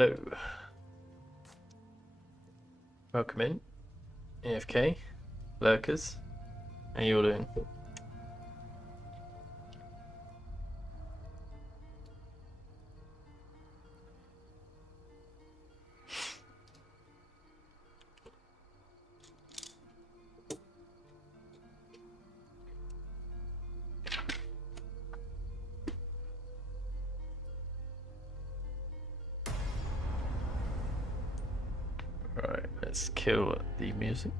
Hello. Welcome in. AFK. Lurkers. How you all doing? Right, let's kill the music.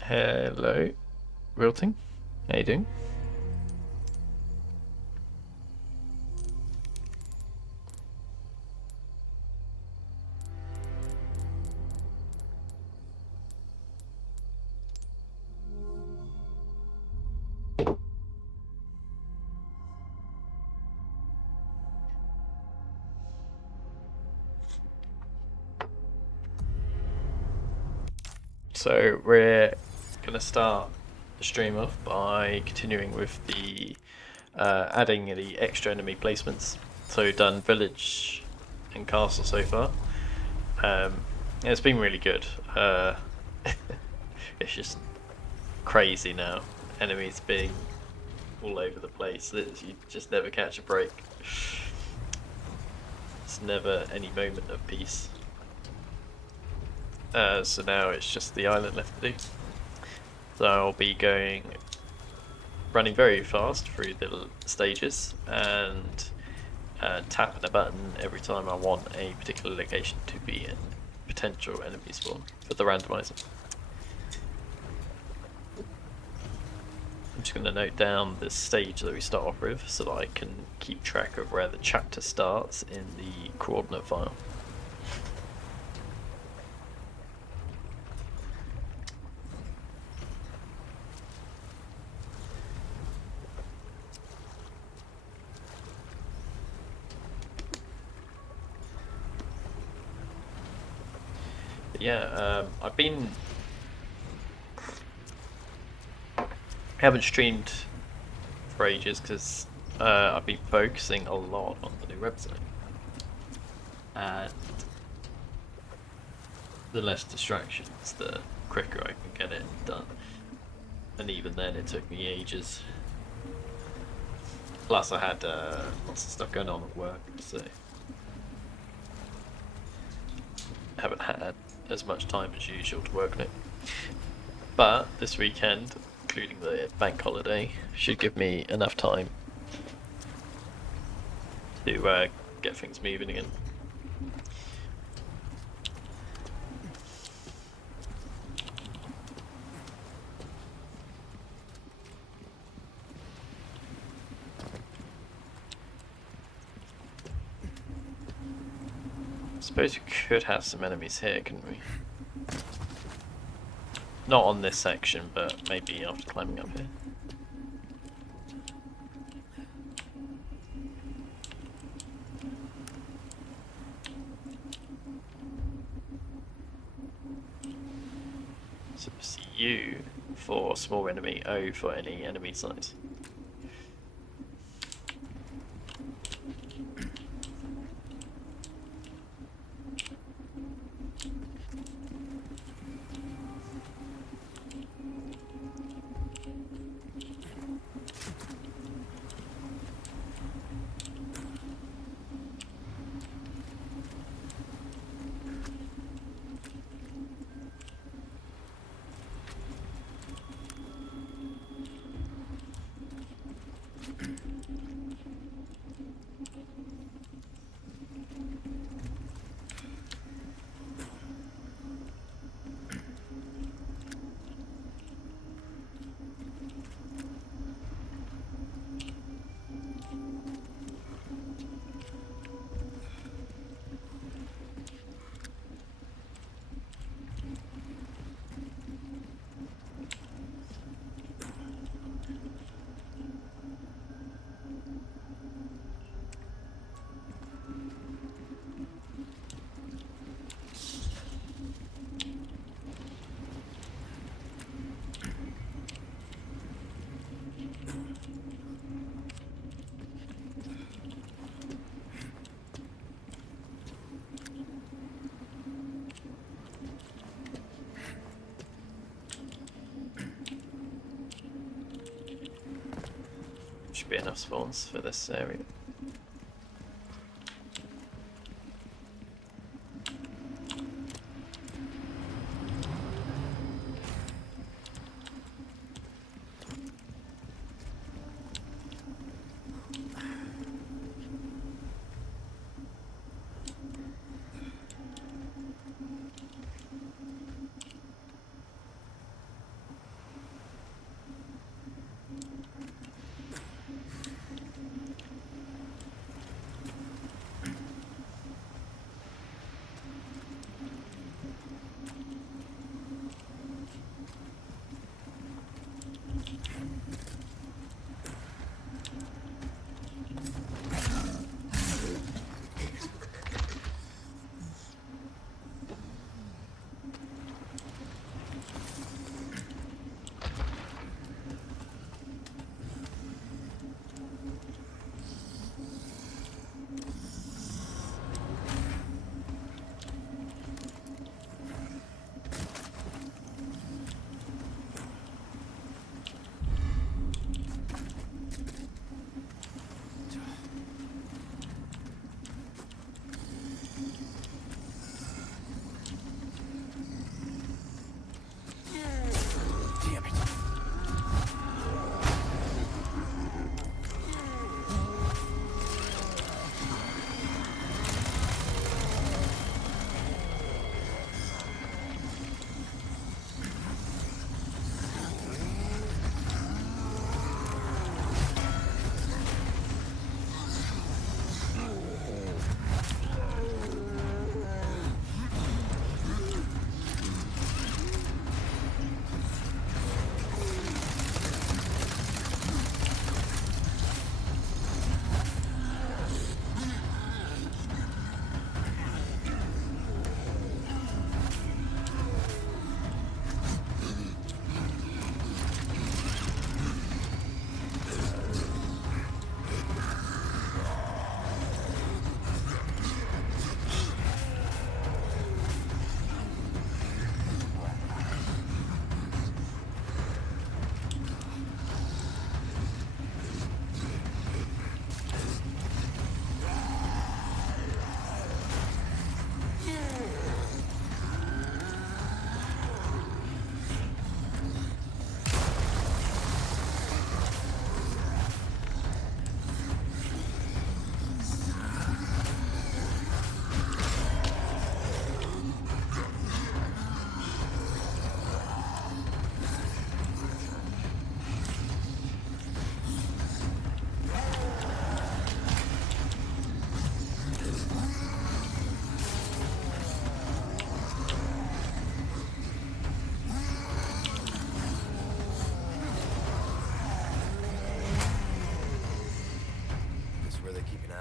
Hello, Wilting. How you doing? So we're gonna start the stream off by continuing with the adding the extra enemy placements. So we've done village and castle so far. It's been really good. It's just crazy now. Enemies being all over the place. You just never catch a break. It's never any moment of peace. So now it's just the island left to do. So I'll be running very fast through the stages and tapping a button every time I want a particular location to be in potential enemy spawn for the randomizer. I'm just going to note down the stage that we start off with so that I can keep track of where the chapter starts in the coordinate file. Yeah, I haven't streamed for ages because I've been focusing a lot on the new website, and the less distractions, the quicker I can get it done. And even then, it took me ages. Plus, I had lots of stuff going on at work, so I haven't had as much time as usual to work on it. But this weekend, including the bank holiday, should give me enough time to get things moving again. I suppose we could have some enemies here, couldn't we? Not on this section, but maybe after climbing up here. So it's U for small enemy, O for any enemy size. be enough spawns for this area.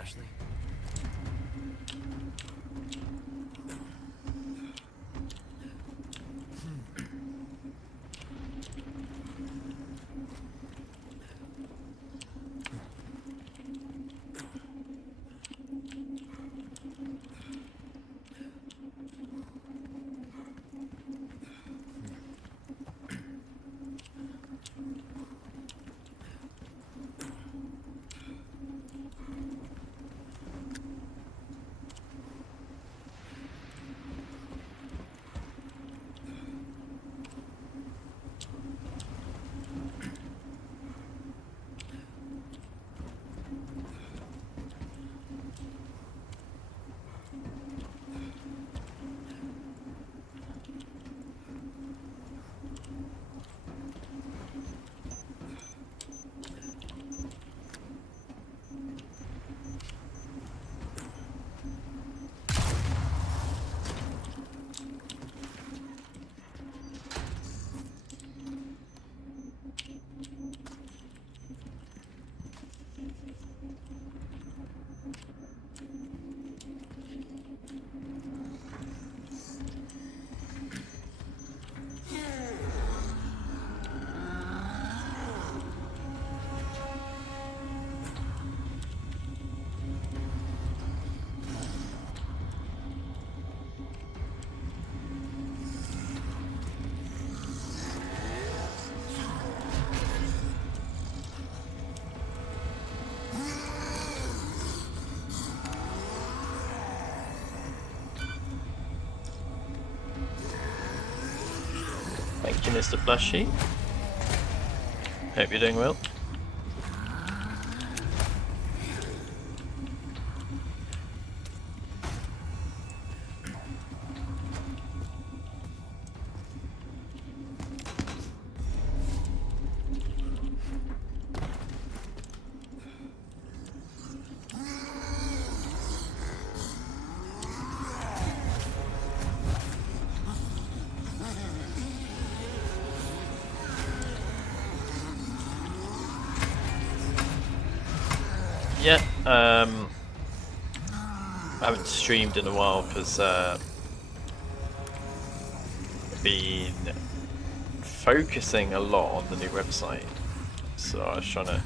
Ashley? Thank you, Mr. Plushy. Hope you're doing well. Yeah, I haven't streamed in a while because I've been focusing a lot on the new website, so I was trying to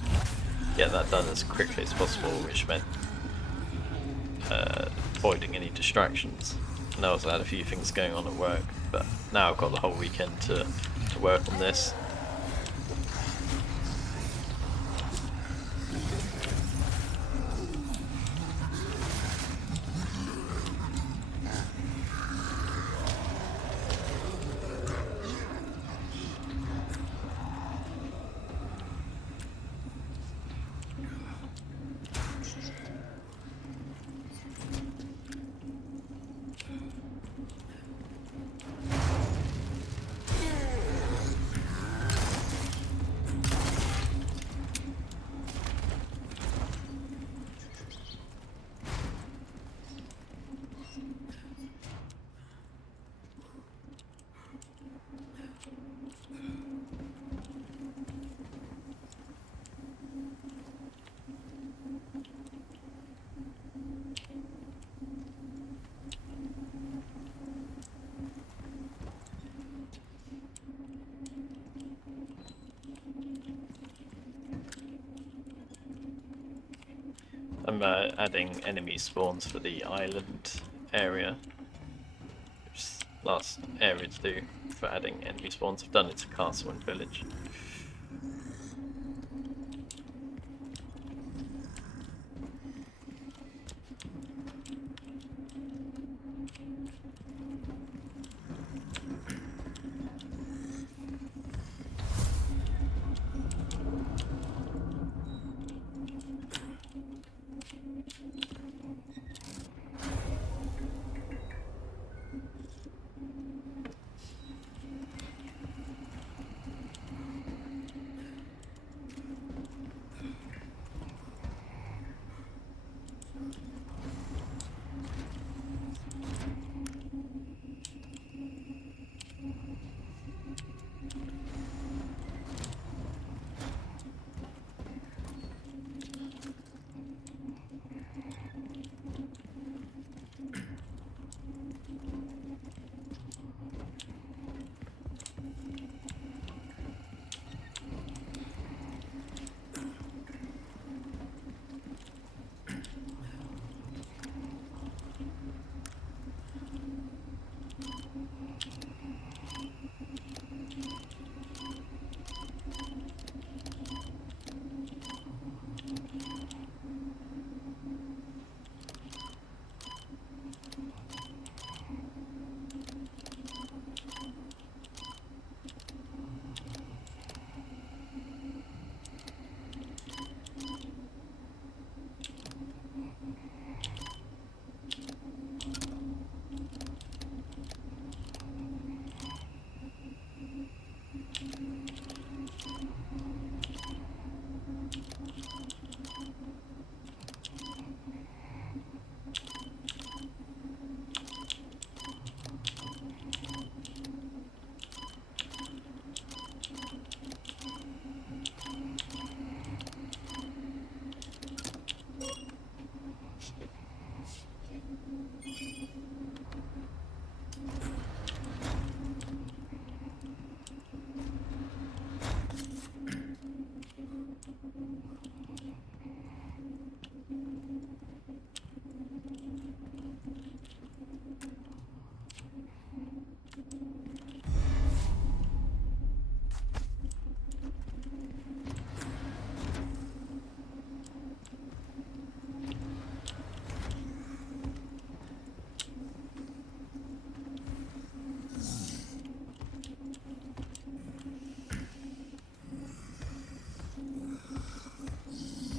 get that done as quickly as possible, which meant avoiding any distractions. And I also had a few things going on at work, but now I've got the whole weekend to work on this. I'm adding enemy spawns for the island area, which is the last area to do for adding enemy spawns. I've done it to castle and village.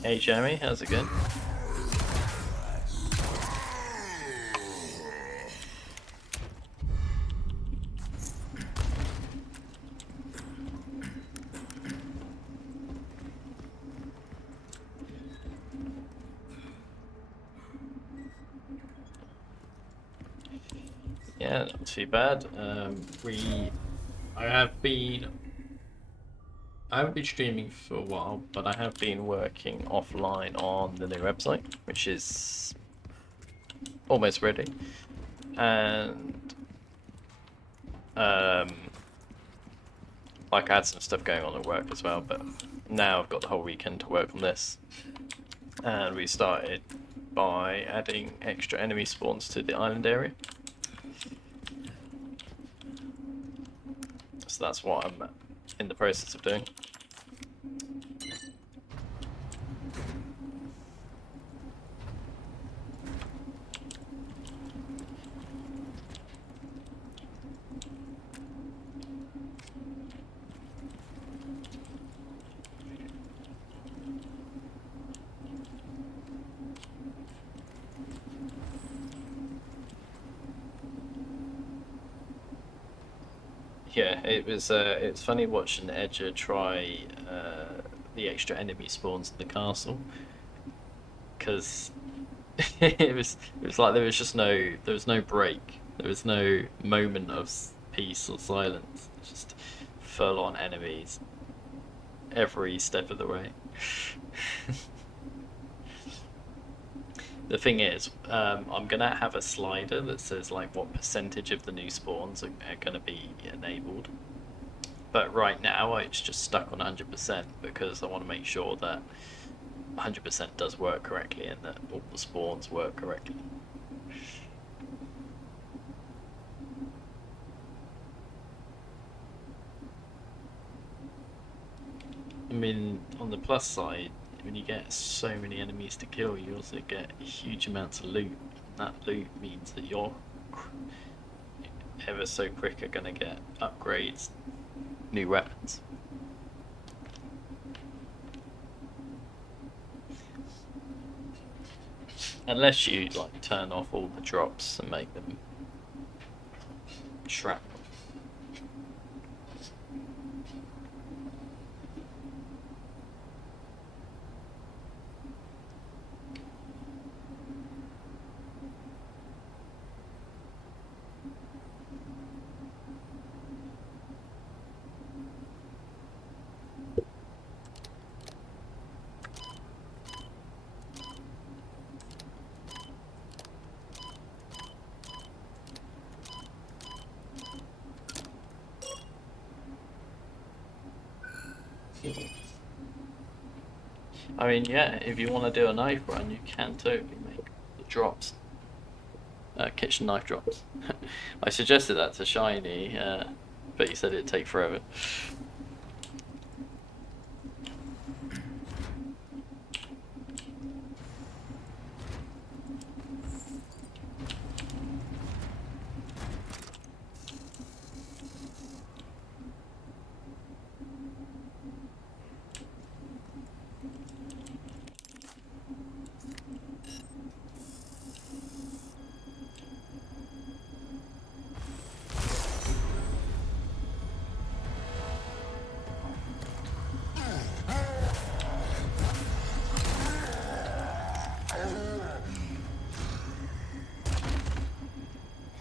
Hey Jeremy, how's it going? Yeah, not too bad. I haven't been streaming for a while, but I have been working offline on the new website, which is almost ready. And um, like I had some stuff going on at work as well, but now I've got the whole weekend to work on this. And we started by adding extra enemy spawns to the island area. So that's what I'm in the process of doing. Yeah, it's funny watching Edger try the extra enemy spawns in the castle, because it was like there was no break, there was no moment of peace or silence. It's just full on enemies every step of the way. The thing is, I'm gonna have a slider that says like what percentage of the new spawns are gonna be enabled. But right now it's just stuck on 100% because I want to make sure that 100% does work correctly and that all the spawns work correctly. I mean, on the plus side, when you get so many enemies to kill, you also get huge amounts of loot. That loot means that you're ever so quick are going to get upgrades, new weapons. Unless you like turn off all the drops and make them shrapnel. I mean, yeah, if you want to do a knife run, you can totally make the drops. Kitchen knife drops. I suggested that to Shiny, but he said it'd take forever.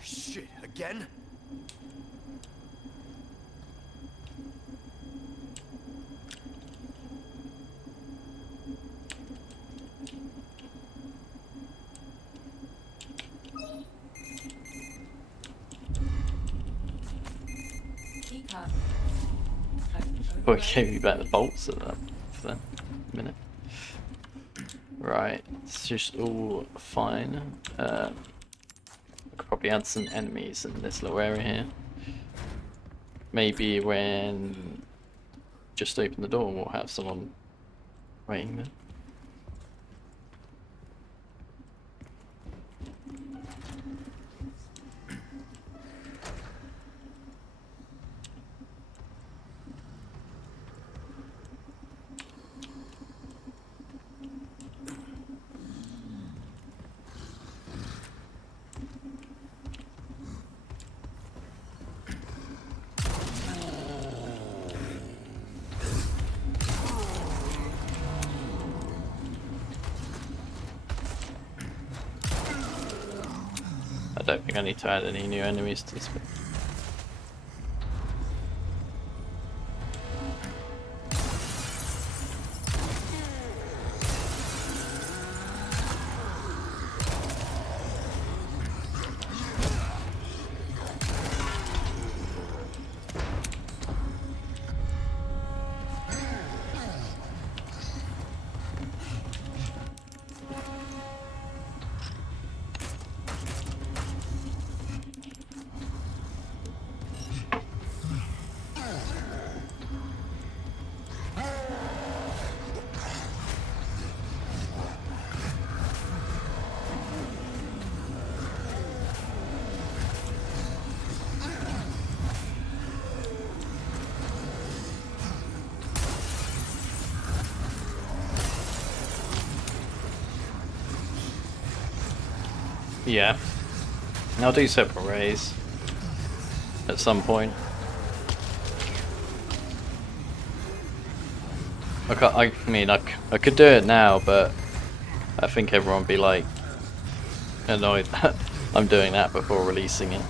Shit, again? Well, he gave me back the bolts at that for that minute. Right, it's just all fine. I could probably add some enemies in this little area here. Maybe when just open the door, we'll have someone waiting there. don't think I need to add any new enemies to this bit. Yeah, I'll do separate rays at some point. I mean, I could do it now, but I think everyone would be like annoyed that I'm doing that before releasing it.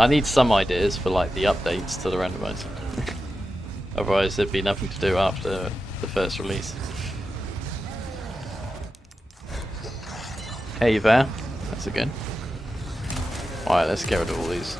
I need some ideas for like the updates to the randomizer. Otherwise there'd be nothing to do after the first release. Hey there, that's a good. Alright, let's get rid of all these.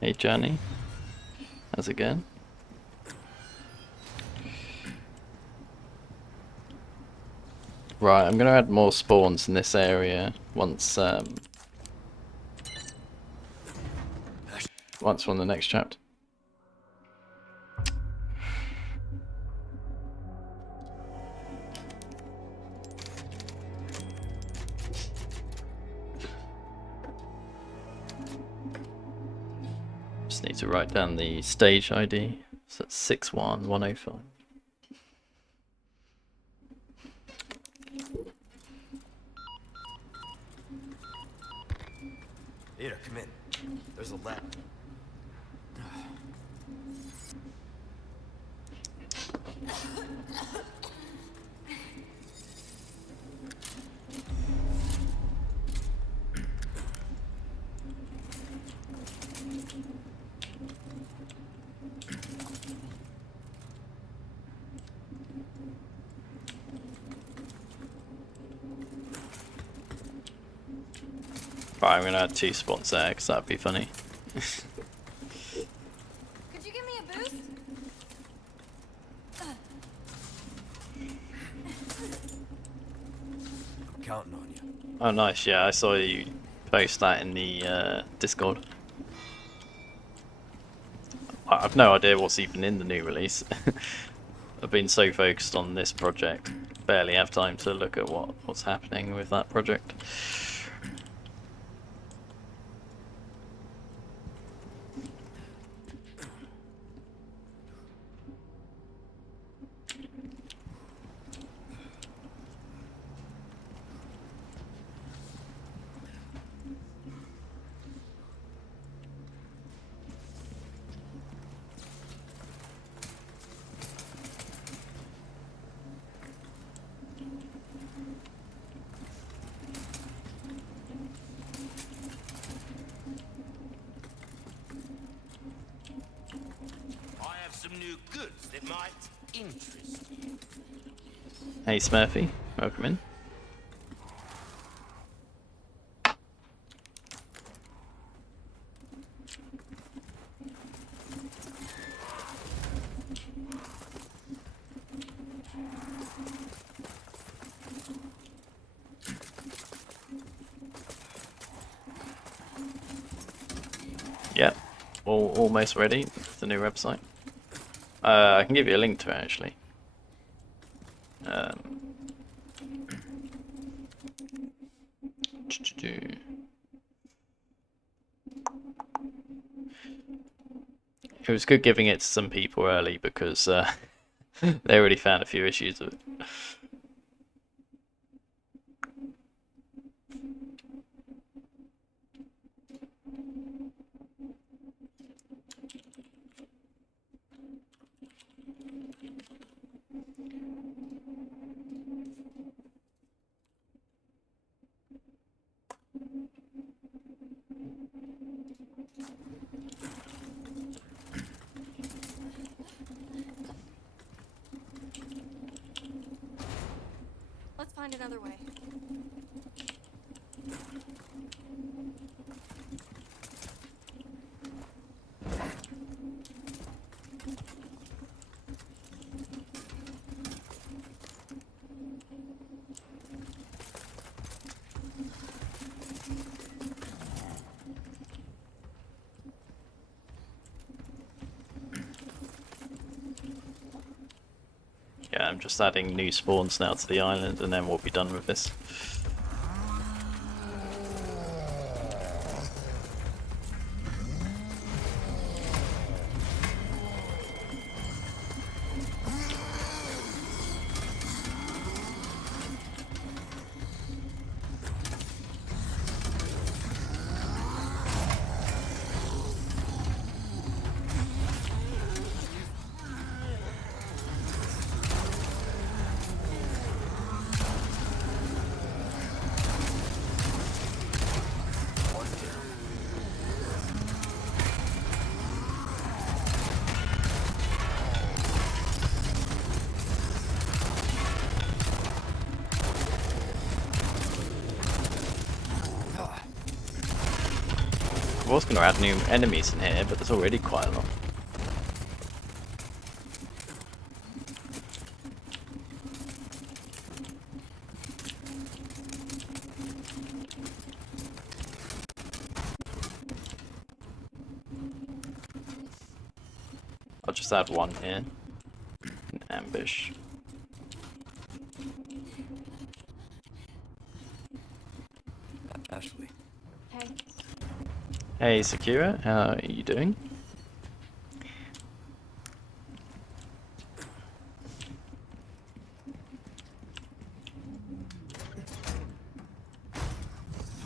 Hey Johnny, how's it going? Right, I'm gonna add more spawns in this area once we're on the next chapter. Just need to write down the stage ID. So that's 61105. Ada, come in. There's a lab. Right, I'm gonna add 2 spots there because that'd be funny. Could you give me a boost? I'm counting on you. Oh nice, yeah, I saw you post that in the Discord. I've no idea what's even in the new release. I've been so focused on this project, barely have time to look at what's happening with that project. Some new goods that might interest you. Hey Smurfy, welcome in. Yep, almost ready. It's the new website. I can give you a link to it actually. It was good giving it to some people early because they already found a few issues with it. Let's find another way. Yeah, I'm just adding new spawns now to the island and then we'll be done with this. I was going to add new enemies in here, but there's already quite a lot. I'll just add one here. An ambush. Ashley. Hey. Hey Sakura, how are you doing?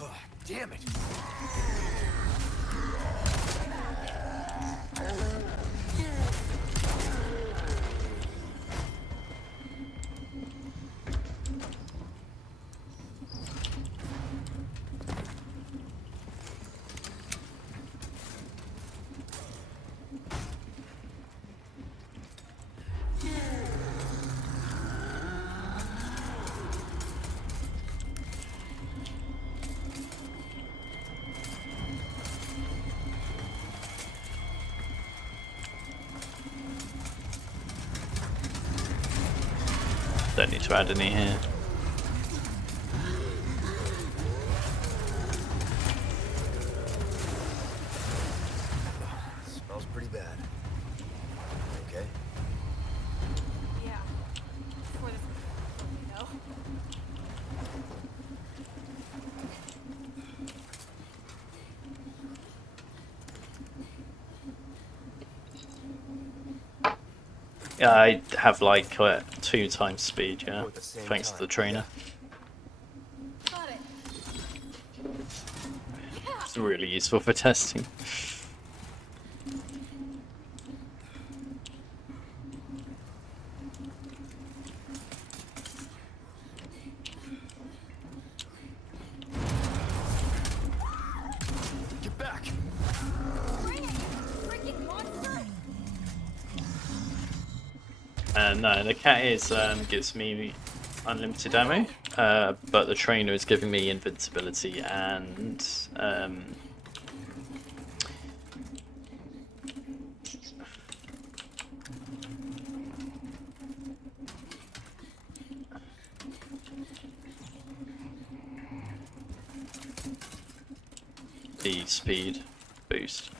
Oh, damn it. Don't need to add any here. Smells pretty bad. Okay? Yeah. Before this, you know. Yeah, I have like 2 times speed, yeah, Go at the same thanks to the time, trainer. Got it. Yeah. It's really useful for testing. Get back! Bring it, freaking monster! No, the cat is gives me unlimited ammo, but the trainer is giving me invincibility and the speed boost.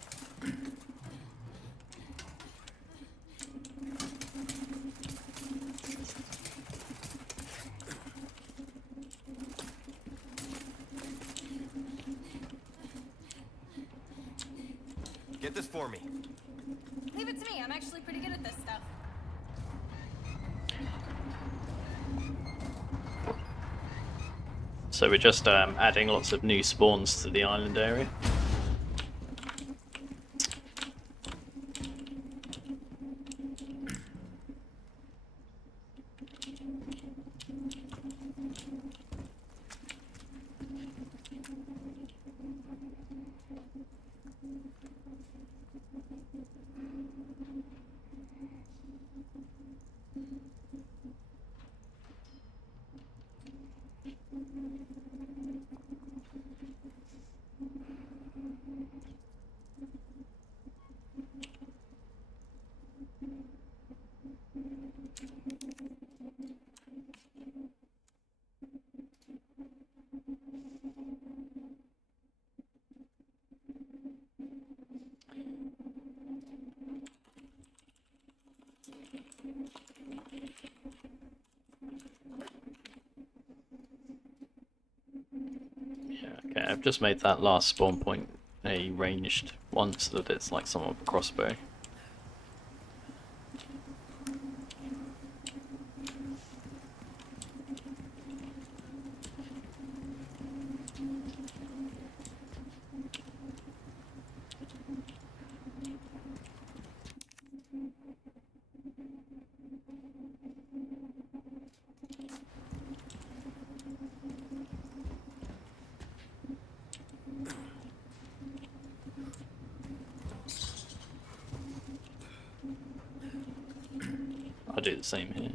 Get this for me. Leave it to me. I'm actually pretty good at this stuff. So we're just adding lots of new spawns to the island area. Yeah, okay, I've just made that last spawn point a ranged one so that it's like somewhat of a crossbow. I'll do the same here.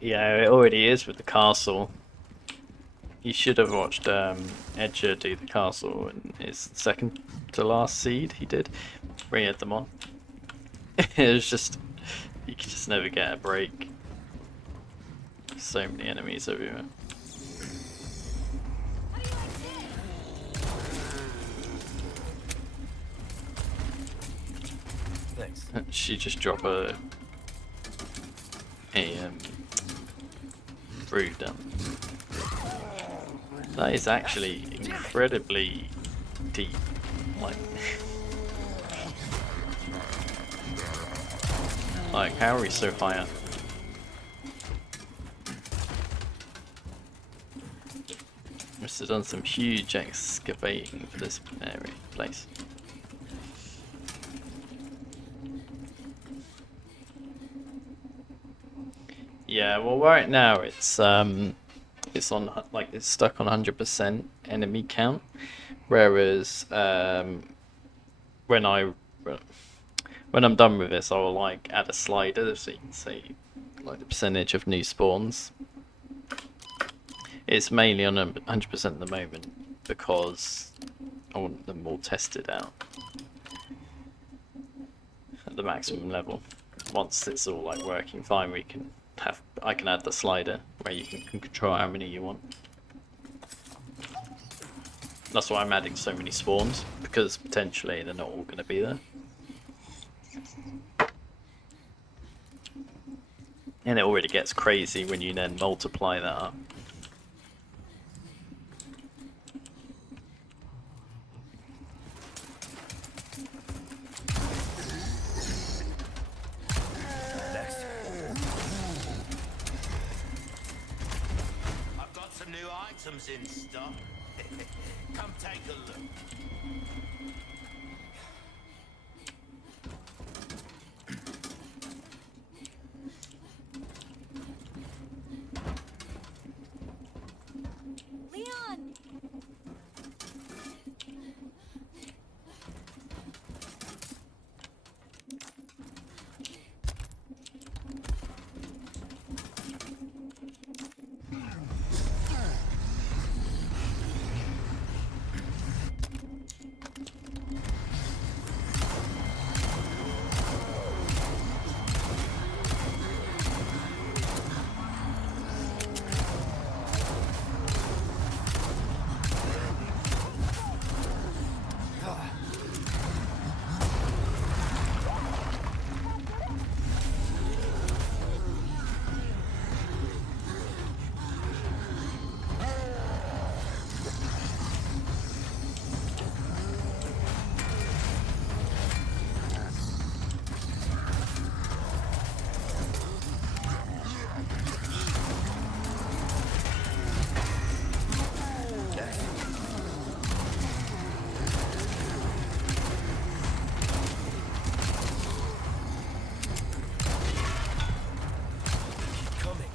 Yeah, it already is with the castle. You should have watched Edger do the castle in his second to last seed he did, where he had them on. It was just, you could just never get a break. So many enemies everywhere. How do you like this? Thanks. She just dropped a brood down. That is actually incredibly deep. Like, like how are we so high up? Must have done some huge excavating for this area, place. Yeah, well, right now it's on like it's stuck on 100% enemy count, whereas when I'm done with this, I will like add a slider so you can see like the percentage of new spawns. It's mainly on 100% at the moment because I want them all tested out at the maximum level. Once it's all like working fine, I can add the slider where you can control how many you want. That's why I'm adding so many spawns, because potentially they're not all going to be there. And it already gets crazy when you then multiply that up. Next. items in stock. Come take a look. Leon! Coming.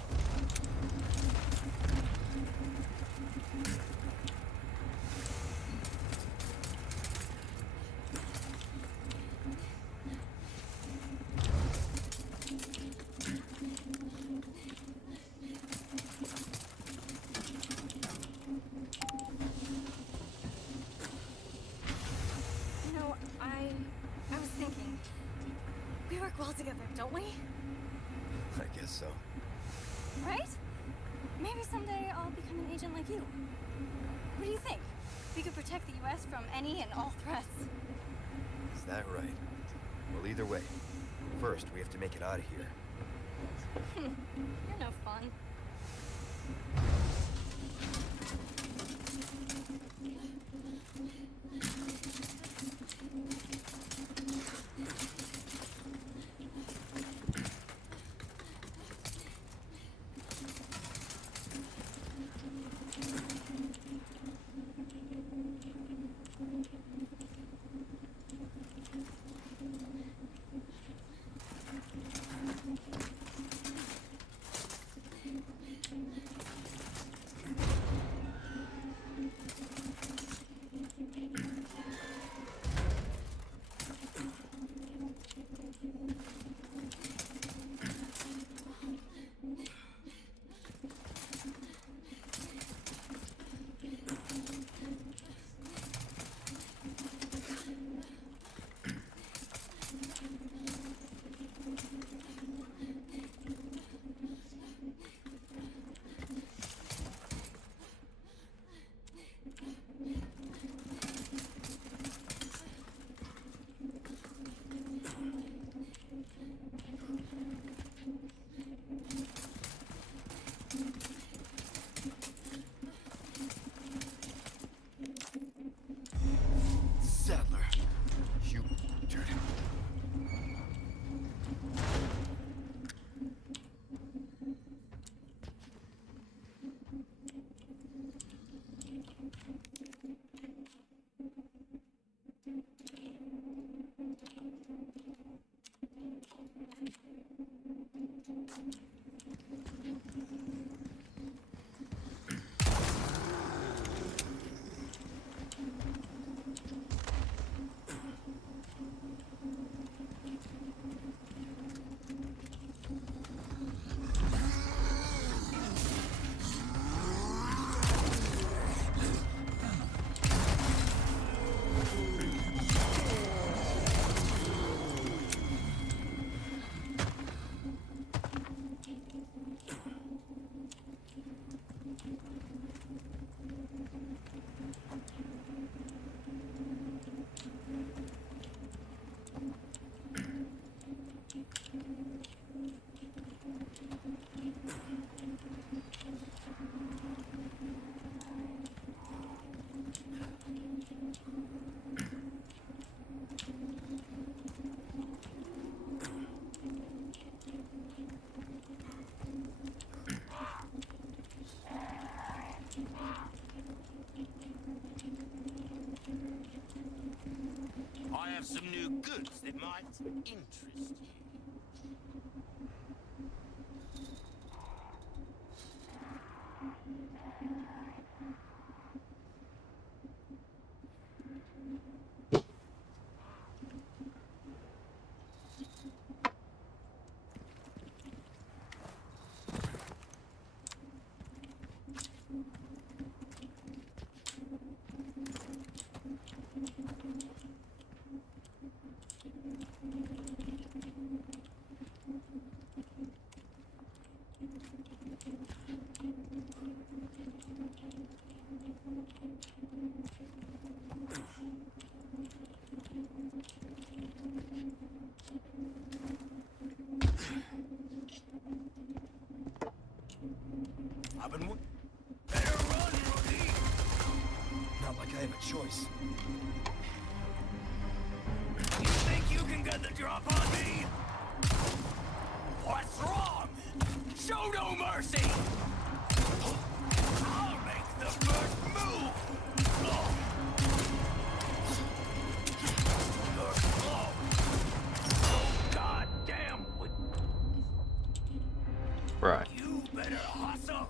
You know, I was thinking, we work well together, don't we? I guess so. Right? Maybe someday I'll become an agent like you. What do you think? We could protect the U.S. from any and all threats. Is that right? Well, either way, first we have to make it out of here. You're no fun. have some new goods that might interest you. I've been better run, rookie! Not like I have a choice. You think you can get the drop on me? What's wrong? Show no mercy! I'll make the first move! You're slow! Oh, goddamn! Right. You better hustle!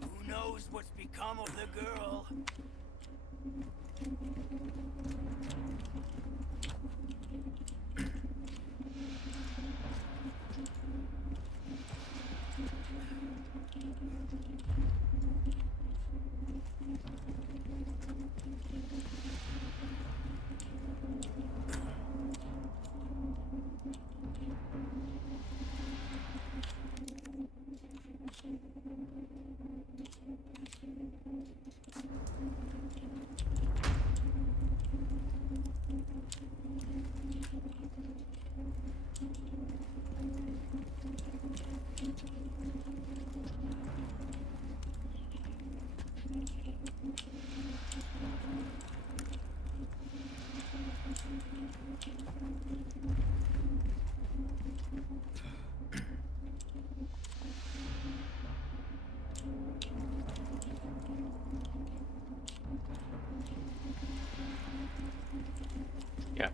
Who knows what's become of the girl? Yeah.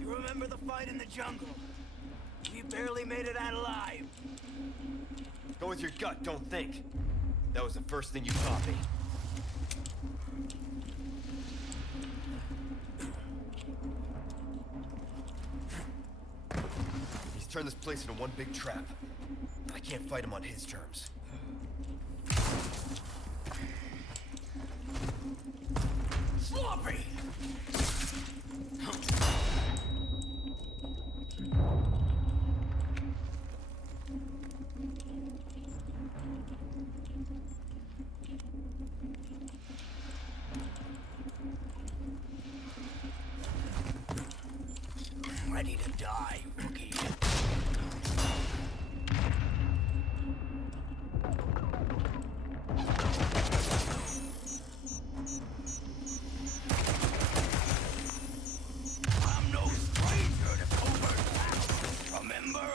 You remember the fight in the jungle? We barely made it out alive. Go with your gut, don't think. That was the first thing you taught me. He's turned this place into one big trap. I can't fight him on his terms. Sloppy! Ready to die, rookie. I'm no stranger to covert battles, remember?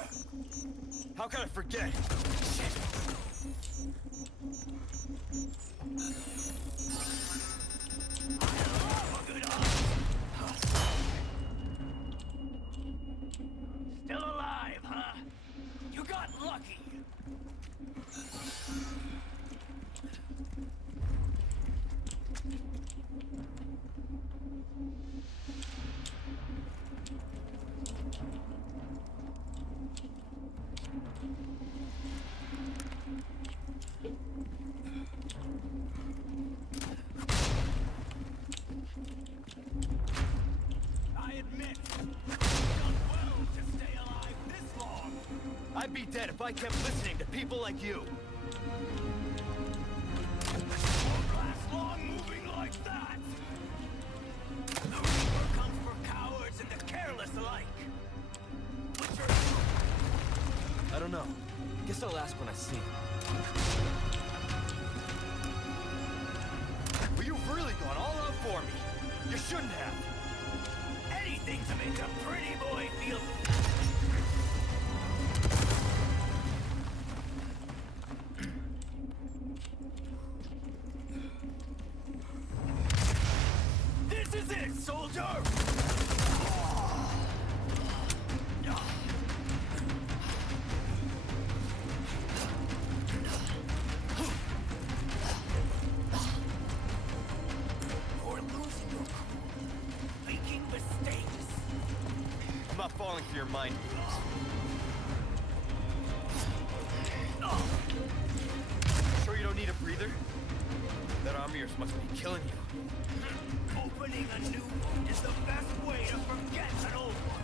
How can I forget? I love a good hunt. Still alive, huh? You got lucky. I admit, you've done well to stay alive this long. I'd be dead if I kept listening to people like you. Won't last long moving like that. The Reaper comes for cowards and the careless alike. Which are I don't know. Guess I'll ask when I see him. Well, you've really gone all out for me. You're shouldn't have. Anything to make a pretty boy feel... This is it, soldier! You're losing your cool, making mistakes. I'm not falling for your mind games. Sure you don't need a breather? That arm of yours must be killing you. Opening a new one is the best way to forget an old one.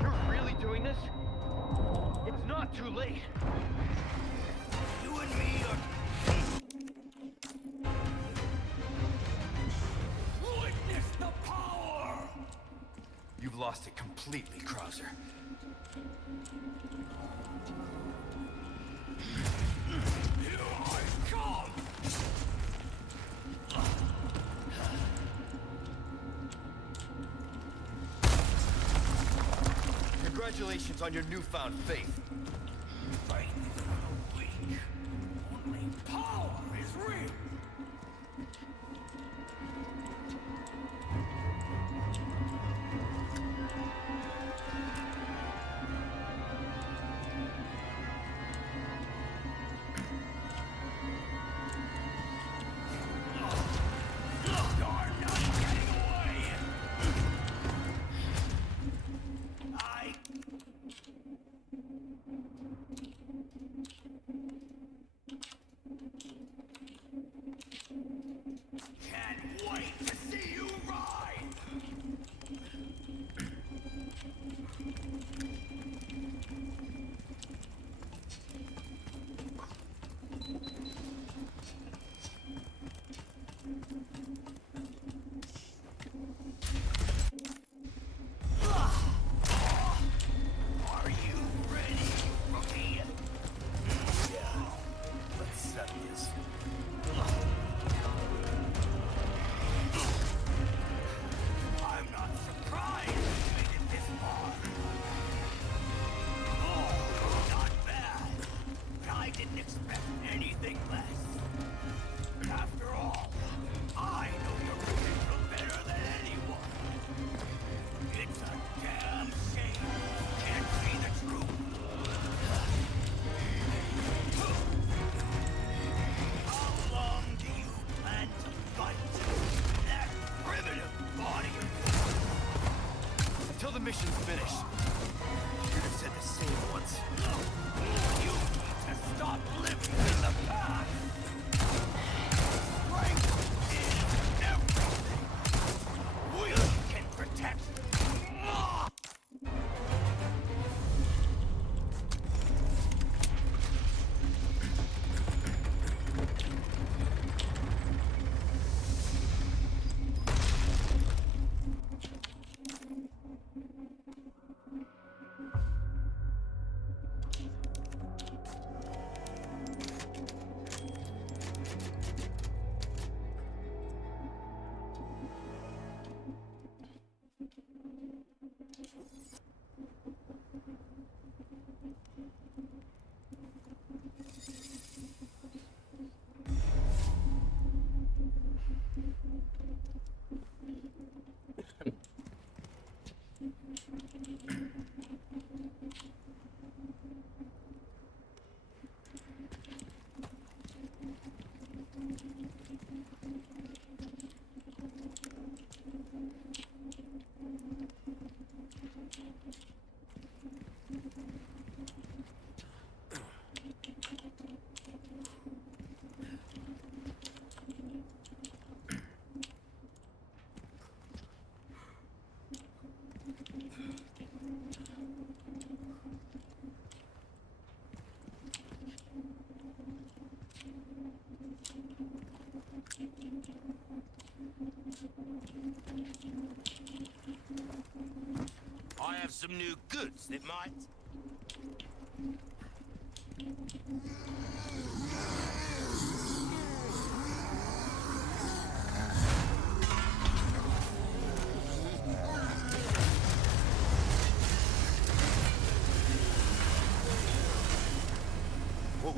You're really doing this? It's not too late. You and me are... Witness the power! You've lost it completely, Krauser. Here I come! Congratulations on your newfound faith. Faith is for the weak. Only power is real. You're not getting away! I... can't wait to see you ride! Are you ready, rookie? Yeah. Let's settle this. I'm not surprised you made it this far. Oh, not bad. But I didn't expect anything less. After all, I know your potential better than anyone. It's a damn shame you can't see the truth. How long do you plan to fight that primitive body of yours? Until the mission's finished. You'd have said the same once. You need to stop living in the past. Strength is everything. We can protect. I have some new goods that might...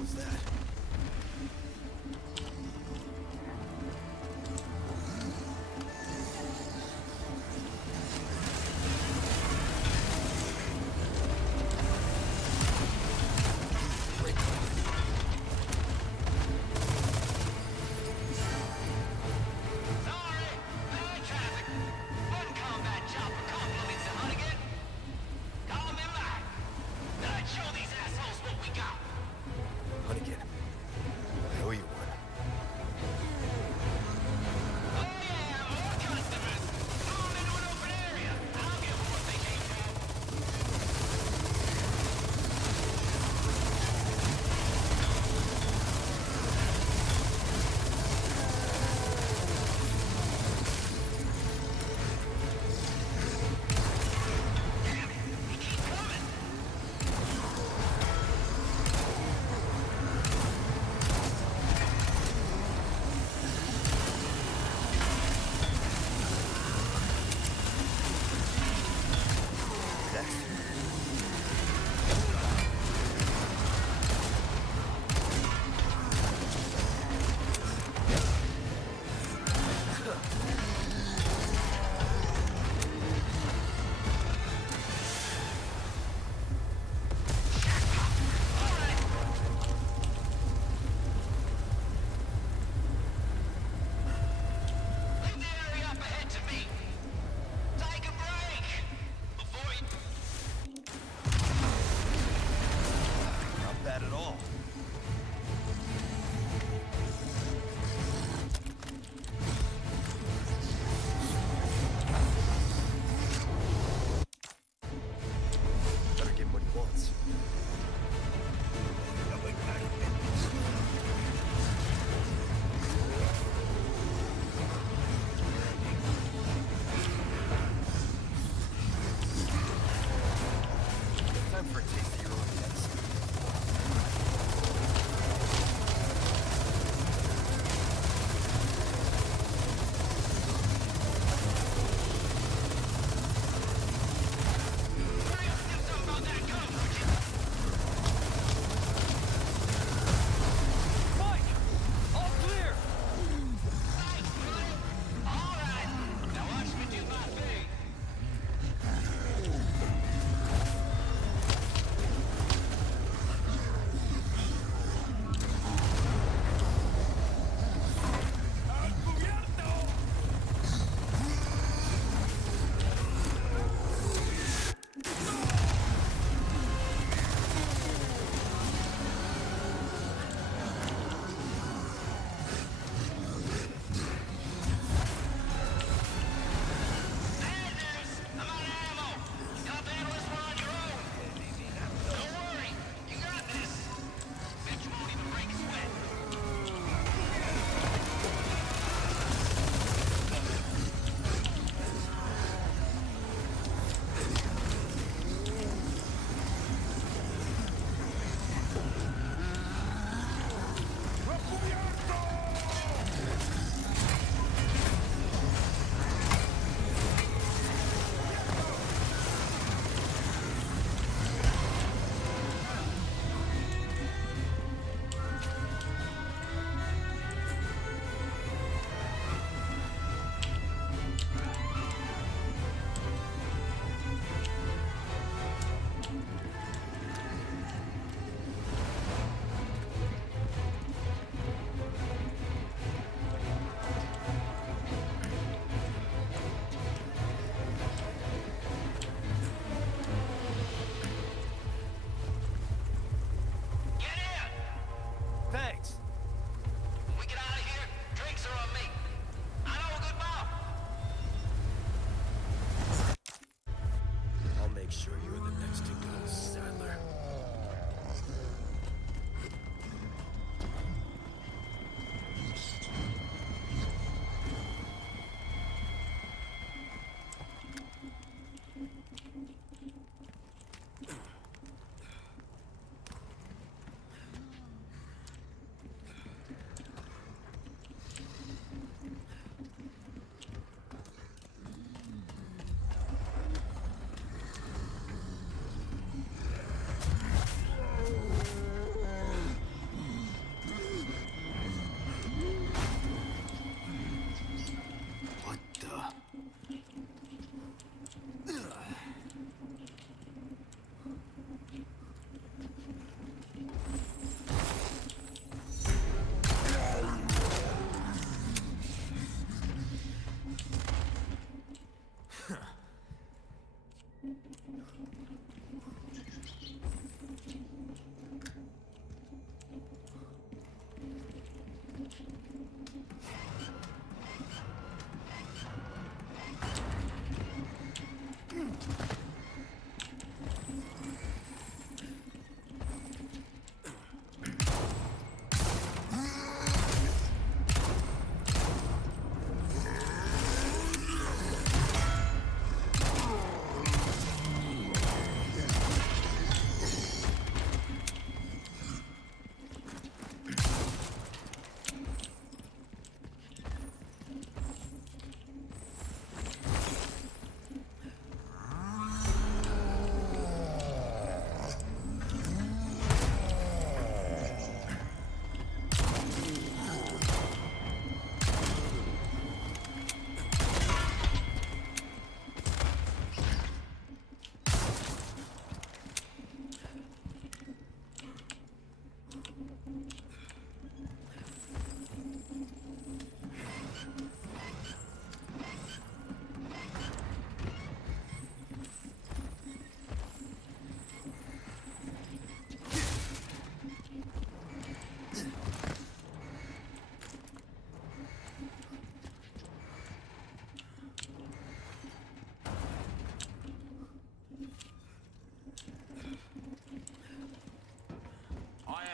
was that? Sorry, bad traffic. One combat chopper compliments the Hunnigan. Call him in back. Then I'd show these assholes what we got. Hunnigan. I owe you one. Oh yeah, more customers. Throw 'em into an open area. I'll give 'em what they came for. He keeps coming. Next. Leave the area up ahead to me. Take a break. Before you... Not bad at all. Better give him what he wants. Time for a taste of your own medicine. Hurry up and do something about that gun, would you? Mike! All clear! Thanks, buddy. All right. Now watch me do my thing. Bad news. I'm out of ammo. You'll have to handle this one on your own. Don't worry. You got this. Bet you won't even break a sweat. Get in. Thanks. When we get out of here, drinks are on me. I know a good bar. I'll make sure you're the next to go, Sadler.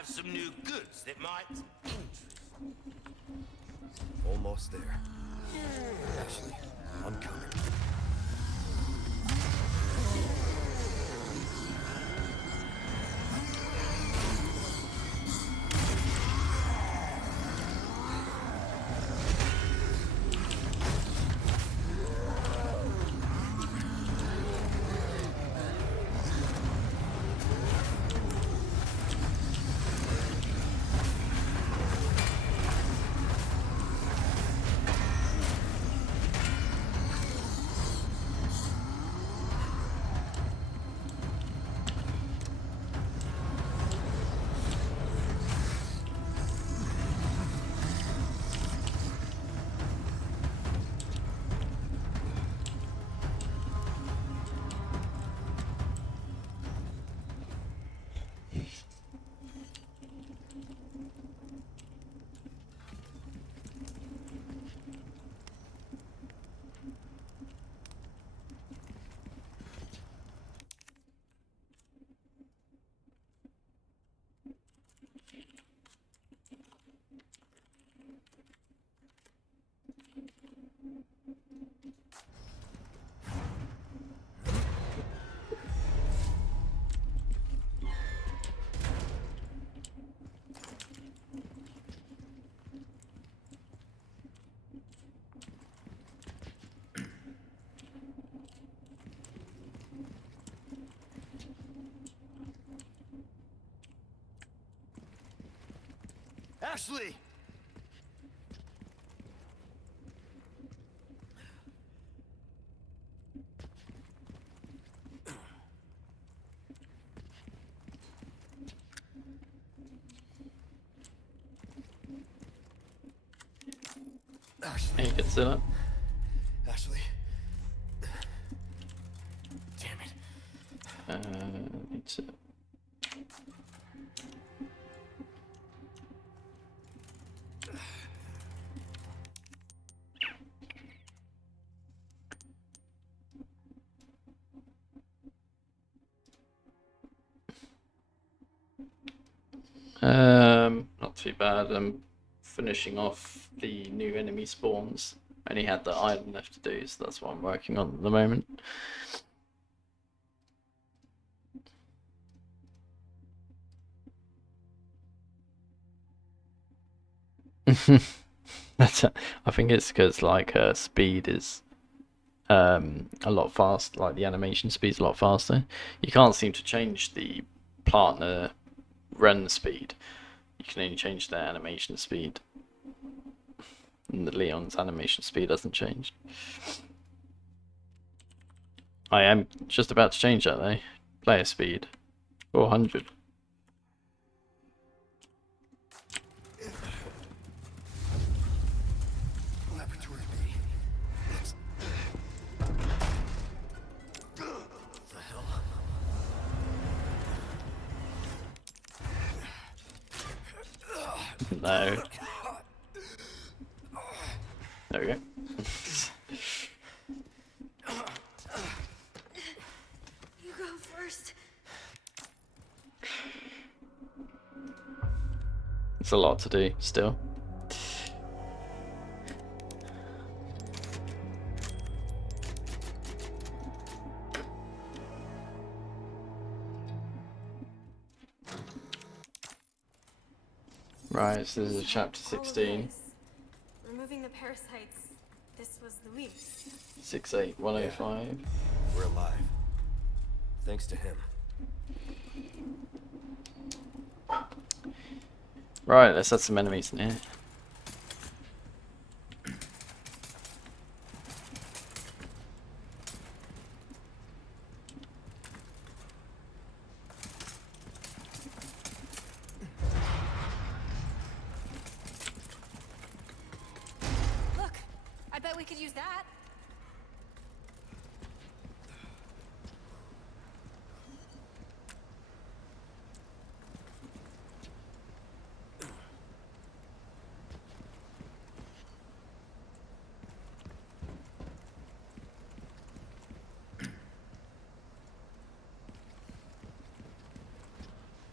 some new goods that might interest you. Almost there. Ashley, I'm coming. Ashley! Hey, you can see that. Ashley. Damn it. Need to... Not too bad. I'm finishing off the new enemy spawns. I only had the island left to do, so that's what I'm working on at the moment. I think it's because like her speed is a lot fast. Like the animation speed's a lot faster. You can't seem to change the partner run speed. You can only change their animation speed. And the Leon's animation speed hasn't changed. I am just about to change that though. Player speed 400. Laboratory B. The hell? No. There we go. You go first. It's a lot to do still. Right, so this is chapter 16. Removing the parasites. This was Luis. 68105. We're alive. Thanks to him. Right, let's add some enemies in here. Look, I bet we could use that.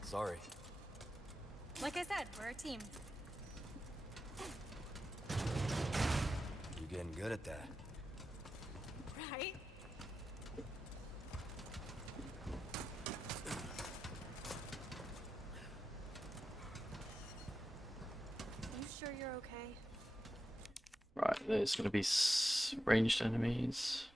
Sorry. Like I said, we're a team. You're getting good at that. Right? You sure you're okay? Right, there's going to be ranged enemies.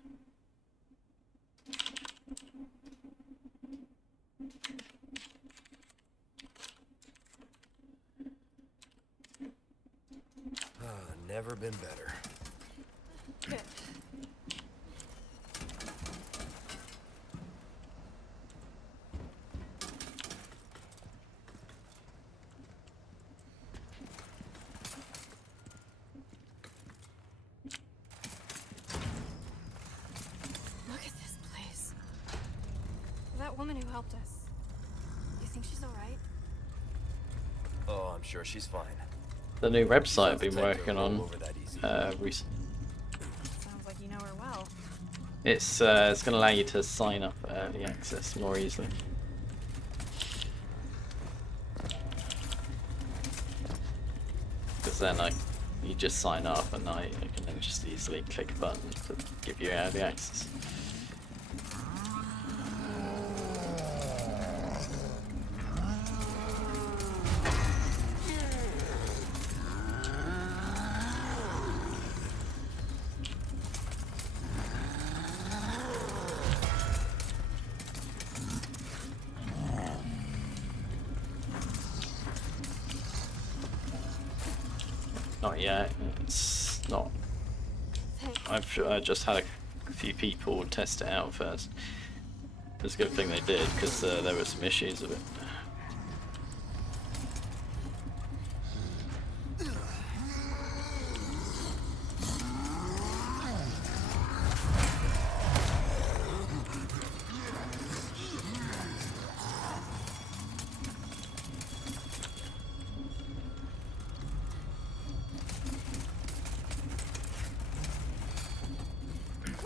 Never been better. Good. Look at this place. That woman who helped us. You think she's alright? Oh, I'm sure she's fine. The new website I've Sounds been the type to working roll on over that easy. recently. Sounds like you know her well. It's going to allow you to sign up for early access more easily. Because then you just sign up and I can then just easily click a button to give you early access. Not yet. It's not. I've just had a few people test it out first. It's a good thing they did because there were some issues with it.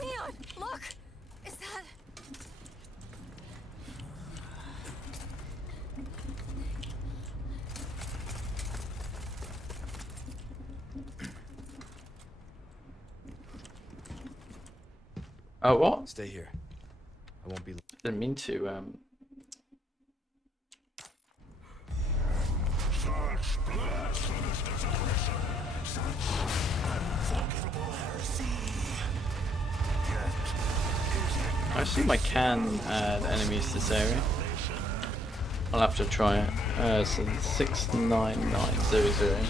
Leon, look! Is that... Oh, what? Stay here. I won't be. Didn't mean to. I assume I can add enemies to this area. I'll have to try it. So 69900.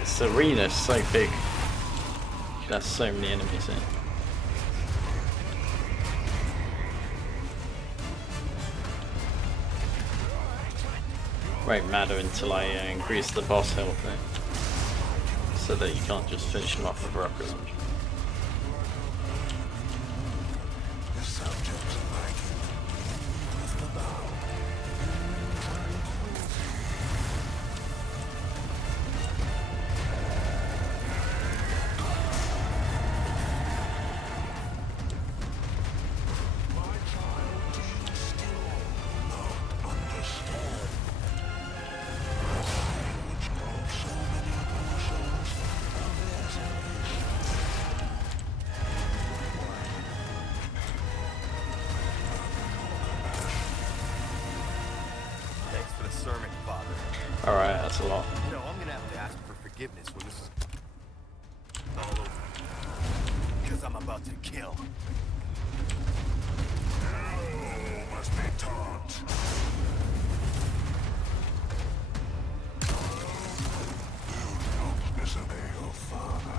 This arena's so big. There's so many enemies in it. Won't matter until I increase the boss health there, so that you can't just finish them off with a rocket launcher. Alright, that's a lot. You know, I'm gonna have to ask for forgiveness when this is all over. Because I'm about to kill. Must be taught. Do not disobey your father.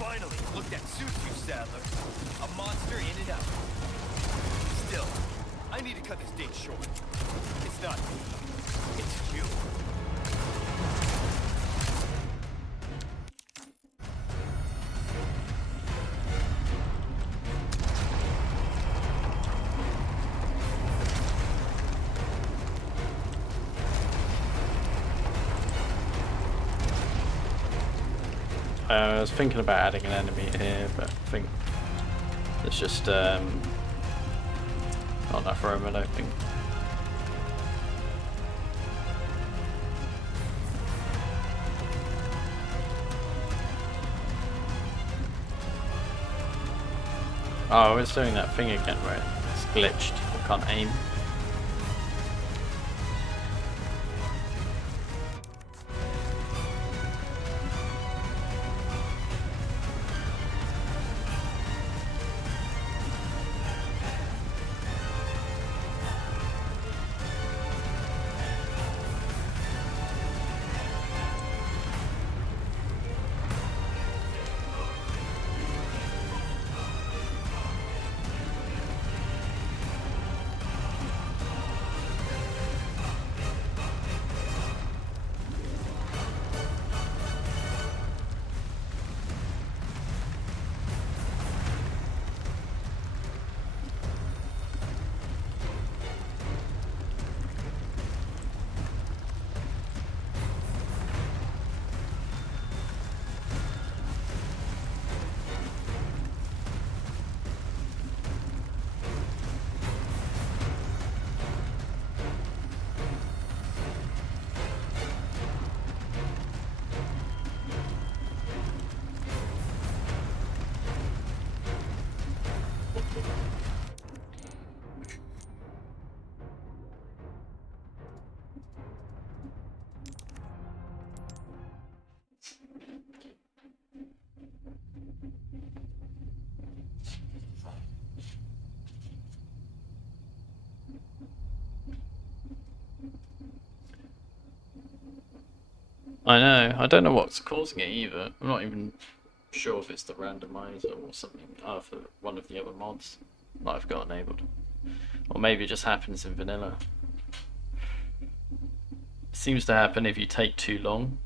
Finally, look, that suits you, Sadler. A monster in and out. Still, I need to cut this date short. It's not me. It's you. I was thinking about adding an enemy here, but I think it's just not enough room, I don't think. Oh, it's doing that thing again where it's glitched. I can't aim. I know. I don't know what's causing it either. I'm not even sure if it's the randomizer or something for one of the other mods that I've got enabled. Or maybe it just happens in vanilla. It seems to happen if you take too long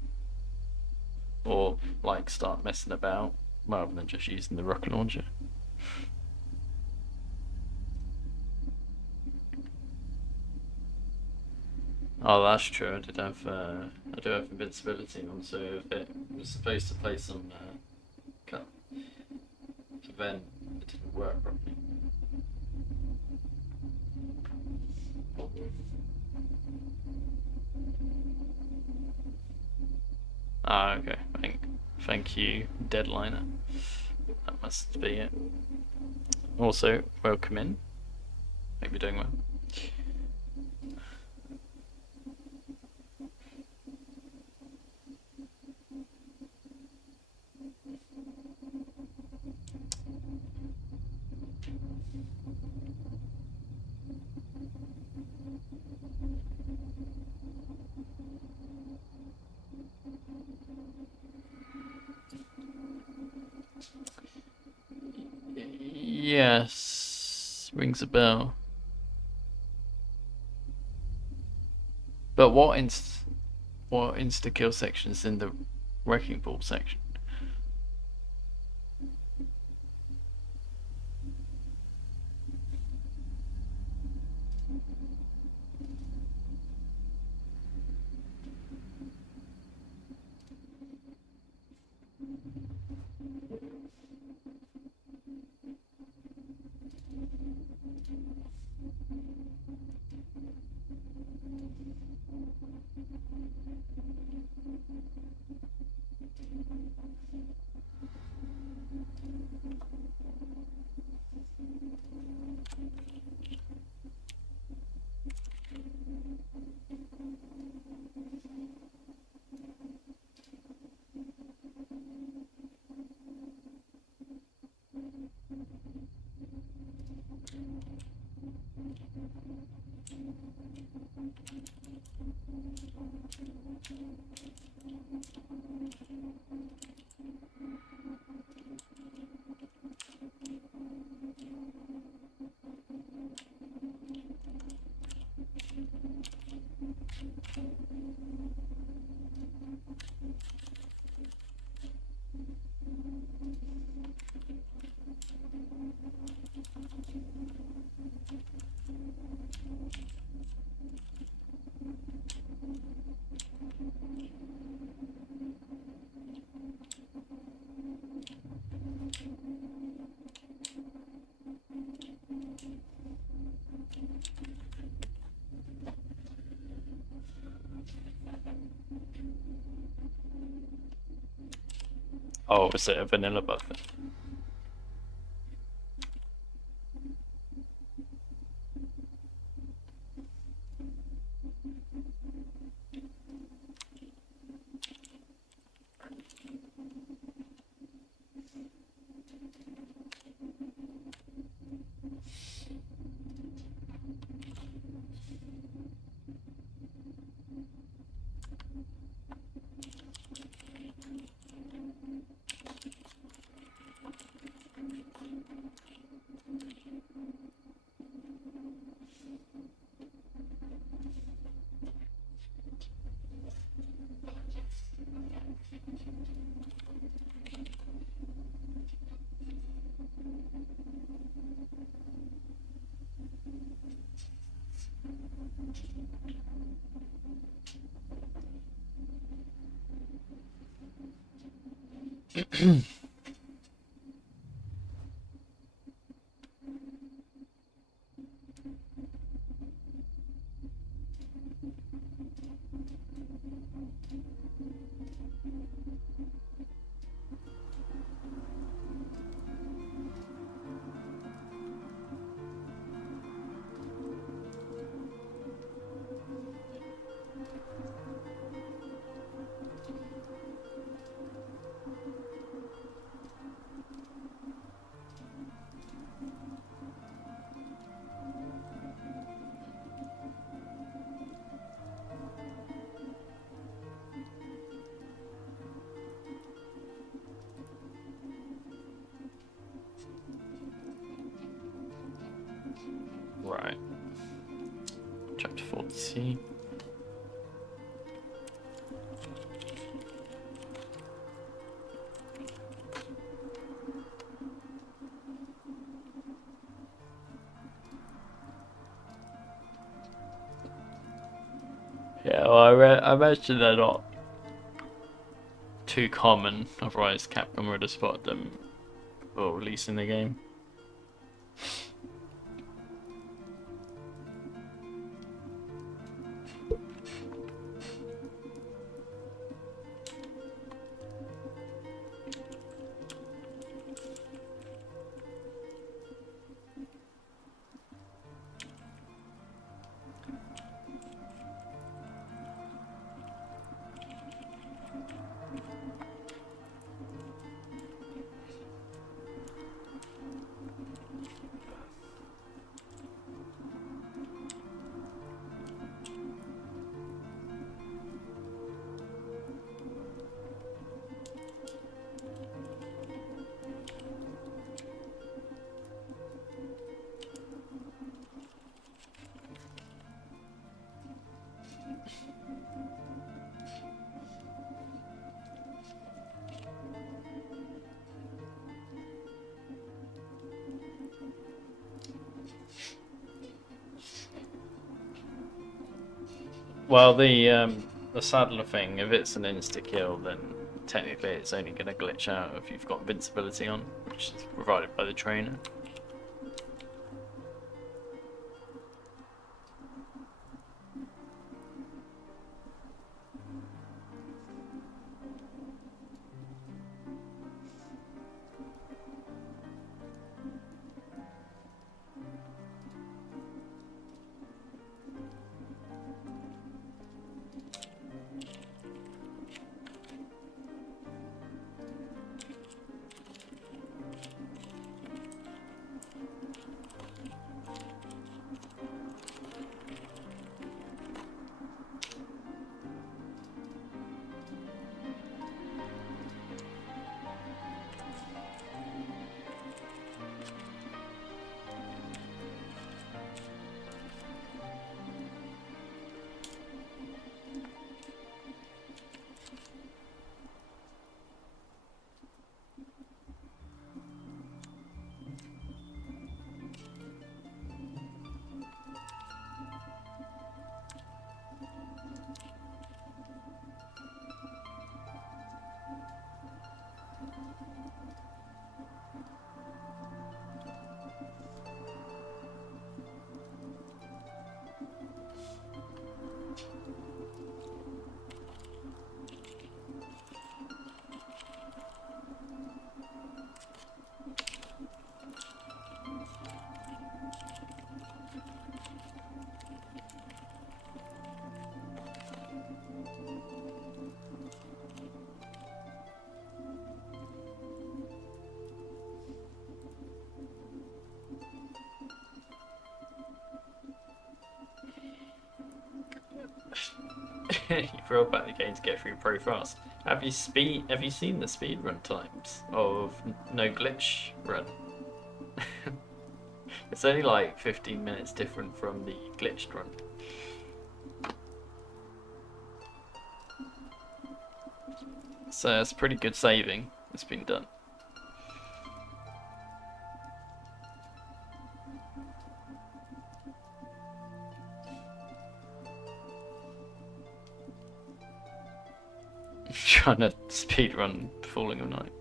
or like start messing about rather than just using the rocket launcher. Oh, that's true. I do have invincibility on, so if it was supposed to play some cut event, it didn't work properly. Ah, okay. Thank you, Deadliner. That must be it. Also, welcome in. Hope you're doing well. Yes, rings a bell. But what insta kill section is in the wrecking ball section? Oh, is it a vanilla button? See. Yeah, well, I imagine they're not too common, otherwise Capcom would have spotted them before releasing the game. Well, the saddler thing, if it's an insta kill, then technically it's only going to glitch out if you've got invincibility on, which is provided by the trainer. You roll back the game to get through pro fast. Have you seen the speed run times of no glitch run? It's only like 15 minutes different from the glitched run. So it's pretty good saving that's been done. Trying to speedrun Falling of Night.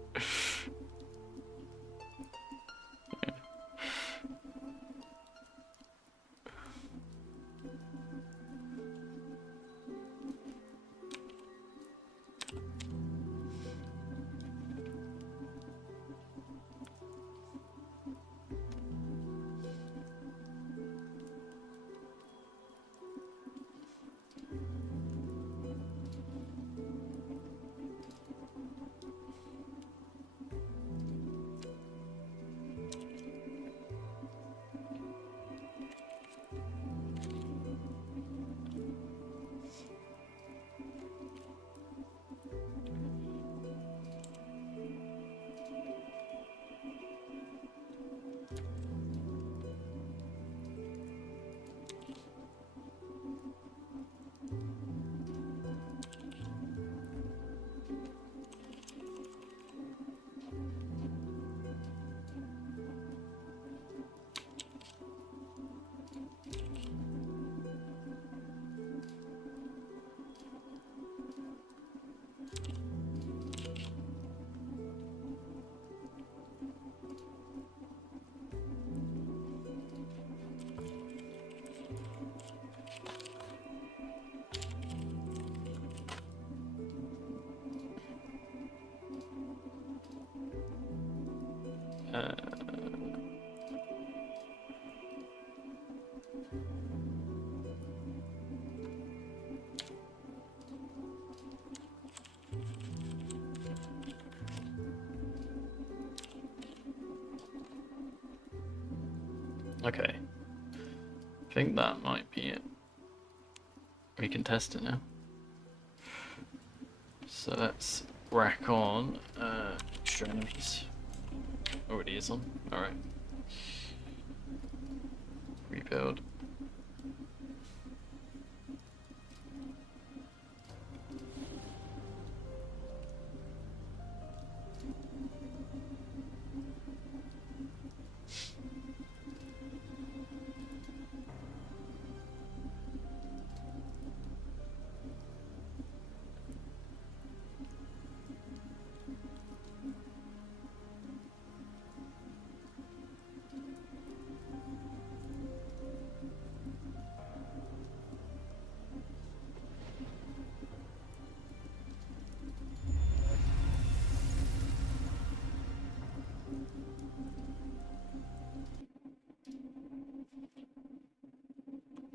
Uh, okay. I think that might be it. We can test it now. So let's rack on extra enemies. Already is on. Alright. Rebuild.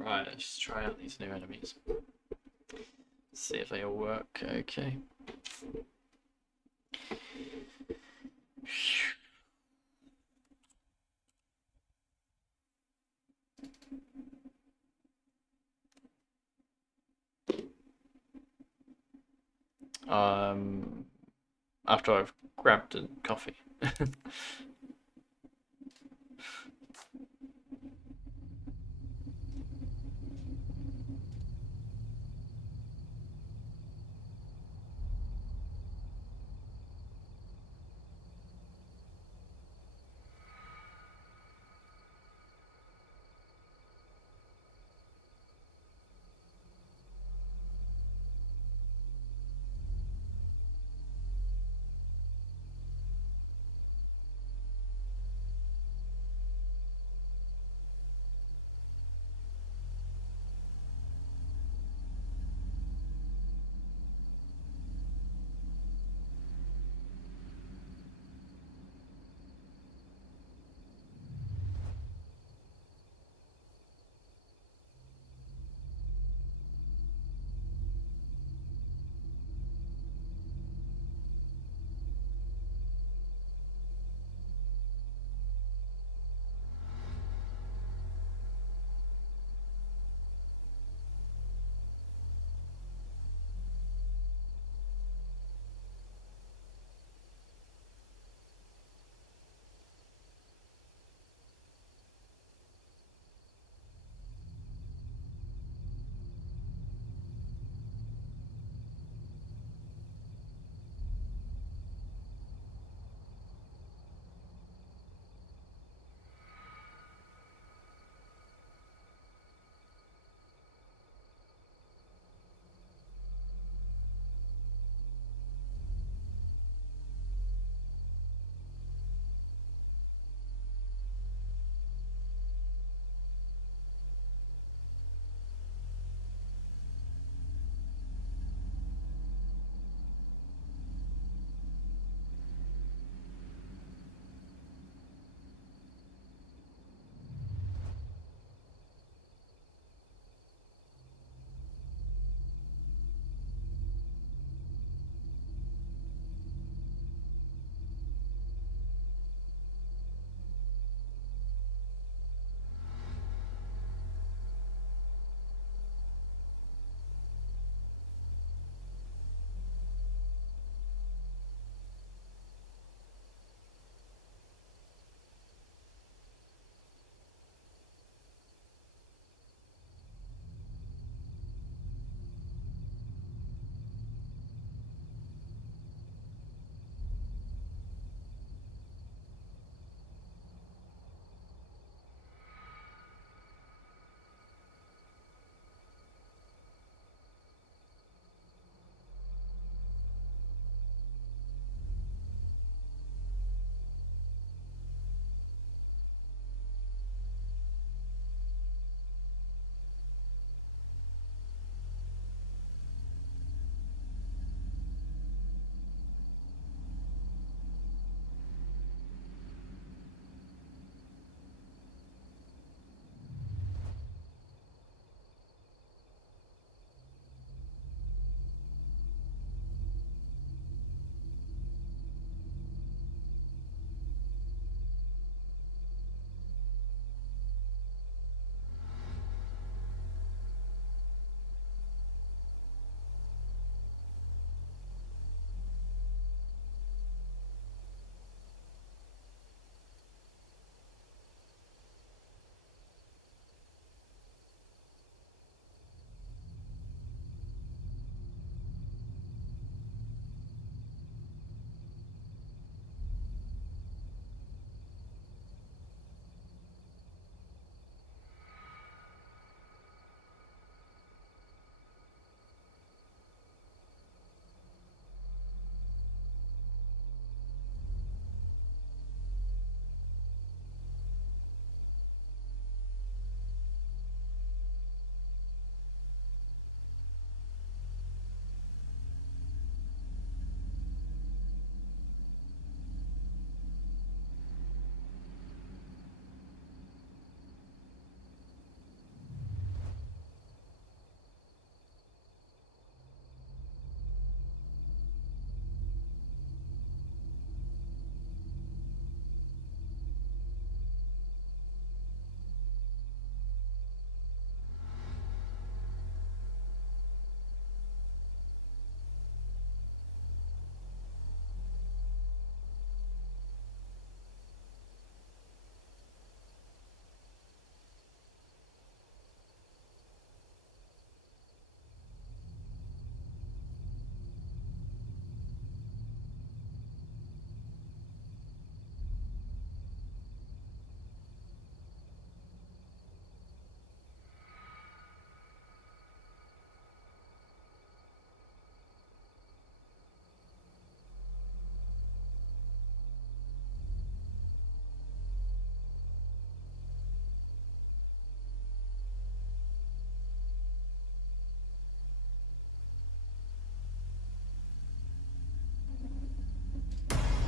Right, let's just try out these new enemies. See if they all work. Okay. After I've grabbed a coffee.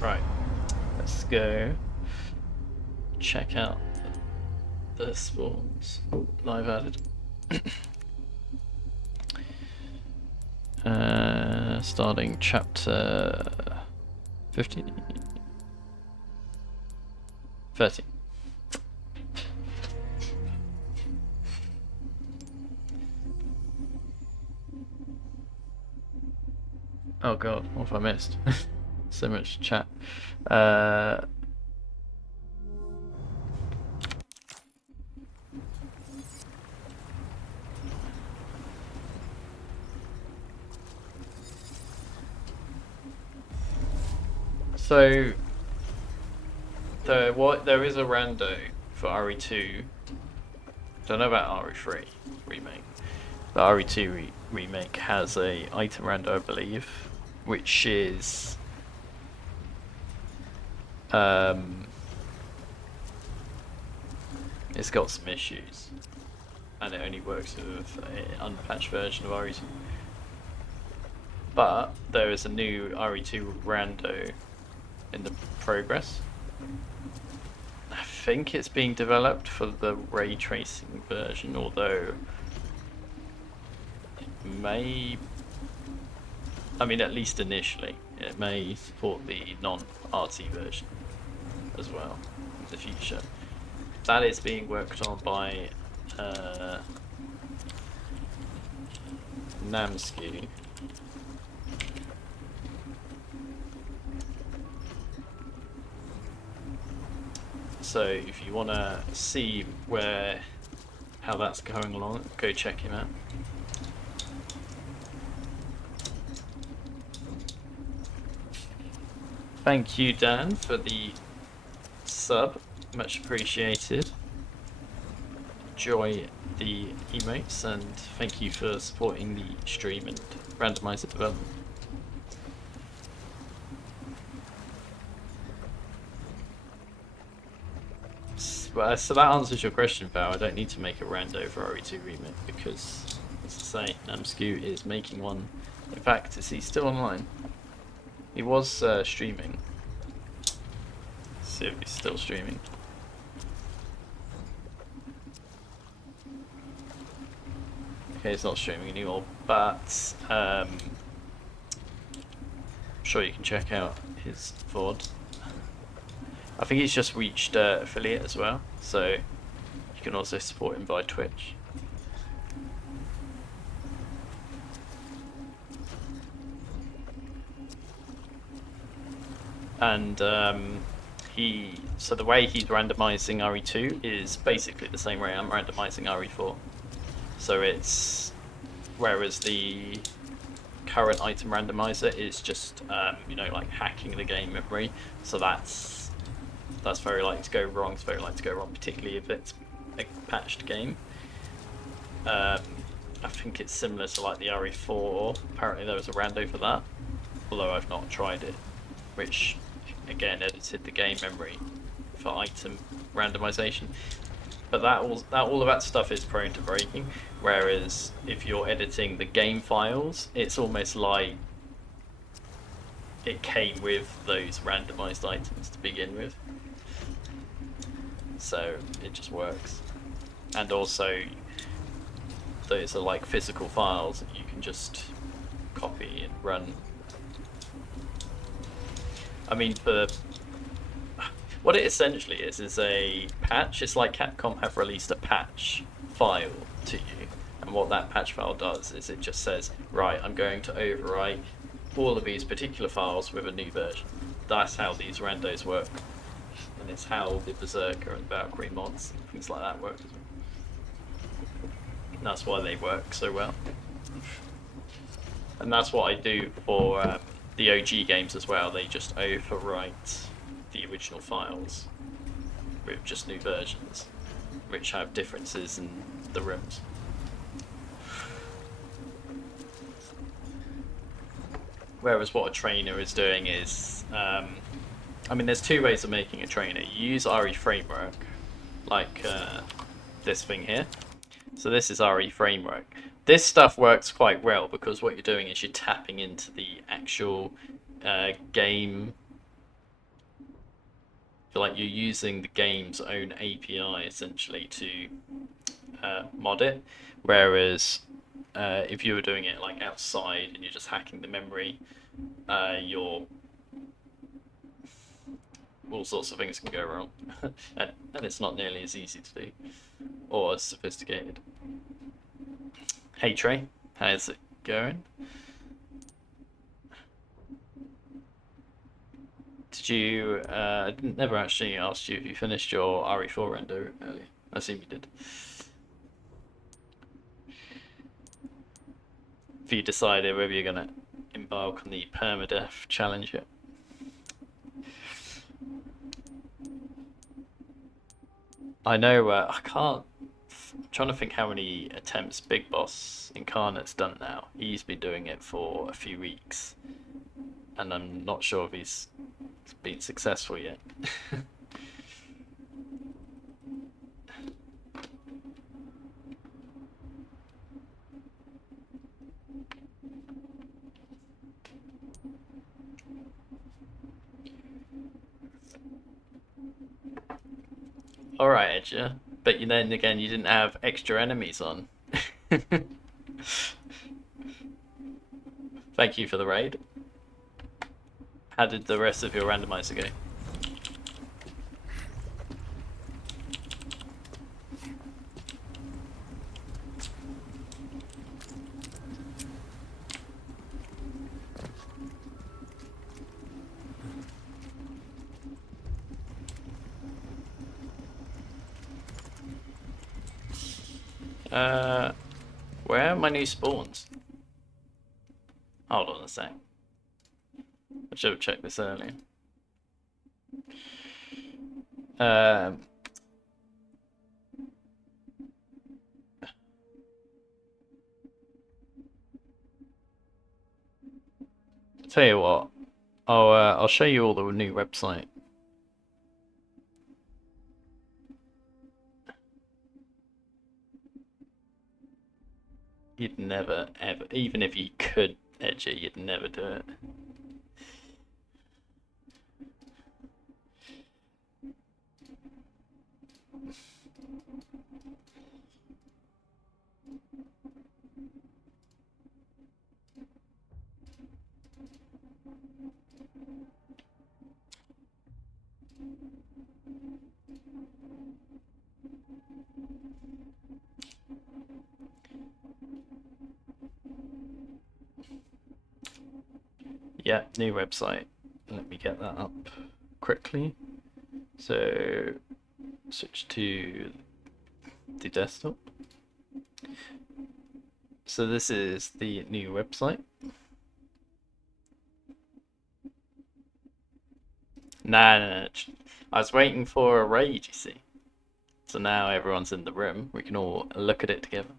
Right, let's go check out the spawns that I've added. Starting chapter 15. 13. Oh god, what have I missed? So much chat. So there is a rando for RE2. Don't know about RE3 remake, but RE2 remake has a item rando, I believe, which is it's got some issues, and it only works with an unpatched version of RE2. But there is a new RE2 rando in the progress. I think it's being developed for the ray tracing version, although it may, I mean, at least initially, it may support the non-RT version as well in the future. That is being worked on by Namsku. So if you want to see how that's going along, go check him out. Thank you, Dan, for the sub, much appreciated. Enjoy the emotes, and thank you for supporting the stream and randomizer development. So that answers your question, Val. I don't need to make a rando for RE2 remake because, as I say, Namsku is making one. In fact, is he still online? He was streaming. Let's see if he's still streaming. Okay, he's not streaming anymore, but I'm sure you can check out his VOD. I think he's just reached affiliate as well, so you can also support him by Twitch. And so the way he's randomizing RE2 is basically the same way I'm randomizing RE4. So it's, whereas the current item randomizer is just you know, like hacking the game memory, so that's very likely to go wrong. It's very likely to go wrong, particularly if it's a patched game. I think it's similar to like the RE4. Apparently there was a rando for that, although I've not tried it, which again edited the game memory for item randomization. But all of that stuff is prone to breaking. Whereas if you're editing the game files, it's almost like it came with those randomized items to begin with. So it just works. And also, those are like physical files that you can just copy and run. I mean, what it essentially is a patch. It's like Capcom have released a patch file to you, and what that patch file does is it just says, right, I'm going to overwrite all of these particular files with a new version. That's how these randos work, and it's how the Berserker and Valkyrie mods and things like that work as well. And that's why they work so well. And that's what I do for the OG games as well. They just overwrite the original files with just new versions, which have differences in the rooms. Whereas what a trainer is doing is, I mean, there's two ways of making a trainer. You use RE framework, like this thing here. So this is RE framework. This stuff works quite well because what you're doing is you're tapping into the actual game feel like you're using the game's own API essentially to mod it, whereas if you were doing it like outside and you're just hacking the memory, you're all sorts of things can go wrong, and it's not nearly as easy to do or as sophisticated. Hey Trey, how's it going? Did you? I never actually asked you if you finished your RE4 render earlier. I assume you did. Have you decided whether you're gonna embark on the permadeath challenge yet? I know. I can't. I'm trying to think how many attempts Big Boss Incarnate's done now. He's been doing it for a few weeks, and I'm not sure if he's been successful yet. Alright, Edger. But then again, you didn't have extra enemies on. Thank you for the raid. How did the rest of your randomizer go? Where are my new spawns? Hold on a sec. I should have checked this earlier. Tell you what, I'll show you all the new website. You'd never, ever, even if you could edge it, you'd never do it. Yeah, new website. Let me get that up quickly. So switch to the desktop. So this is the new website. Nah, I was waiting for a raid, you see. So now everyone's in the room. We can all look at it together.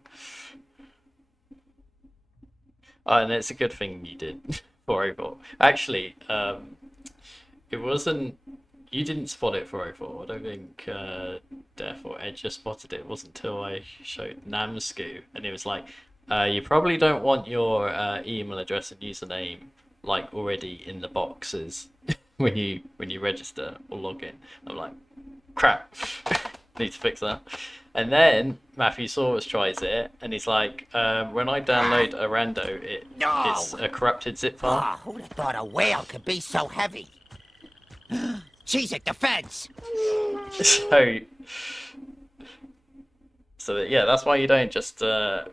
Oh, and it's a good thing you did. 404. Actually, it wasn't. You didn't spot it 404. I don't think Def or Ed just spotted it. It wasn't until I showed Namsku, and it was like, you probably don't want your email address and username like already in the boxes when you register or log in. I'm like, crap. Need to fix that. And then Matthew Saurus tries it, and he's like, when I download a rando, it's a corrupted zip file. Ah, who'd have thought a whale could be so heavy? Cheese it, the feds! So yeah, that's why you don't just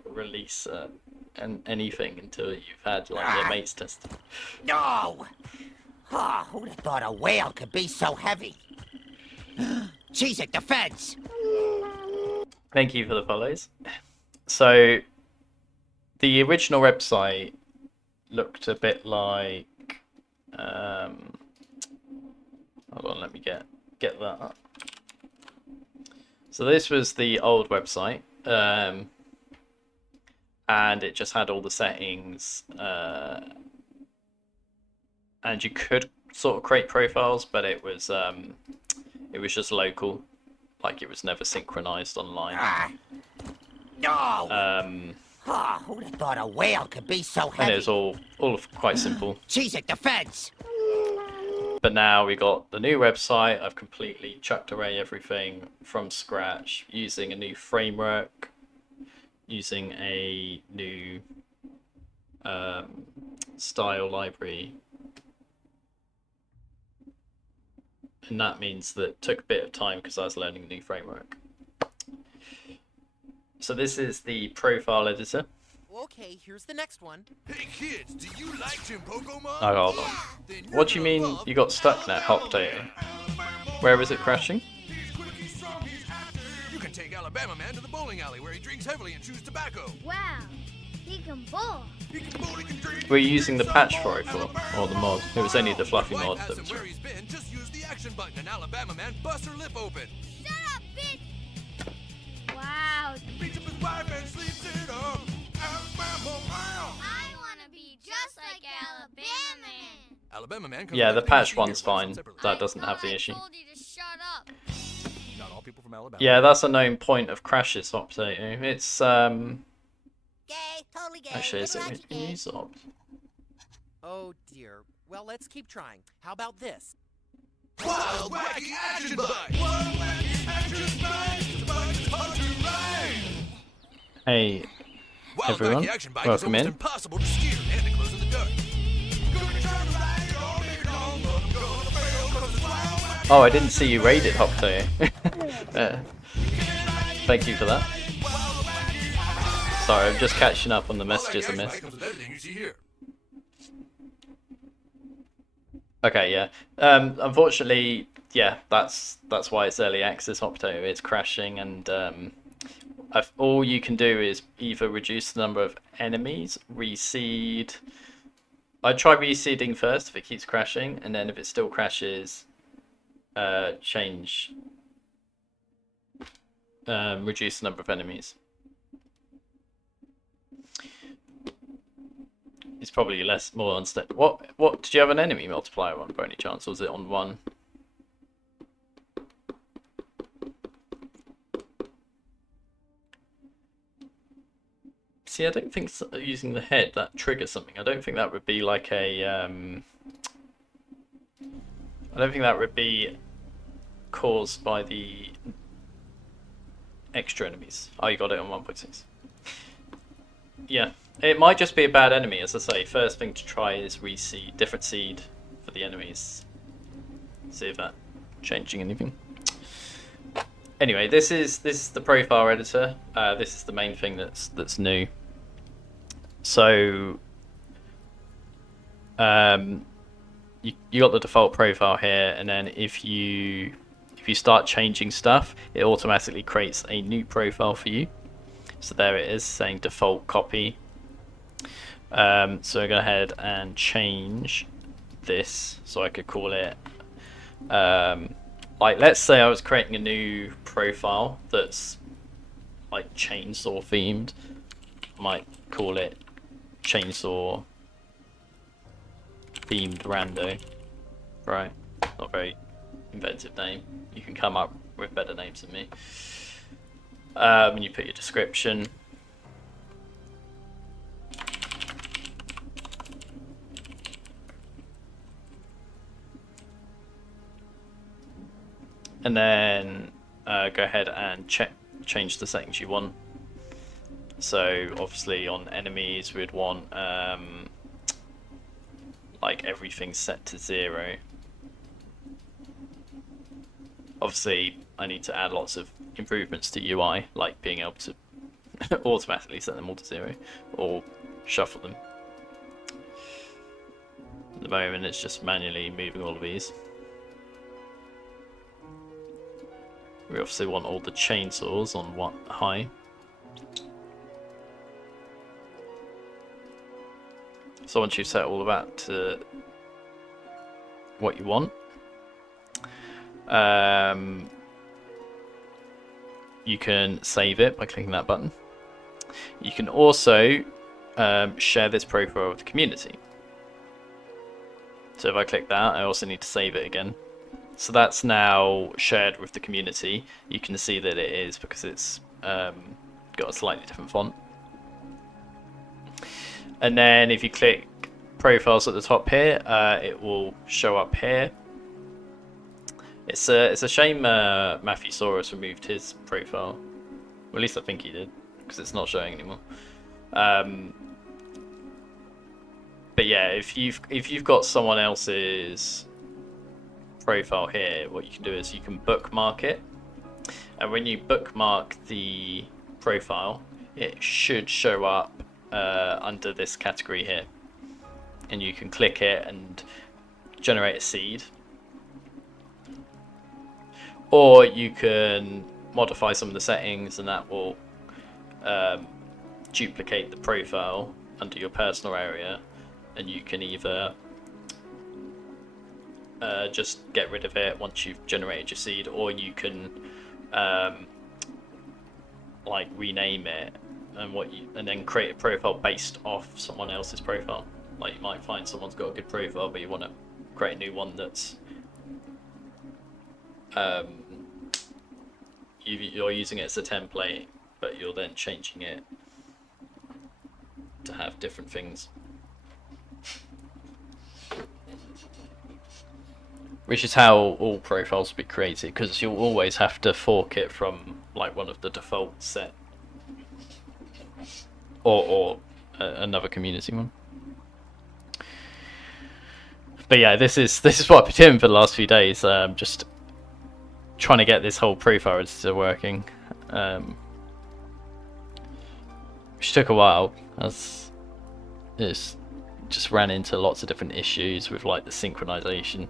release anything until you've had like your mates test it. No! Ah, who'd have thought a whale could be so heavy? Cheese it, the feds! Thank you for the follows. So the original website looked a bit like hold on, let me get that up. So this was the old website, and it just had all the settings, and you could sort of create profiles, but it was just local, like it was never synchronized online. No! Ah, who'd have thought a whale could be so heavy? And it was all quite simple. Cheese it, the feds! But now we got the new website. I've completely chucked away everything from scratch using a new framework, using a new style library. And that means that it took a bit of time because I was learning a new framework. So this is the profile editor. Okay, here's the next one. Hey kids, do you like Jim Pokemon? Oh, hold on. Then you're What do you gonna mean love you got stuck now, Hop Data? Where is it crashing? He's quick, he's strong, he's active. You can take Alabama Man to the bowling alley where he drinks heavily and chews tobacco. Wow, he can bowl. He can bowl, he can drink. We're using the patch for it, or the mod. It was only the fluffy Wife mod asks that him was where he's been, just use the action button and Alabama Man busts her lip open. Shut up, bitch! Wow, Beats up his wife and sleeps it up. Alabama Man. I want to be just like Alabama Man. Alabama Man comes Yeah, with the everything patch you see one's here, one fine. separately. That doesn't have the I issue. told you to shut up. Not all people from Alabama. Yeah, that's a known point of crashes, Hop Data. It's Gay, totally gay. actually is Liberal it archie gay. news op? Oh dear. Well, let's keep trying. How about this? Wild wacky action bike. Wild wacky action bike. The bike is hard to ride. Hey, Wild everyone, wacky action bike welcome is almost in. impossible to steer and to close in the dark. Gonna try to ride all day long, but I'm gonna fail 'cause it's wild wacky. Oh, I didn't see you raided, Hop Data. Thank you for that. Sorry, I'm just catching up on the messages I missed. Comes with everything you see here. Okay, yeah. Unfortunately, yeah, that's why it's early access, Hop Data. It's crashing, and all you can do is either reduce the number of enemies, reseed. I'd try reseeding first if it keeps crashing, and then if it still crashes, change, reduce the number of enemies. It's probably more unstable. What did you have an enemy multiplier on by any chance, or was it on 1? See, I don't think using the head that triggers something. I don't think that would be like a I don't think that would be caused by the extra enemies. Oh, you got it on 1.6. Yeah, it might just be a bad enemy. As I say, first thing to try is reseed, different seed for the enemies. See if that changing anything. Anyway, this is the profile editor. This is the main thing that's new. So you got the default profile here, and then if you start changing stuff, it automatically creates a new profile for you. So there it is, saying default copy. So I go ahead and change this, so I could call it like, let's say I was creating a new profile that's like chainsaw themed. I might call it chainsaw themed rando. Right, not a very inventive name. You can come up with better names than me. And you put your description. And then go ahead and change the settings you want. So obviously on enemies we'd want like everything set to 0. Obviously I need to add lots of improvements to UI, like being able to automatically set them all to 0 or shuffle them. At the moment it's just manually moving all of these. We obviously want all the chainsaws on high. So once you've set all of that to what you want, you can save it by clicking that button. You can also share this profile with the community. So if I click that, I also need to save it again. So that's now shared with the community. You can see that it is because it's got a slightly different font. And then if you click profiles at the top here, it will show up here It's a shame Matthesaurus removed his profile. Well, at least I think he did, because it's not showing anymore. But yeah, if you've got someone else's profile here, what you can do is you can bookmark it, and when you bookmark the profile, it should show up under this category here, and you can click it and generate a seed, or you can modify some of the settings, and that will duplicate the profile under your personal area, and you can either just get rid of it once you've generated your seed, or you can like rename it and then create a profile based off someone else's profile. Like you might find someone's got a good profile, but you want to create a new one that's you're using it as a template, but you're then changing it to have different things. Which is how all profiles will be created, because you'll always have to fork it from like one of the default set, or another community one. But yeah, this is what I've been doing for the last few days. Just trying to get this whole profile register working, which took a while, as it just ran into lots of different issues with like the synchronization.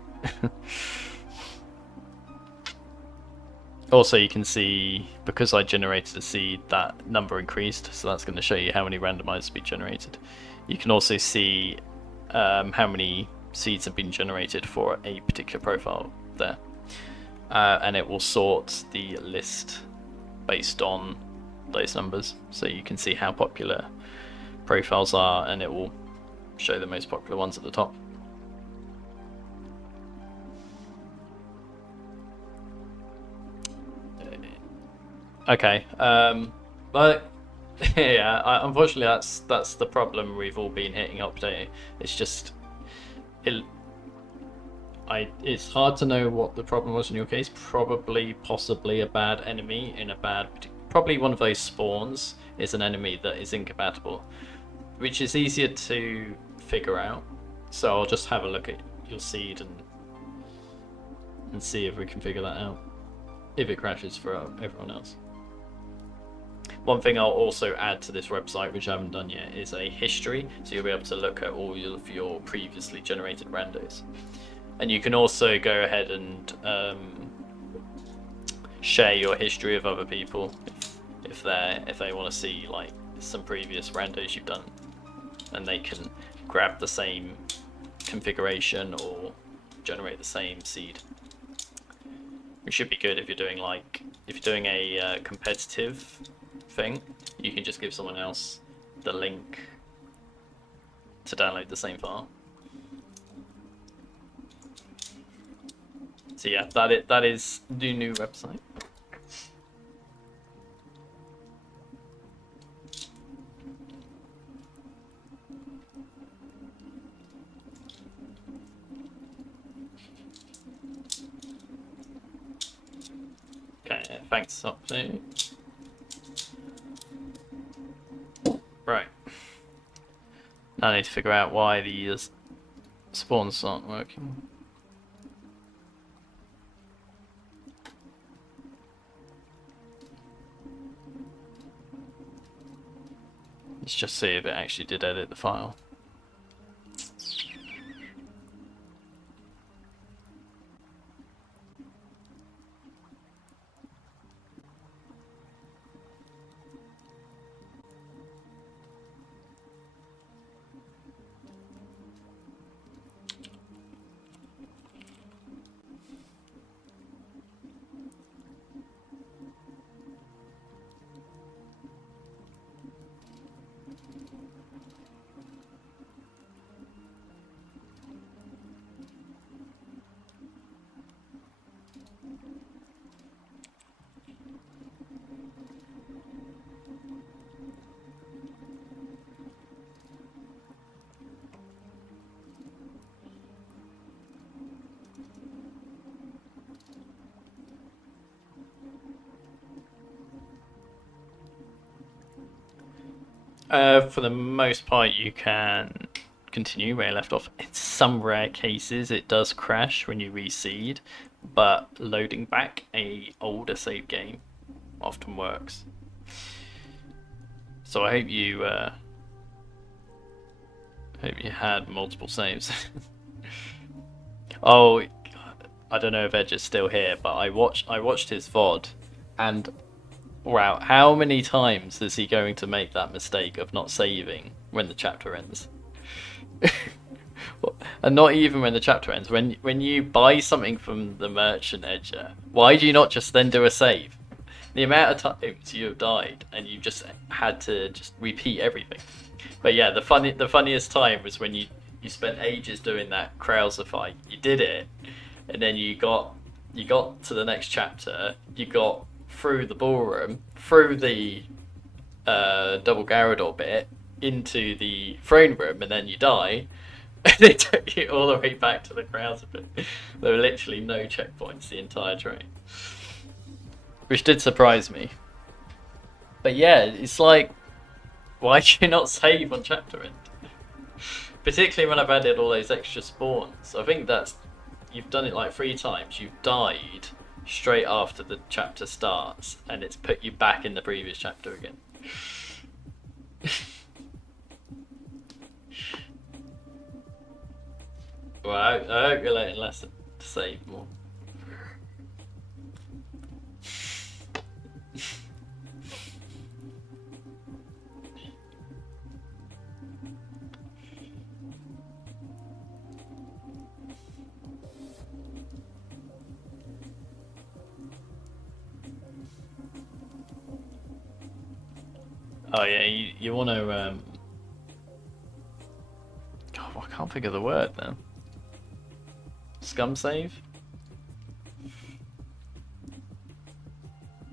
Also, you can see, because I generated a seed, that number increased, so that's going to show you how many randomizers have been generated. You can also see how many seeds have been generated for a particular profile there, and it will sort the list based on those numbers, so you can see how popular profiles are, and it will show the most popular ones at the top. Okay, but yeah, unfortunately that's the problem we've all been hitting updating. It's just it's hard to know what the problem was in your case. Possibly a bad enemy in a probably one of those spawns is an enemy that is incompatible, which is easier to figure out. So I'll just have a look at your seed and see if we can figure that out, if it crashes for everyone else. One thing I'll also add to this website, which I haven't done yet, is a history, so you'll be able to look at all of your previously generated randos. And you can also go ahead and share your history with other people if they want to see like some previous randos you've done, and they can grab the same configuration or generate the same seed. It should be good if you're doing a competitive thing. You can just give someone else the link to download the same file. So yeah, that is the new website. Okay, thanks update. Right. Now I need to figure out why the spawns aren't working. Let's just see if it actually did edit the file. For the most part, you can continue where you left off. In some rare cases, it does crash when you reseed, but loading back a older save game often works. So I hope you had multiple saves. Oh, I don't know if Edge is still here, but I watched his VOD, and wow, how many times is he going to make that mistake of not saving when the chapter ends? And not even when the chapter ends. When you buy something from the merchant, Edger, why do you not just then do a save? The amount of times you have died and you just had to just repeat everything. But yeah, the funniest time was when you spent ages doing that Krauser fight. You did it, and then you got to the next chapter. You got through the ballroom, through the double Garrador bit, into the throne room, and then you die. And they took you all the way back to the Krauser bit. There were literally no checkpoints the entire train, which did surprise me. But yeah, it's like, why do you not save on chapter end? Particularly when I've added all those extra spawns. I think you've done it like 3 times. You've died straight after the chapter starts, and it's put you back in the previous chapter again. Well, I hope you're learning lesson to save more. Oh yeah, you want to God, I can't think of the word now. Scum save?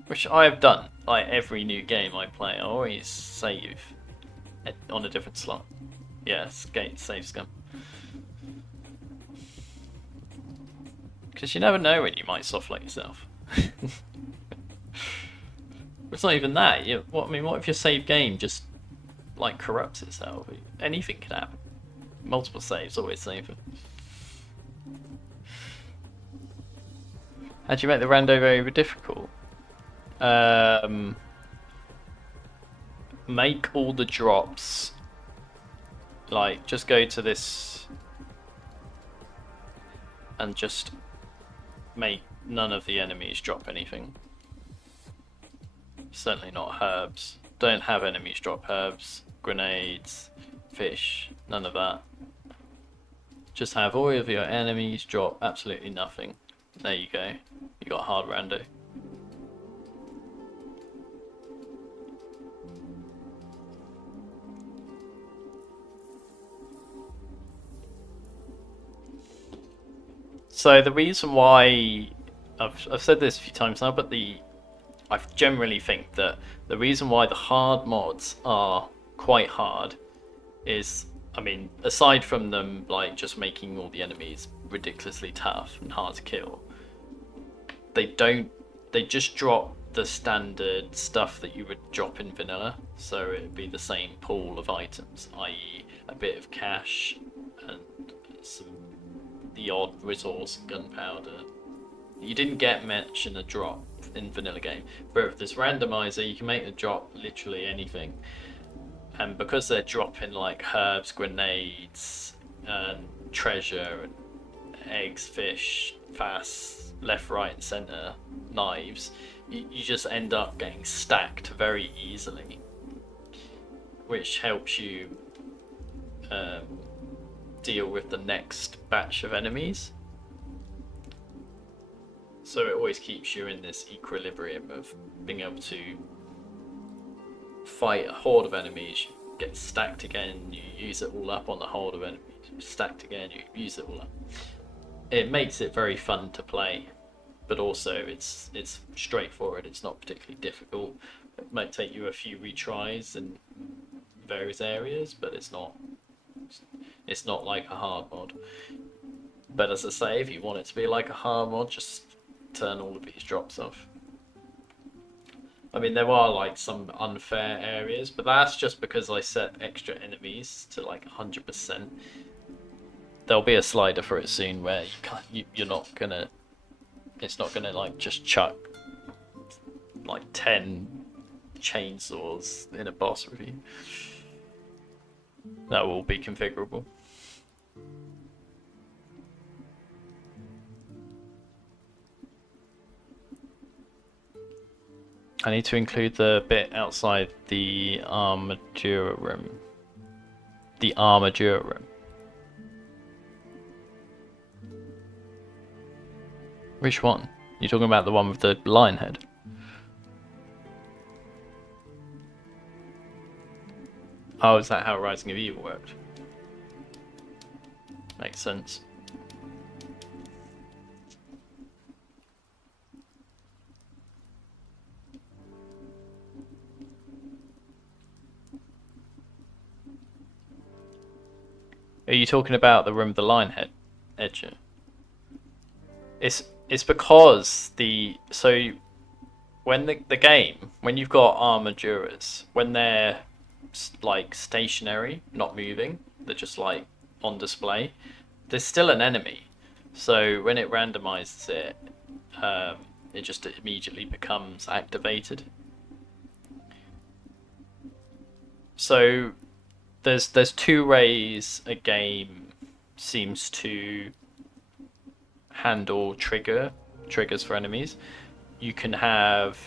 Which I have done. Like every new game I play, I always save on a different slot. Yeah, save scum. Because you never know when you might softlock yourself. It's not even that. What if your save game just like corrupts itself? Anything can happen. Multiple saves always safer. How'd you make the rando very difficult? Make all the drops. Like, just go to this and just make none of the enemies drop anything. Certainly not herbs. Don't have enemies drop herbs, grenades, fish, none of that. Just have all of your enemies drop absolutely nothing. There you go. You got hard rando. So the reason why I've said this a few times now, but I generally think that the reason why the hard mods are quite hard is, I mean, aside from them like just making all the enemies ridiculously tough and hard to kill, they just drop the standard stuff that you would drop in vanilla. So it'd be the same pool of items, i.e. a bit of cash and the odd resource, gunpowder. You didn't get much in a drop in vanilla game, but with this randomizer you can make the drop literally anything, and because they're dropping like herbs, grenades, and treasure, and eggs, fish, fasts, left, right, and center, knives, you just end up getting stacked very easily, which helps you deal with the next batch of enemies. So it always keeps you in this equilibrium of being able to fight a horde of enemies, get stacked again, you use it all up on the horde of enemies, stacked again, you use it all up. It makes it very fun to play, but also it's straightforward, it's not particularly difficult. It might take you a few retries in various areas, but it's not like a hard mod. But as I say, if you want it to be like a hard mod, just turn all of these drops off. I mean, there are like some unfair areas, but that's just because I set extra enemies to like 100%. There'll be a slider for it soon where you can't, you're not gonna, it's not gonna like just chuck like 10 chainsaws in a boss review. That will be configurable. I need to include the bit outside the armadura room. The armadura room. Which one? You're talking about the one with the lion head? Oh, is that how Rising of Evil worked? Makes sense. Are you talking about the room with the lion head edge? It's because when the game, when you've got armaduras, when they're like stationary, not moving, they're just like on display, there's still an enemy. So when it randomizes it, it just immediately becomes activated. So there's two ways a game seems to handle triggers for enemies. You can have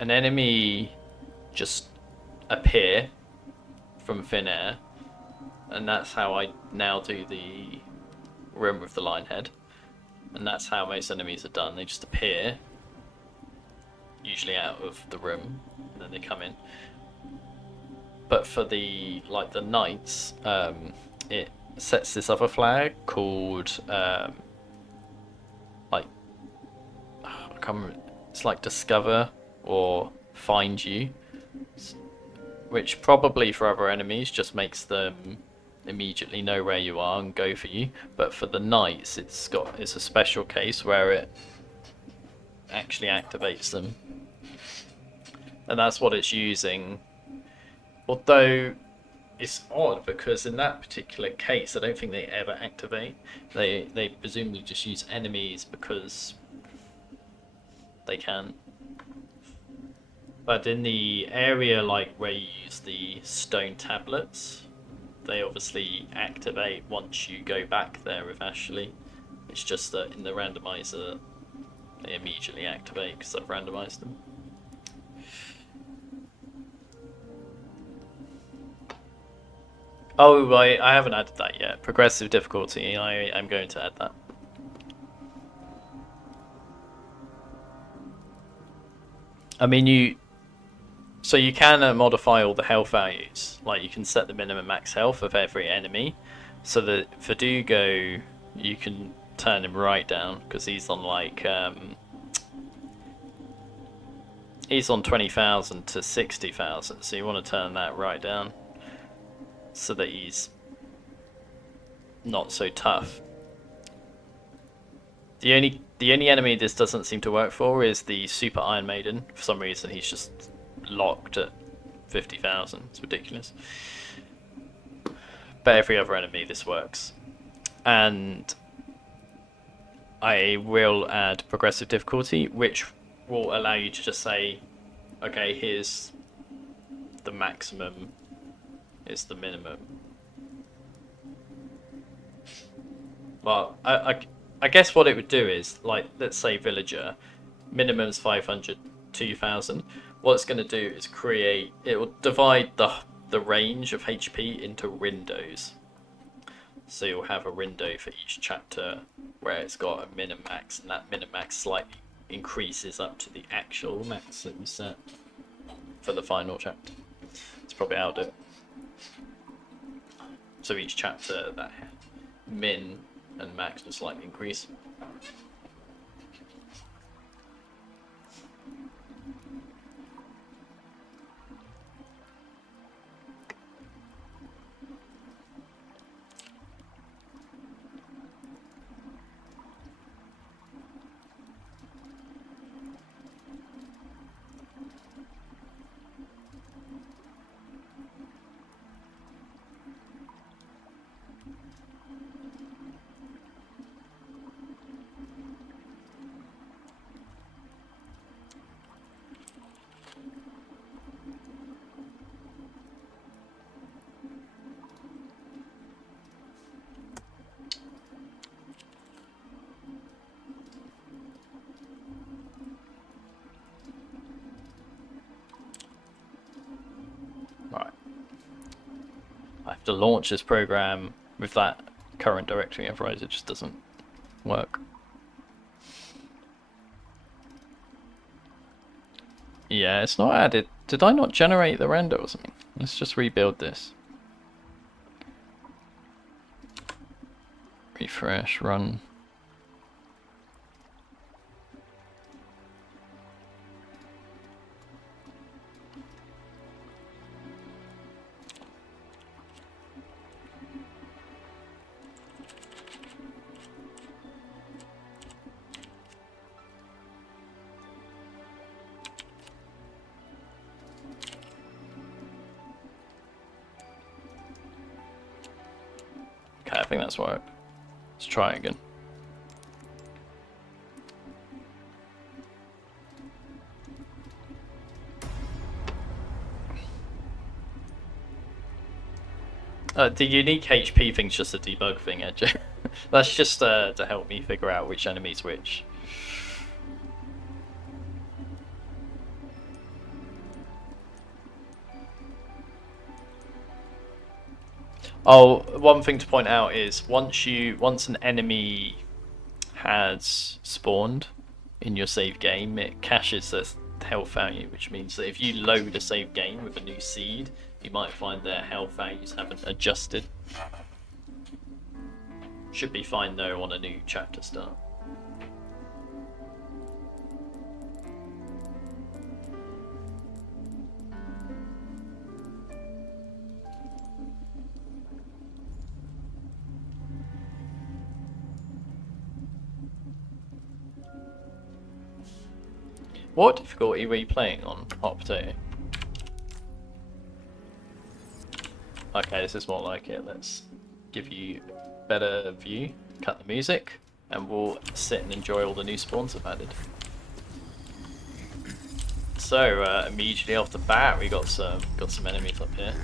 an enemy just appear from thin air, and that's how I now do the room with the lion head, and that's how most enemies are done. They just appear, usually out of the room, and then they come in. But for the knights, it sets this other flag called I can't remember, it's like discover or find you, which probably for other enemies just makes them immediately know where you are and go for you. But for the knights, it's a special case where it actually activates them, and that's what it's using. Although it's odd because in that particular case, I don't think they ever activate. They presumably just use enemies because they can. But in the area like where you use the stone tablets, they obviously activate once you go back there with Ashley. It's just that in the randomizer, they immediately activate because I've randomized them. Oh, I haven't added that yet. Progressive difficulty, I am going to add that. I mean, you can modify all the health values. Like, you can set the minimum max health of every enemy. So that for Dugo, you can turn him right down because he's on like he's on 20,000 to 60,000. So you want to turn that right down so that he's not so tough. The only enemy this doesn't seem to work for is the Super Iron Maiden. For some reason, he's just locked at 50,000. It's ridiculous. But every other enemy, this works. And I will add progressive difficulty, which will allow you to just say, okay, here's the maximum, here's the minimum. Well, I guess what it would do is, like, let's say villager, minimum's 500, 2,000. What it's going to do is it will divide the range of HP into windows. So you'll have a window for each chapter where it's got a min and max, and that min and max slightly increases up to the actual max that you set for the final chapter. That's probably how I'll do it. So each chapter, that min and max will slightly increase. I have to launch this program with that current directory, otherwise it just doesn't work. Yeah, it's not added. Did I not generate the render or something? Let's just rebuild this. Refresh, run. Okay, I think that's worked. Let's try again. The unique HP thing's just a debug thing, Edge. That's just to help me figure out which enemy's which. Oh, one thing to point out is once an enemy has spawned in your save game, it caches the health value, which means that if you load a save game with a new seed, you might find their health values haven't adjusted. Should be fine though on a new chapter start. What difficulty were you playing on Hot Potato? Okay, this is more like it. Let's give you a better view, cut the music, and we'll sit and enjoy all the new spawns I've added. So immediately off the bat, we got some enemies up here.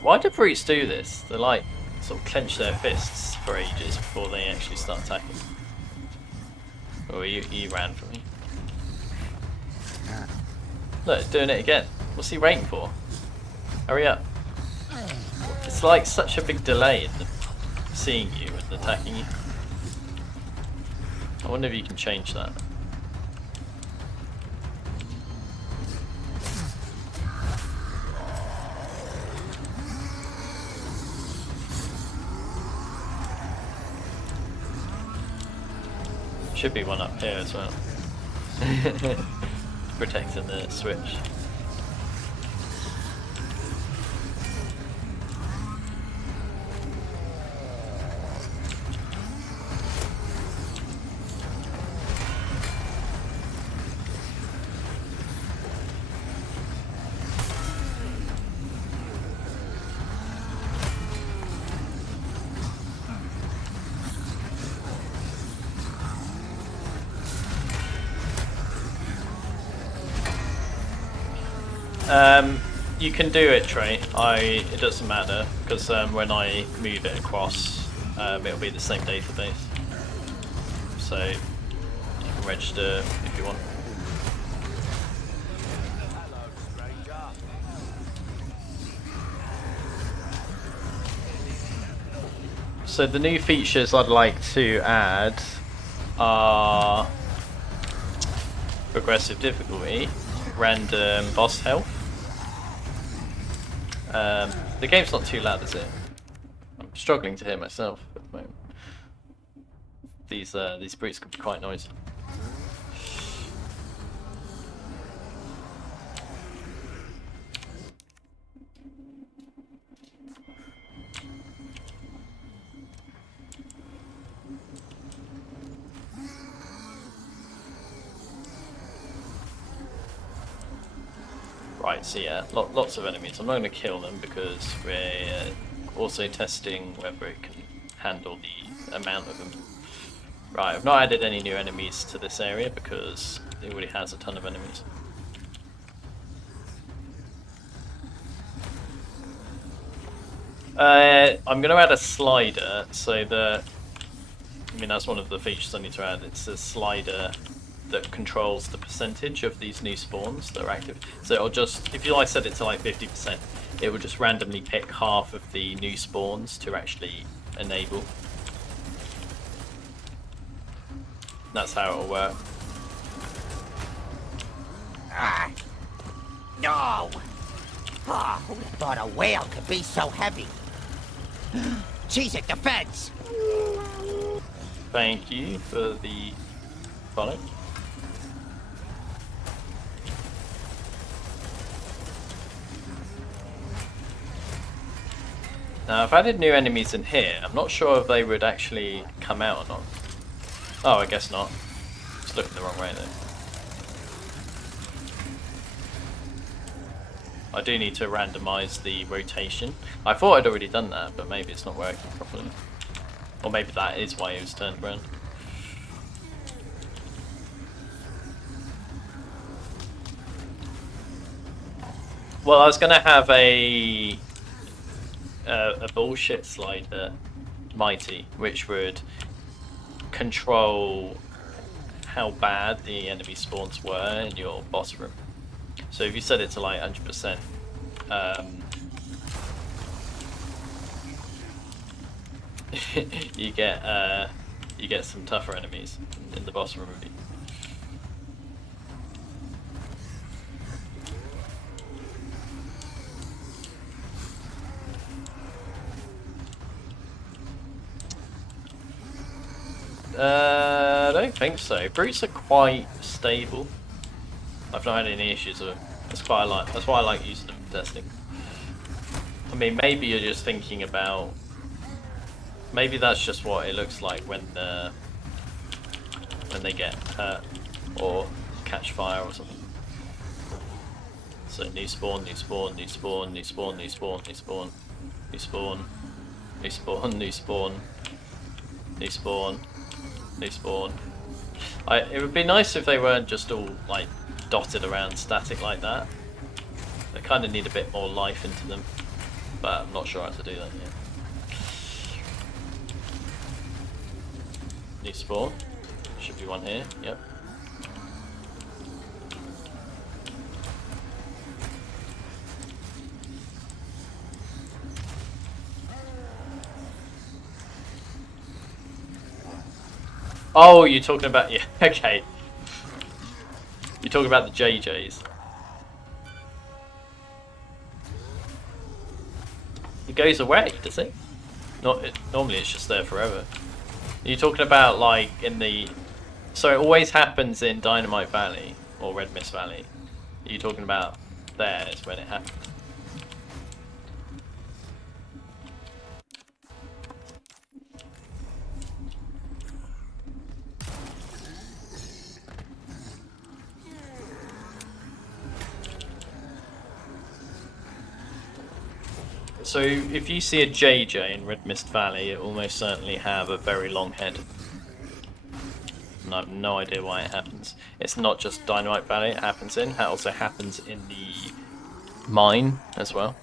Why do brutes do this? They like sort of clench their fists for ages before they actually start attacking. Oh, you ran from me. Look, it's doing it again. What's he waiting for? Hurry up. It's like such a big delay in them seeing you and attacking you. I wonder if you can change that. Should be one up here as well. Protecting the switch. You can do it, Trey. It doesn't matter because when I move it across, it'll be the same database. So you can register if you want. So the new features I'd like to add are progressive difficulty, random boss health. The game's not too loud, is it? I'm struggling to hear myself at the moment. These brutes can be quite noisy. Right, so yeah, lots of enemies. I'm not going to kill them because we're also testing whether it can handle the amount of them. Right, I've not added any new enemies to this area because it already has a ton of enemies. I'm going to add a slider so that, I mean that's one of the features I need to add. It's a slider that controls the percentage of these new spawns that are active. So it'll just, if you like set it to like 50%, it will just randomly pick half of the new spawns to actually enable. That's how it'll work. Ah, no! Ah, who'd have thought a whale could be so heavy? Cheese it, the fence! Thank you for the follow. Now, I've added new enemies in here. I'm not sure if they would actually come out or not. Oh, I guess not. Just looking the wrong way though. I do need to randomize the rotation. I thought I'd already done that, but maybe it's not working properly. Or maybe that is why it was turned around. Well, I was gonna have a bullshit slider, Mighty, which would control how bad the enemy spawns were in your boss room. So if you set it to like 100%, you get some tougher enemies in the boss room. I don't think so. Brutes are quite stable. I've not had any issues with them. That's why I like using them for testing. I mean, maybe you're just thinking about. Maybe that's just what it looks like when they get hurt or catch fire or something. So new spawn, new spawn, new spawn, new spawn, new spawn, new spawn, new spawn, new spawn, new spawn, new spawn, new spawn. It would be nice if they weren't just all like dotted around static like that. They kind of need a bit more life into them, but I'm not sure how to do that yet. New spawn. Should be one here, yep. Oh, you're talking about, yeah, okay. You're talking about the JJs. It goes away, does it? Normally it's just there forever. You're talking about like in the... So it always happens in Dynamite Valley or Red Mist Valley. You're talking about there is when it happens. So if you see a JJ in Red Mist Valley, it will almost certainly have a very long head. And I have no idea why it happens. It's not just Dynamite Valley it happens in, it also happens in the mine as well.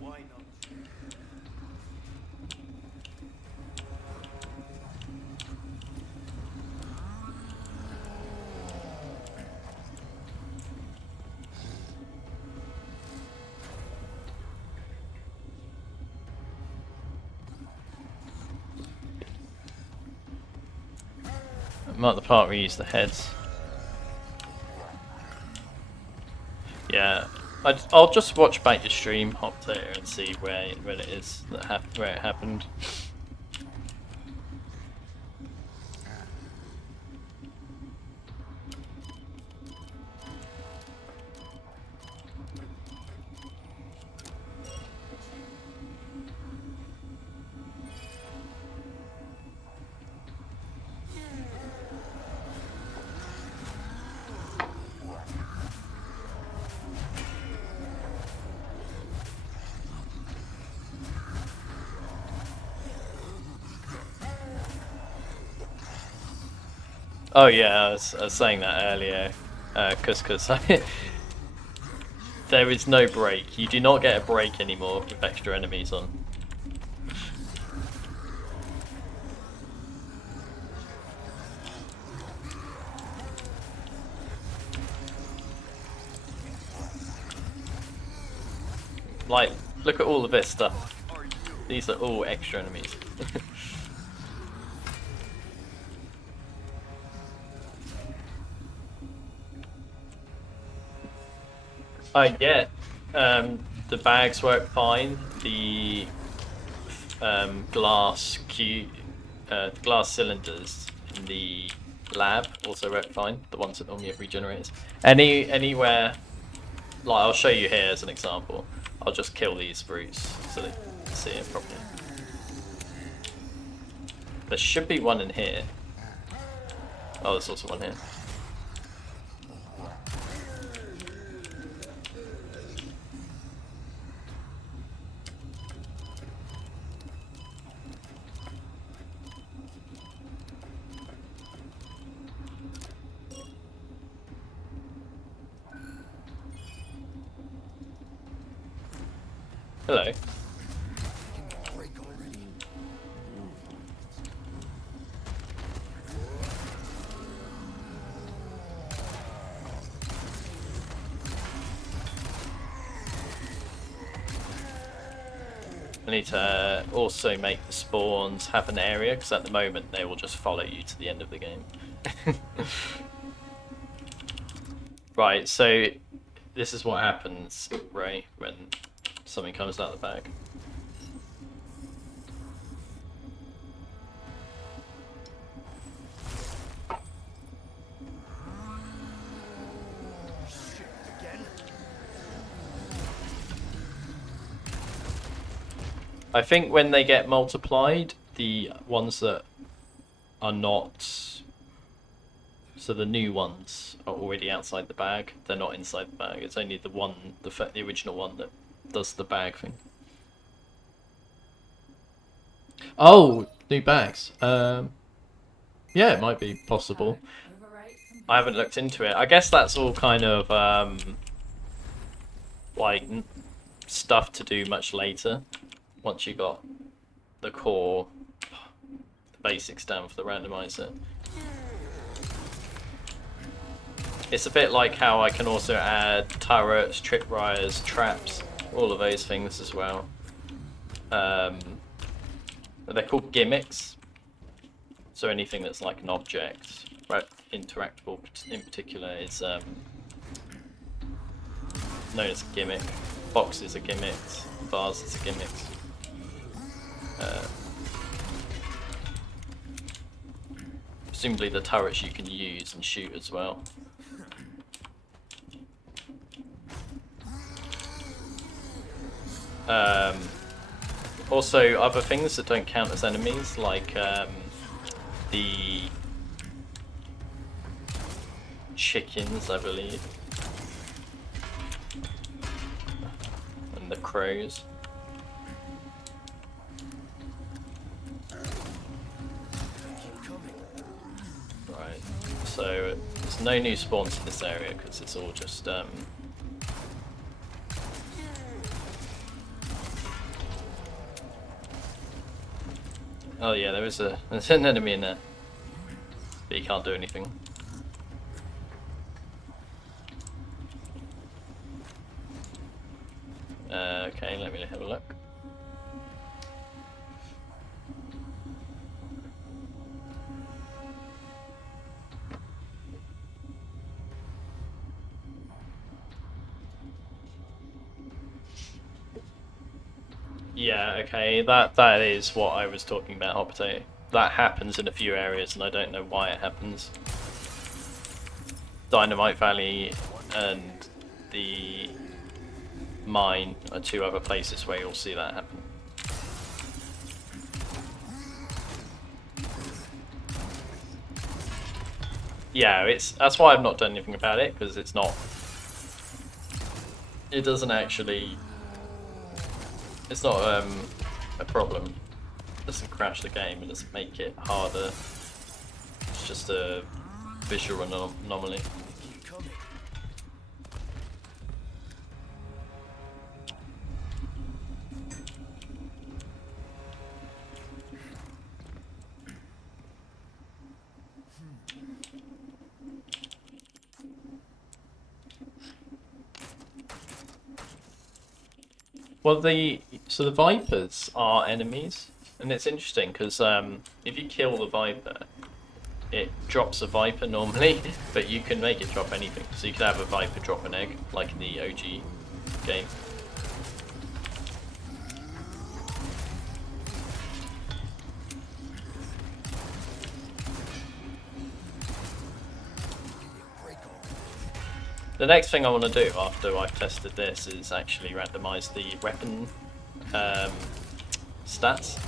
Why not? Mark the part where you use the heads. Yeah, I'll just watch back your stream, hop to it and see where it is that where it happened. Oh yeah, I was saying that earlier, because there is no break. You do not get a break anymore with extra enemies on. Like, look at all of this stuff. These are all extra enemies. Yeah, the bags work fine. The glass cylinders in the lab also work fine. The ones that normally have regenerators. Anywhere, like I'll show you here as an example. I'll just kill these brutes so they can see it properly. There should be one in here. Oh, there's also one here. Hello. I need to also make the spawns have an area, because at the moment they will just follow you to the end of the game. Right, so this is what happens, Ray, when something comes out of the bag. I think when they get multiplied, the ones that are not... So the new ones are already outside the bag. They're not inside the bag. It's only the one, the original one that does the bag thing. Oh, new bags. Yeah, it might be possible. I haven't looked into it. I guess that's all kind of like stuff to do much later. Once you got the core, the basics down for the randomizer. It's a bit like how I can also add turrets, tripwires, traps, all of those things as well. They're called gimmicks. So anything that's like an object, right, interactable in particular, is known as a gimmick. Boxes are gimmicks, vases are gimmicks. Presumably the turrets you can use and shoot as well. Also, other things that don't count as enemies, like the chickens, I believe, and the crows. Right, so there's no new spawns in this area because it's all just oh yeah, there's an enemy in there, but you can't do anything. Okay, let me have a look. Yeah, okay, that is what I was talking about, hot potato. That happens in a few areas, and I don't know why it happens. Dynamite Valley and the mine are two other places where you'll see that happen. Yeah, that's why I've not done anything about it, because it doesn't actually, it's not a problem. It doesn't crash the game, it doesn't make it harder. It's just a visual anomaly. Keep coming. Well, the Vipers are enemies, and it's interesting because if you kill the Viper, it drops a Viper normally, but you can make it drop anything. So you can have a Viper drop an egg, like in the OG game. The next thing I want to do after I've tested this is actually randomize the weapon stats.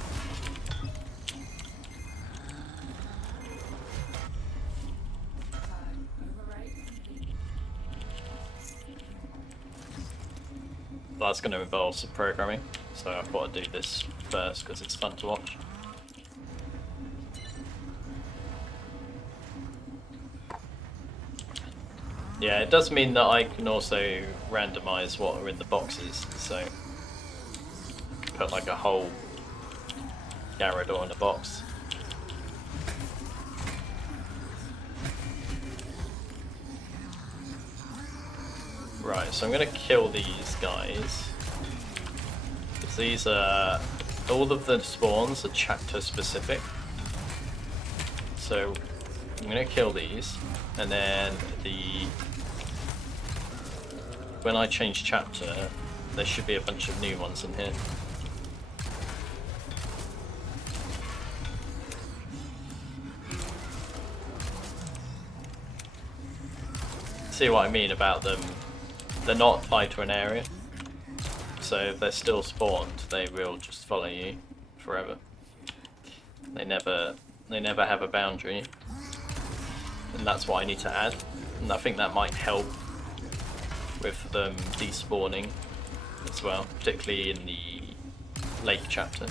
That's going to involve some programming, so I thought I'd do this first because it's fun to watch. Yeah, it does mean that I can also randomize what are in the boxes, so I can put like a whole Gyarados in a box. Right, so I'm going to kill these guys, because these are, all of the spawns are chapter specific, so I'm going to kill these, and then when I change chapter, there should be a bunch of new ones in here. See what I mean about them? They're not tied to an area, so if they're still spawned, they will just follow you forever. They never have a boundary, and that's what I need to add. And I think that might help with them despawning as well, particularly in the lake chapter.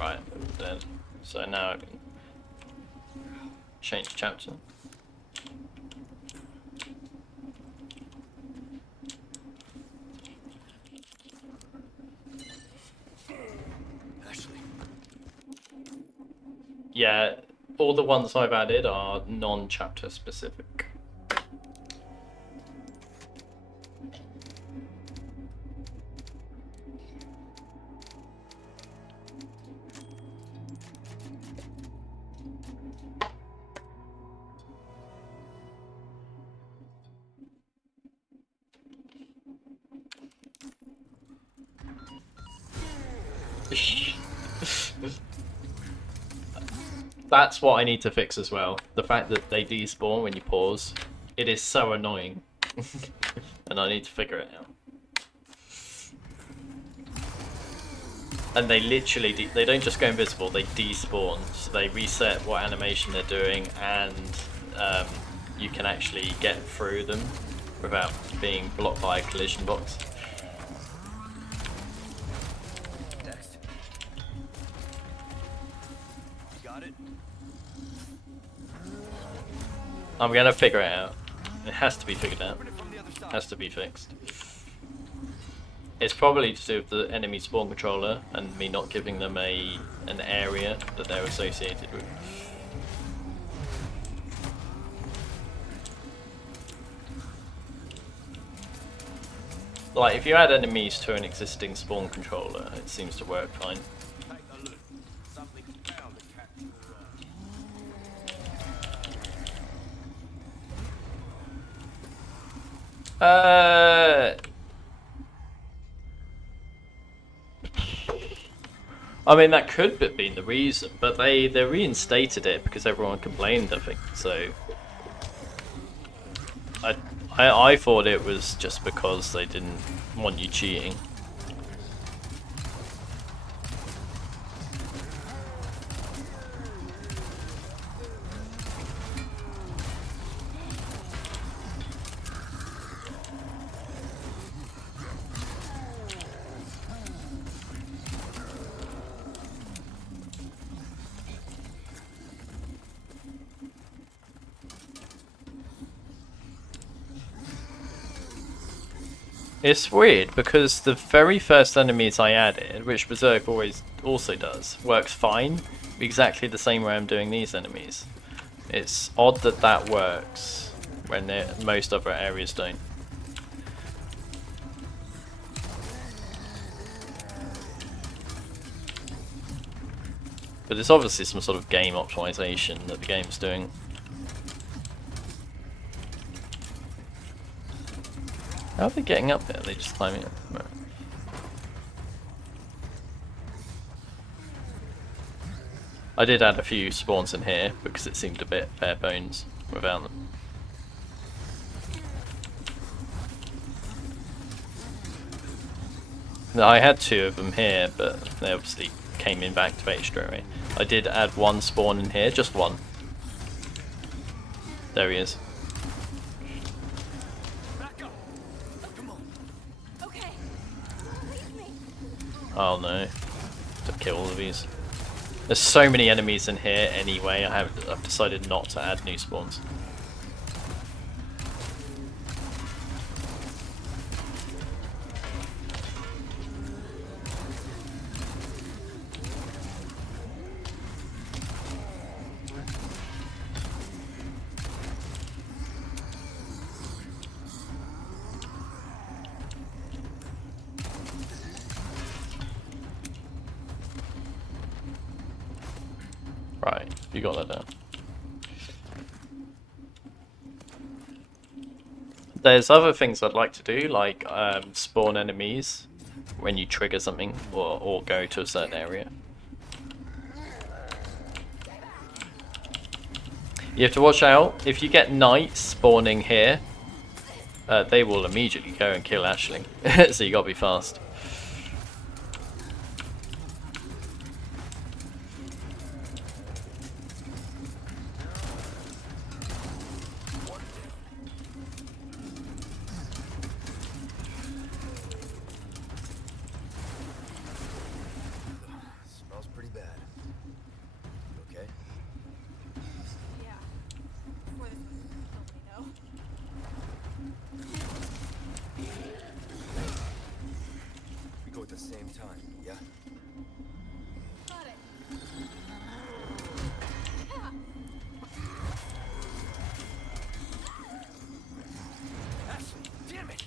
Right, dead. So now I can change chapter. Yeah, all the ones I've added are non-chapter specific. That's what I need to fix as well. The fact that they despawn when you pause. It is so annoying. And I need to figure it out. And they literally, they don't just go invisible, they despawn. So they reset what animation they're doing, and you can actually get through them without being blocked by a collision box. I'm gonna figure it out. It has to be figured out. It has to be fixed. It's probably to do with the enemy spawn controller and me not giving them an area that they're associated with. Like, if you add enemies to an existing spawn controller, it seems to work fine. I mean, that could have been the reason, but they reinstated it because everyone complained, I think. So I thought it was just because they didn't want you cheating. It's weird because the very first enemies I added, which Berserk always also does, works fine, exactly the same way I'm doing these enemies. It's odd that that works when most other areas don't. But it's obviously some sort of game optimization that the game's doing. How are they getting up there? Are they just climbing up? Right. I did add a few spawns in here because it seemed a bit bare bones without them. Now, I had 2 of them here, but they obviously came in back to base straight away. I did add 1 spawn in here, just 1. There he is. Okay. Leave me. Oh no. To kill all of these. There's so many enemies in here anyway, I've decided not to add new spawns. Right, you got that down. There's other things I'd like to do, like spawn enemies when you trigger something or go to a certain area. You have to watch out, if you get knights spawning here, they will immediately go and kill Ashling, so you gotta be fast. Smells pretty bad. You okay? Yeah. Before this was no. We go at the same time, yeah? Got it. Yeah. Ashley, damn it!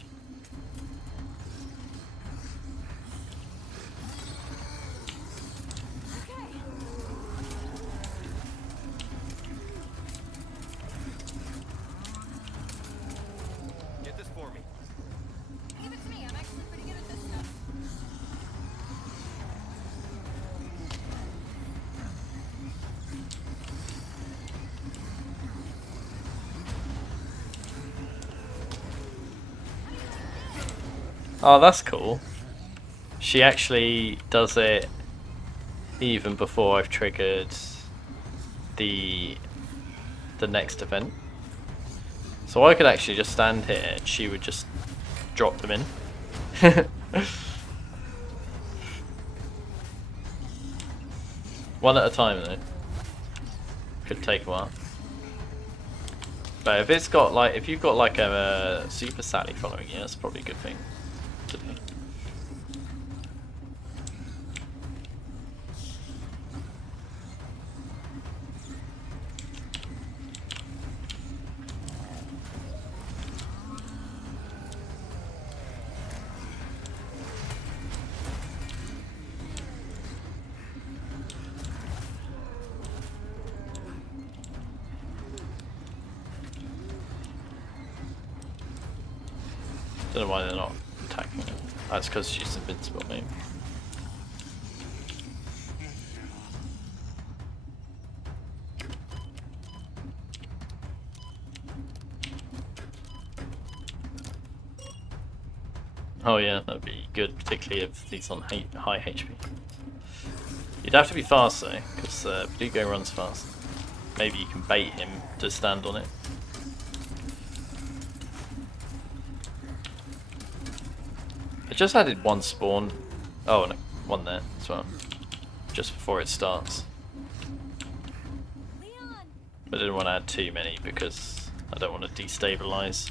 Okay. Get this for me. Give it to me. I'm actually pretty good at this stuff. Oh, that's cool. She actually does it even before I've triggered the next event. So I could actually just stand here and she would just drop them in. One at a time though. Could take a while. But if it's got like, if you've got like a Super Sally following you, that's probably a good thing to do. Don't know why they're not attacking her. That's because she's invincible, maybe. Oh yeah, that'd be good, particularly if he's on high HP. You'd have to be fast though, because Verdugo runs fast. Maybe you can bait him to stand on it. I just added 1 spawn. Oh no, 1 there as well. Just before it starts. Leon. I didn't want to add too many because I don't want to destabilize.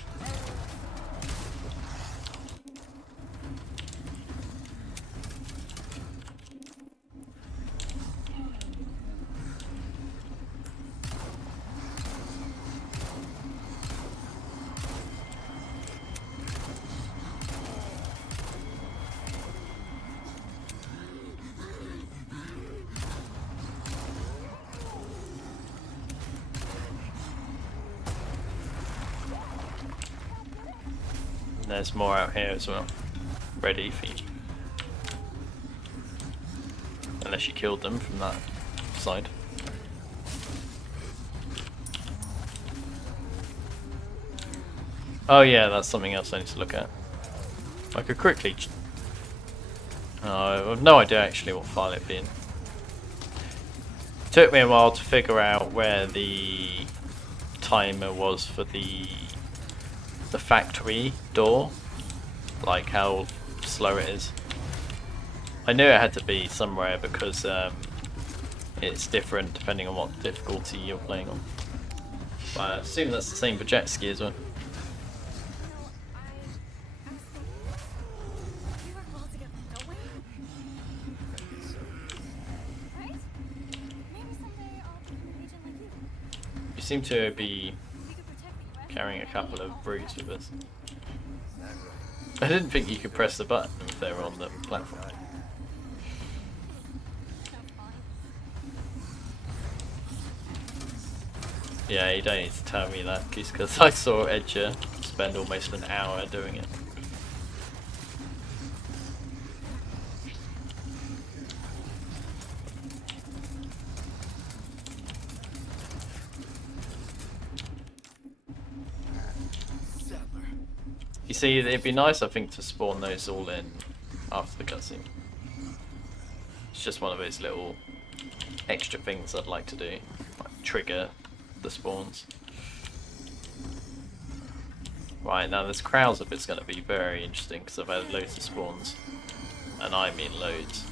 And there's more out here as well, ready for you. Unless you killed them from that side. Oh yeah, that's something else I need to look at. I could quickly... I have no idea actually what file it'd be in. Took me a while to figure out where the timer was for the factory door, like how slow it is. I knew it had to be somewhere because it's different depending on what difficulty you're playing on. But I assume that's the same for jet ski as well. We work well together, don't we? Right? Maybe someday I'll become an agent like you. You seem to be We could protect the US carrying a from couple any and of all brutes threats. with us. I didn't think you could press the button if they were on the platform. Sounds fun. Yeah, you don't need to tell me that, because I saw Edger spend almost an hour doing it. You see, it'd be nice, I think, to spawn those all in after the cutscene. It's just one of those little extra things I'd like to do, like trigger the spawns. Right, now this Krauser bit's going to be very interesting because I've had loads of spawns, and I mean loads.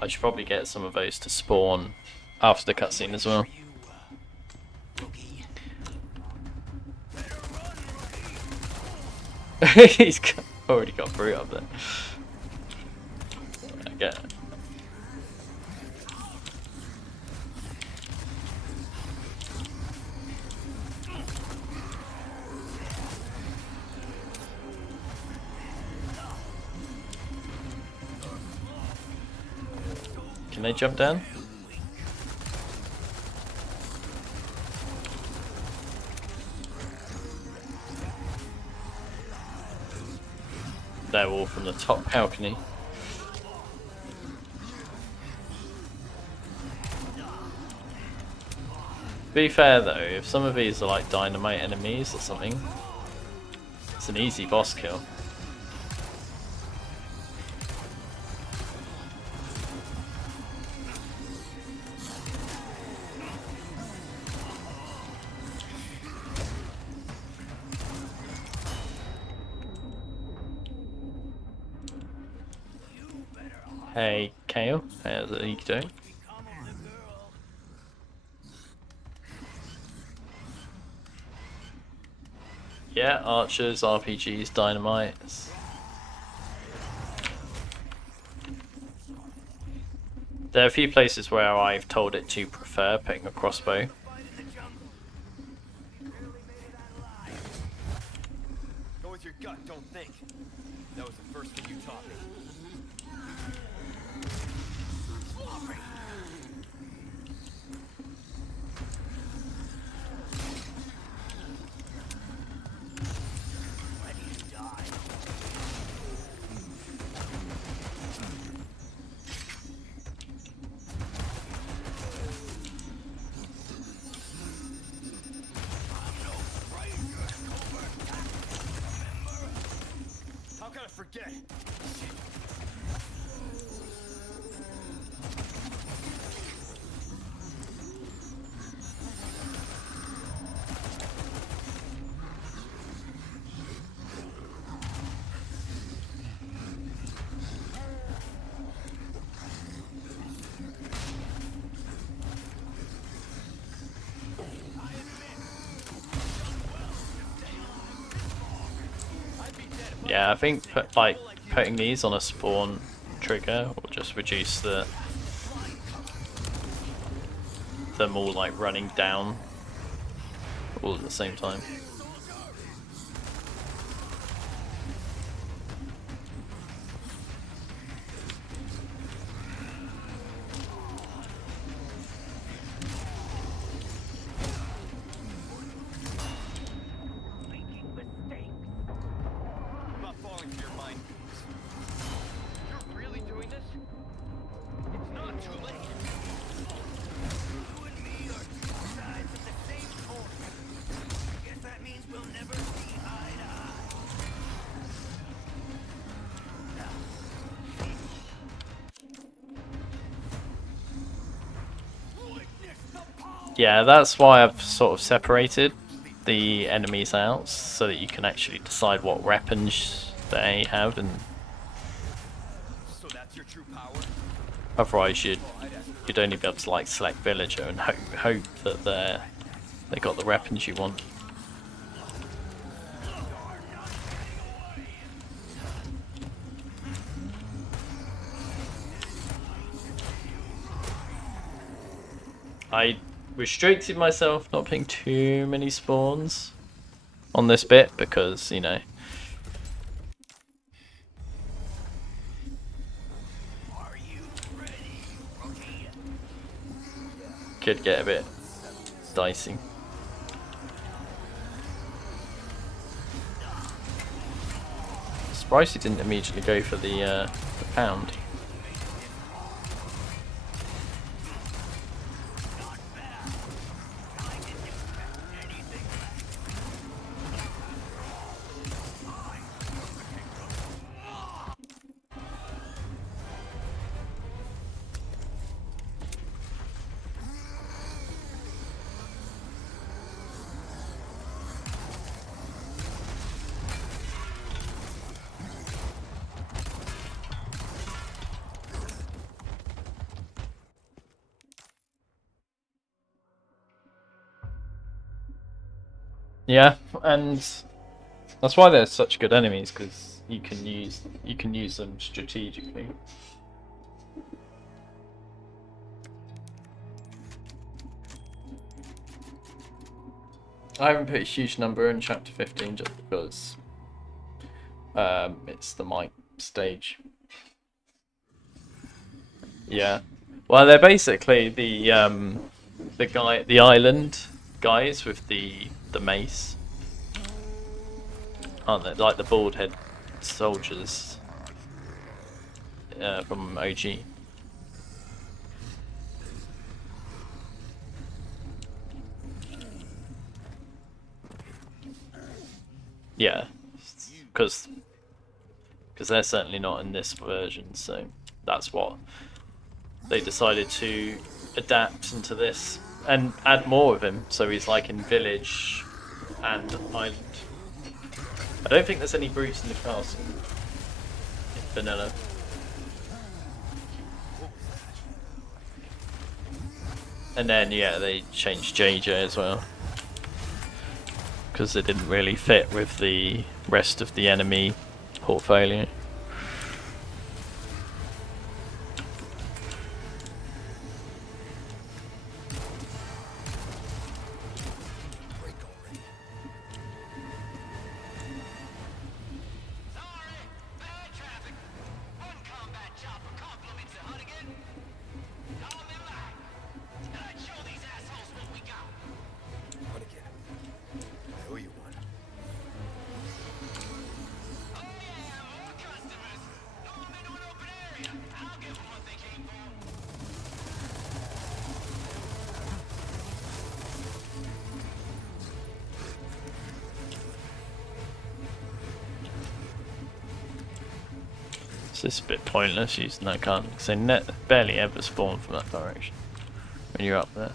I should probably get some of those to spawn after the cutscene as well. He's already got Brute up there. I get it. Can they jump down? They're all from the top balcony. To be fair though, if some of these are like dynamite enemies or something, it's an easy boss kill. Hey, Kale, how's it you doing? Yeah, archers, RPGs, dynamites. There are a few places where I've told it to prefer picking a crossbow. Go with your gut, don't think. That was the first thing you taught me. How can I forget? Yeah, I think putting these on a spawn trigger will just reduce them all like running down all at the same time. Yeah, that's why I've sort of separated the enemies out so that you can actually decide what weapons they have, and So that's your true power? otherwise you'd Oh, I'd ask you'd only be able to like select villager and hope that they got the weapons you want. I restricted myself not putting too many spawns on this bit because, you know, Are you ready, rookie? could get a bit dicey. Surprised he didn't immediately go for the pound. Yeah, and that's why they're such good enemies, because you can use them strategically. I haven't put a huge number in chapter 15 just because it's the mic stage. Yeah, well, they're basically the island guys with the mace, aren't they? Like the bald head soldiers from OG. Yeah, because they're certainly not in this version, so that's what they decided to adapt into this and add more of him, so he's like in village and island. I don't think there's any brutes in the castle in vanilla. And then yeah, they changed JJ as well, because it didn't really fit with the rest of the enemy portfolio. So it's a bit pointless using that gun, because they barely ever spawn from that direction when you're up there.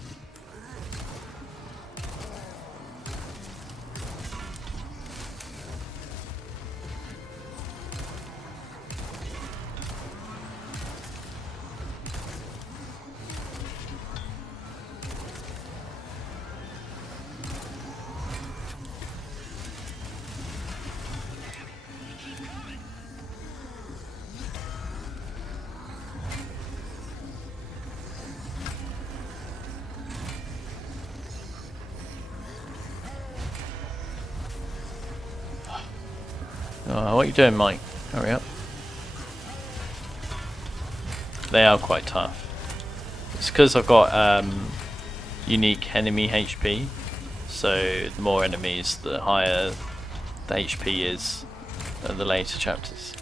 Oh, what are you doing, Mike? Hurry up. They are quite tough. It's because I've got unique enemy HP, so the more enemies, the higher the HP is in the later chapters.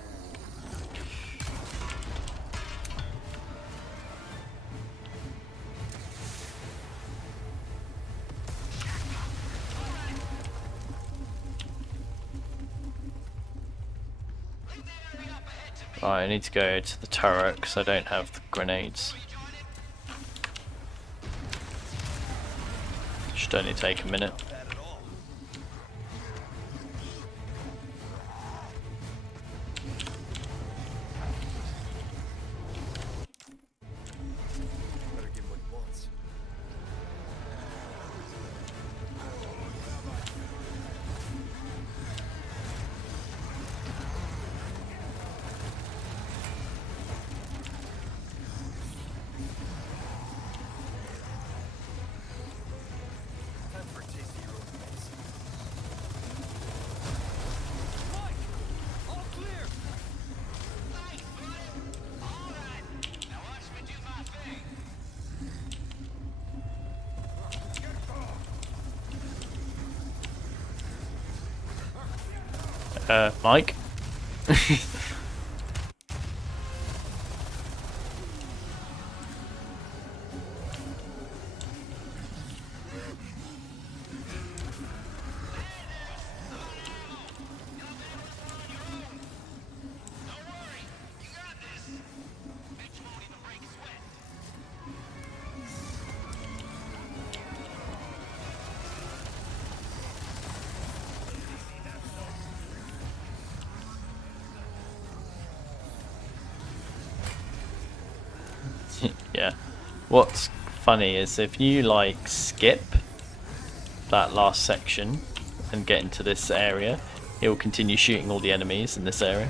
Right, I need to go to the turret because I don't have the grenades. Should only take a minute. Bad at all. Better give him what he wants. Time for a taste of your own medicine. Mike! All clear! Nice, buddy. All right. Now watch me do my thing. Mike? Don't worry. You got this. Bitch won't even break a sweat. Yeah. What's funny is if you like skip that last section and get into this area, he'll continue shooting all the enemies in this area.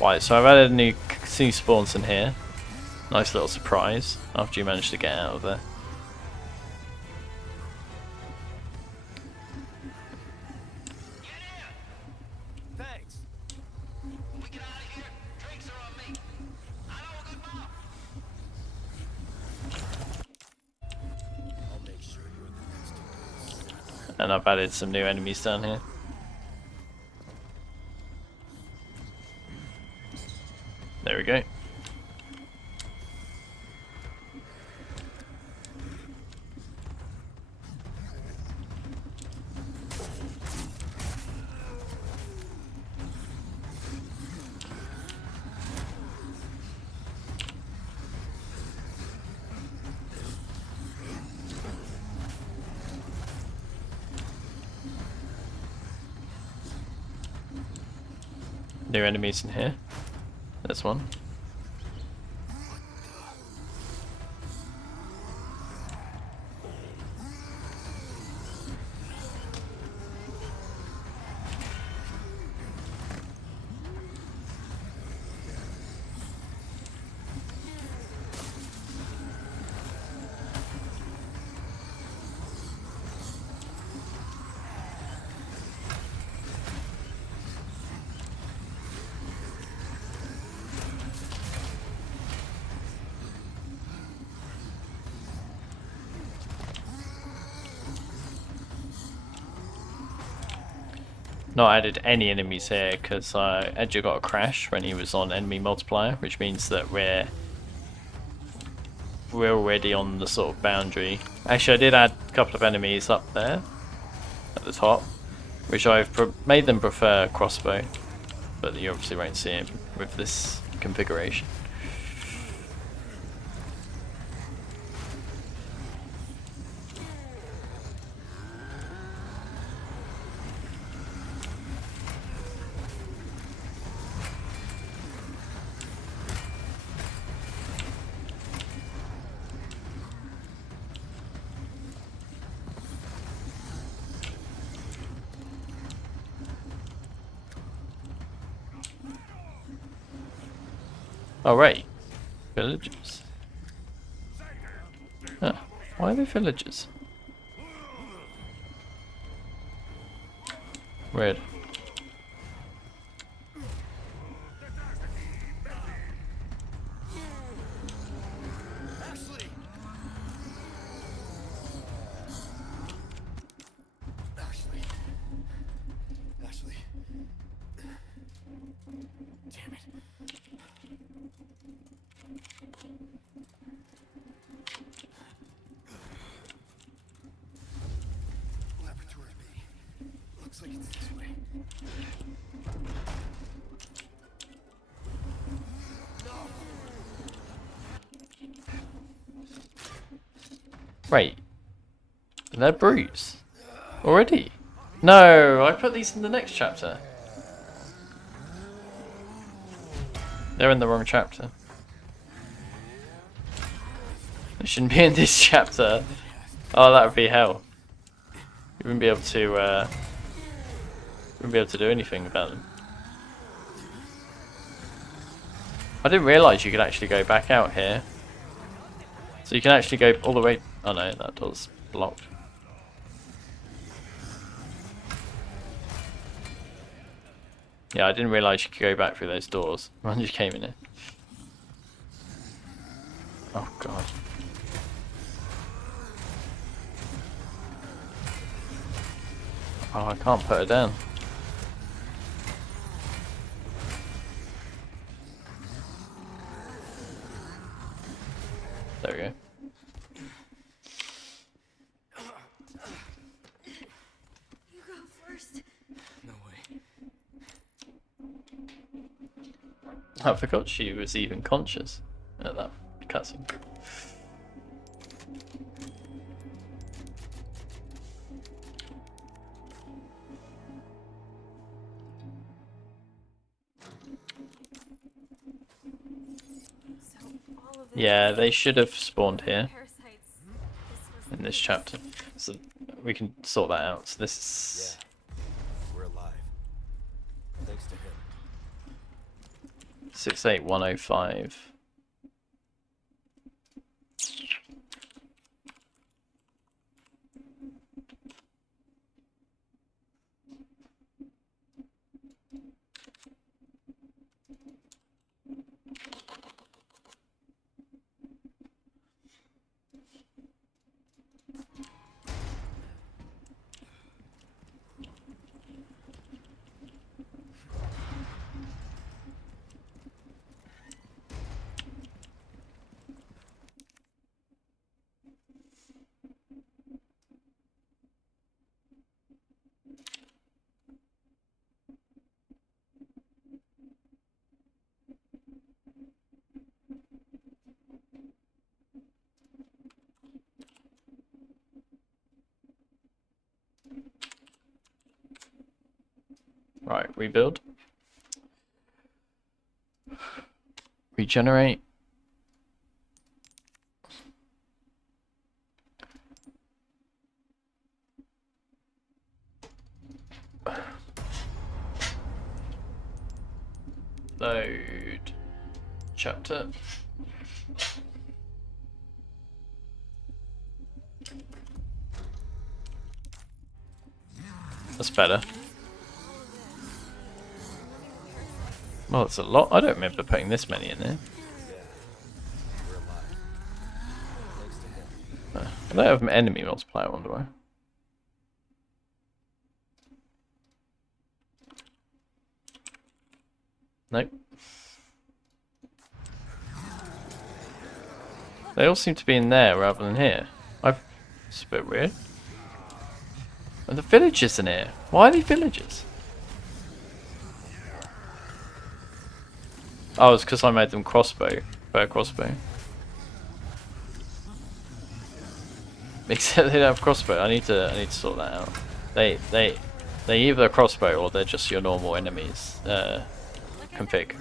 Right, so I've added new spawns in here. Nice little surprise after you manage to get out of there. Thanks. When we get out of here, drinks are on me. I know a good bar. I'll make sure you're the next to go. And I've added some new enemies down here. There we go. New enemies in here. There's one. Not added any enemies here because Edger got a crash when he was on enemy multiplier, which means that we're already on the sort of boundary. Actually, I did add a couple of enemies up there at the top, which I've made them prefer crossbow, but you obviously won't see him with this configuration. Oh right, villagers. Huh. Why are they villagers? Weird. Ashley! Ashley. Ashley. Damn it. Laboratory B. Looks like it's this way. Wait. They're brutes. Already? No, I put these in the next chapter. They're in the wrong chapter. They shouldn't be in this chapter. Oh, that would be hell. You wouldn't be able to do anything about them. I didn't realise you could actually go back out here. So you can actually go all the way... Oh no, that door's blocked. Yeah, I didn't realise you could go back through those doors. I just came in here. Oh god. Oh, I can't put her down. There we go. You go first. No way. I forgot she was even conscious at that cutscene. So all of this Yeah, they should have spawned here parasites. This was in this chapter. So we can sort that out. So this is... We're alive. Thanks to him. 68105. Right, rebuild. Regenerate. Load chapter. That's better. Well, it's a lot. I don't remember putting this many in there. We're alive. Thanks to him. I don't have an enemy multiplier on, do I? Nope. They all seem to be in there rather than here. It's a bit weird. And the villagers in here. Why are they villagers? Oh, it's because I made them crossbow. Crossbow. Except they don't have crossbow. I need to sort that out. They either a crossbow or they're just your normal enemies config.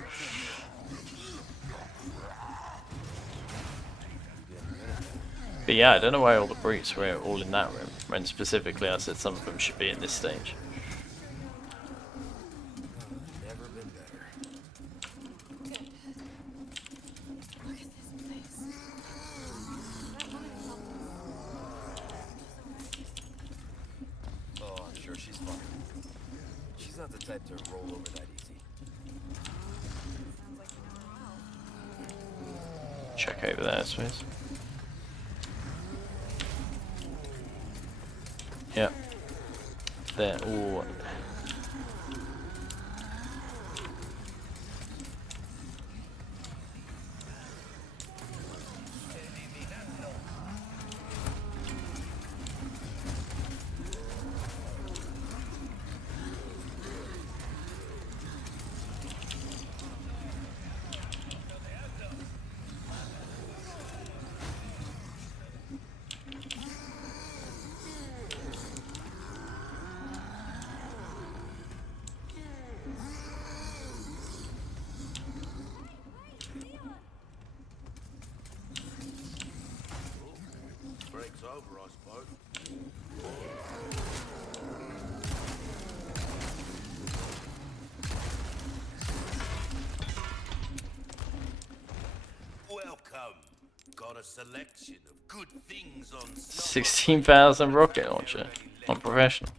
But yeah, I don't know why all the brutes were all in that room, when specifically I said some of them should be in this stage. Never been better. Look at this place. That woman helped us. Oh, I'm sure she's fine. She's not the type to roll over that easy. Sounds like you know her well. Check over there, I suppose. Yeah. There. Ooh. over, I suppose. Welcome. Got a selection of good things on 16,000 rocket launcher on professional.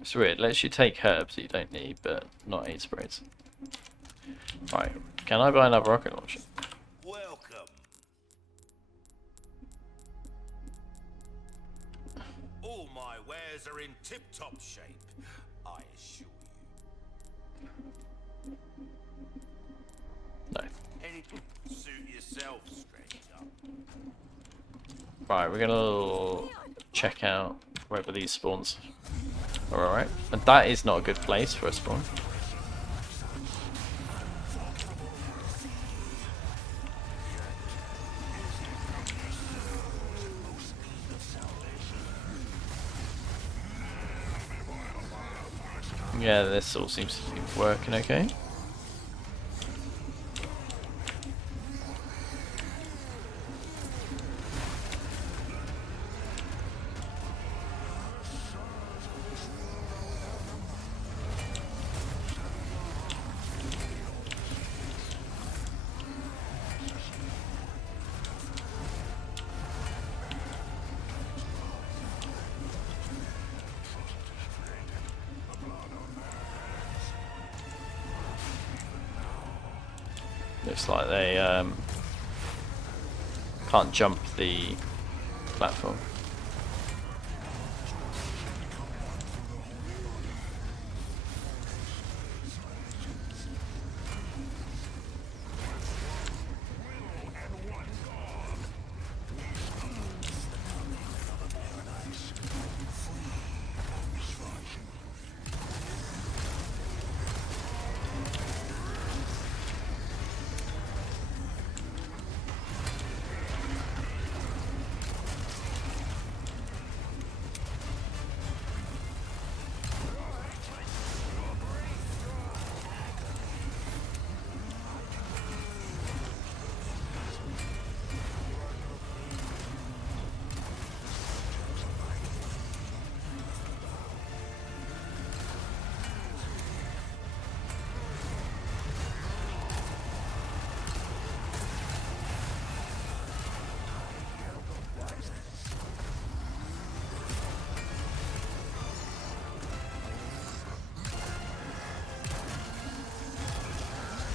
It's weird. Lets you take herbs that you don't need, but not aid sprays. Right. Can I buy another rocket launcher? Welcome. All my wares are in tip-top shape, I assure you. No. Anything suit yourself, stranger. Right, we're gonna check out whether these spawns are alright. And that is not a good place for a spawn. Yeah, this all seems to be working okay. Looks like they can't jump the platform.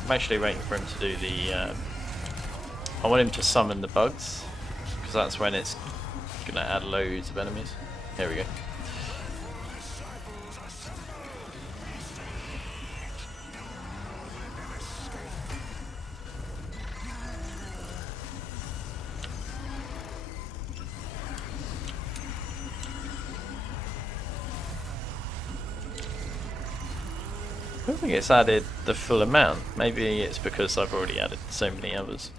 I'm actually waiting for him to do the. I want him to summon the bugs, because that's when it's gonna add loads of enemies. Here we go. I don't think it's added the full amount. Maybe it's because I've already added so many others.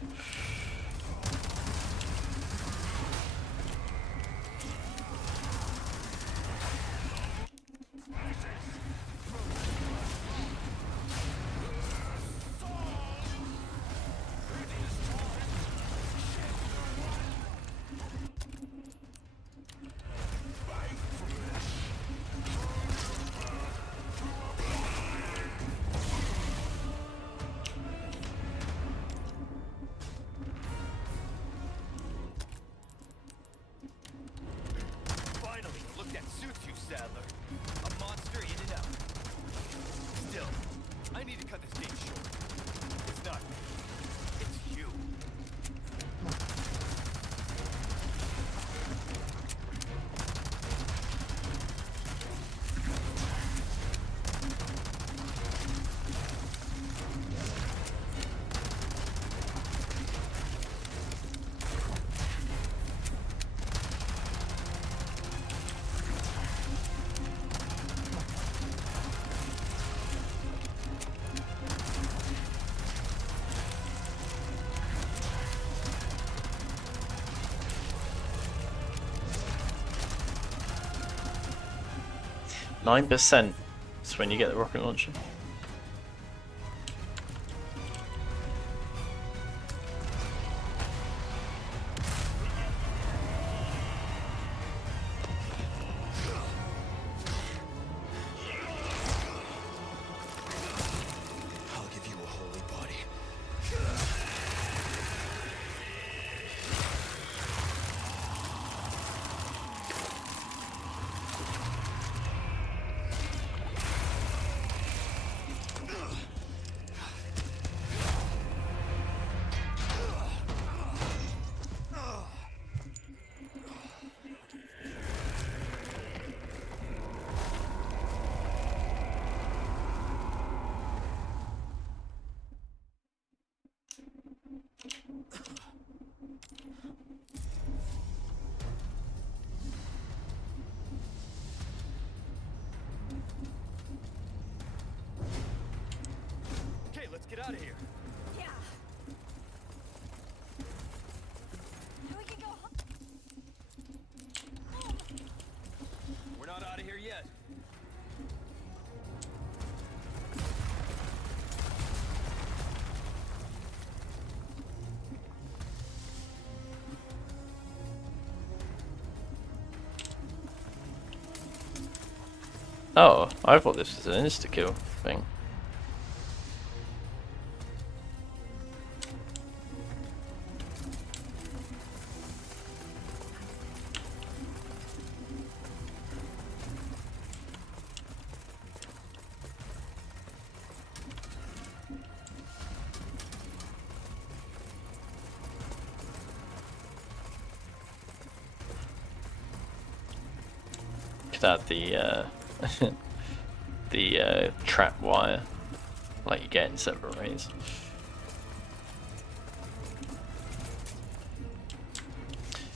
Finally, a look that suits you, Sadler. A monster in and out. Still, I need to cut this date short. It's not me. It's you. points when you get the rocket launcher. I'll give you a holy body. Okay, let's get out of here. Yeah. Now we can go home. We're not out of here yet. Oh, I thought this was an insta-kill thing. Look at the the trap wire, like you get in separate ways.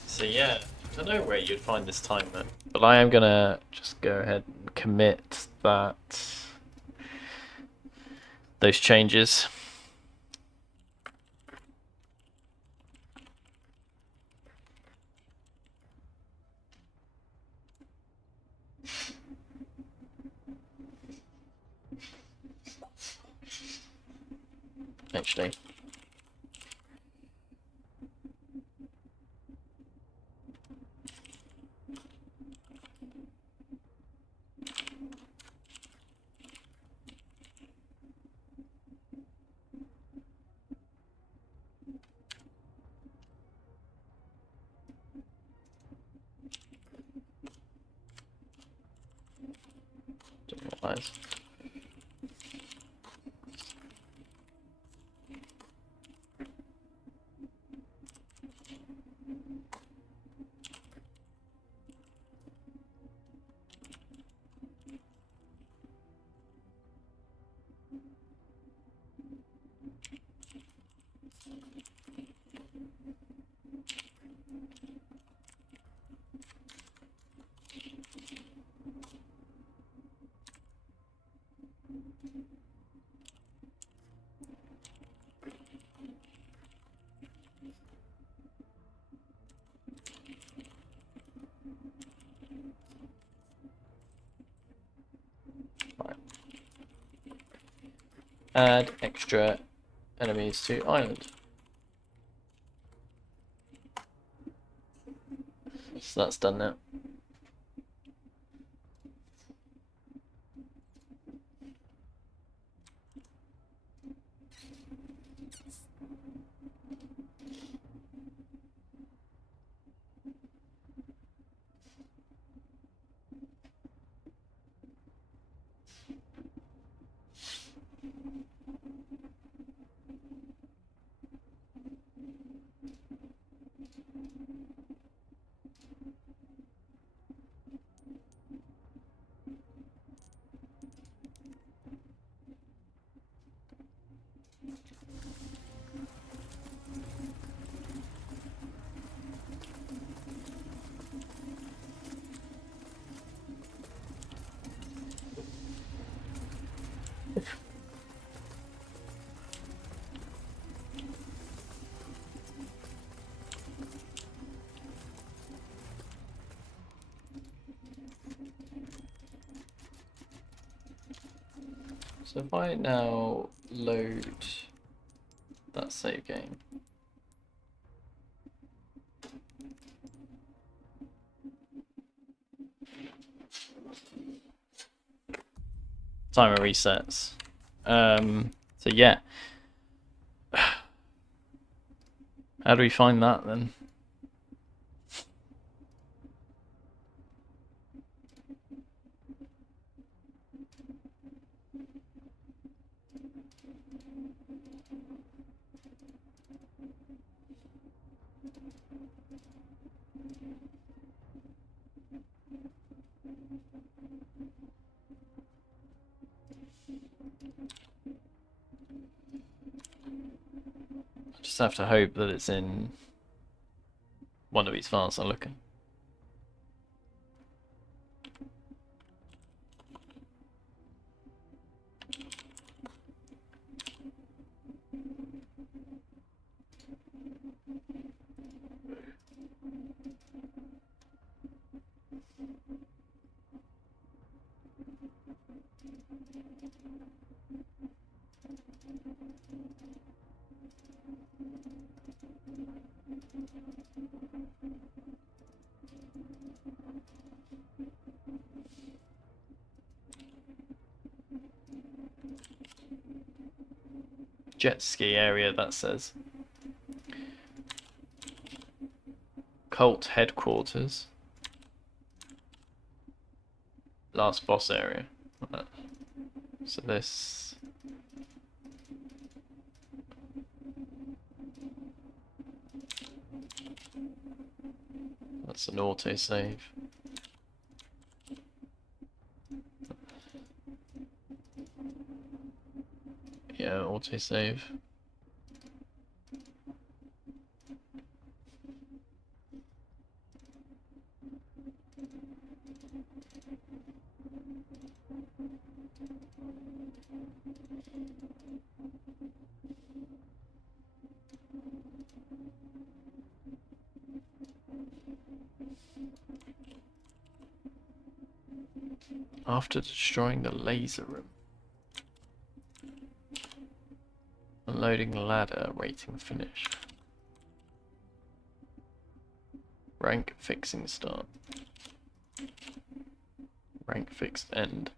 So yeah, I don't know where you'd find this timer, but I am gonna just go ahead and commit those changes. Actually. Don't realize. Add extra enemies to island. So that's done now. So if I now load that save game. Timer resets. So yeah. How do we find that then? Just have to hope that it's in one of these files I'm looking. Jet ski area, that says. Cult headquarters. Last boss area. So this... That's an autosave. Yeah, autosave. After destroying the laser room. Unloading ladder, waiting finish. Rank fixing start. Rank fixed end.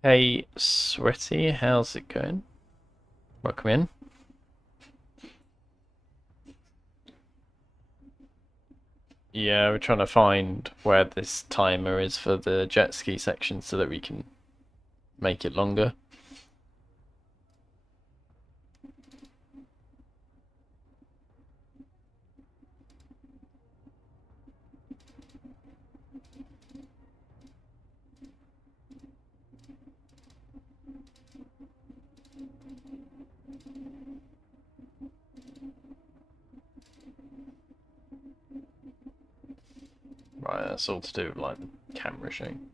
Hey, Sweaty, how's it going? Welcome in. Yeah, we're trying to find where this timer is for the jet ski section so that we can make it longer. Right, that's all to do with like the camera showing.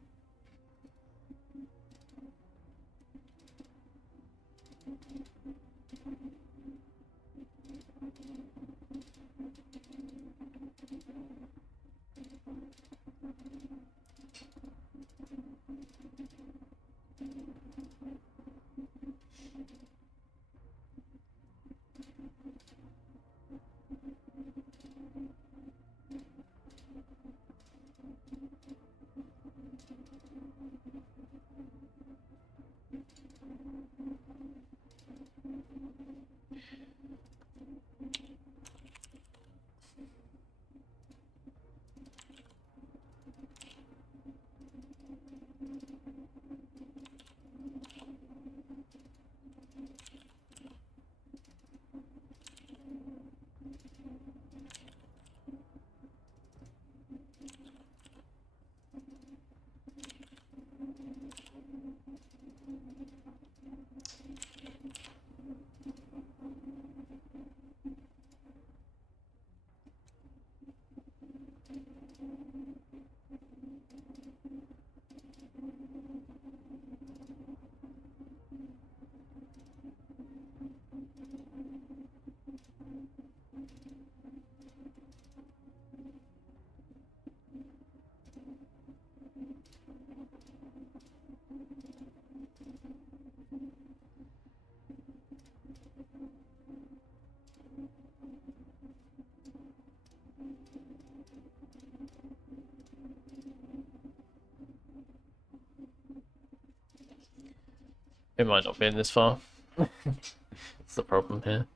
It might not be in this far. That's the problem here.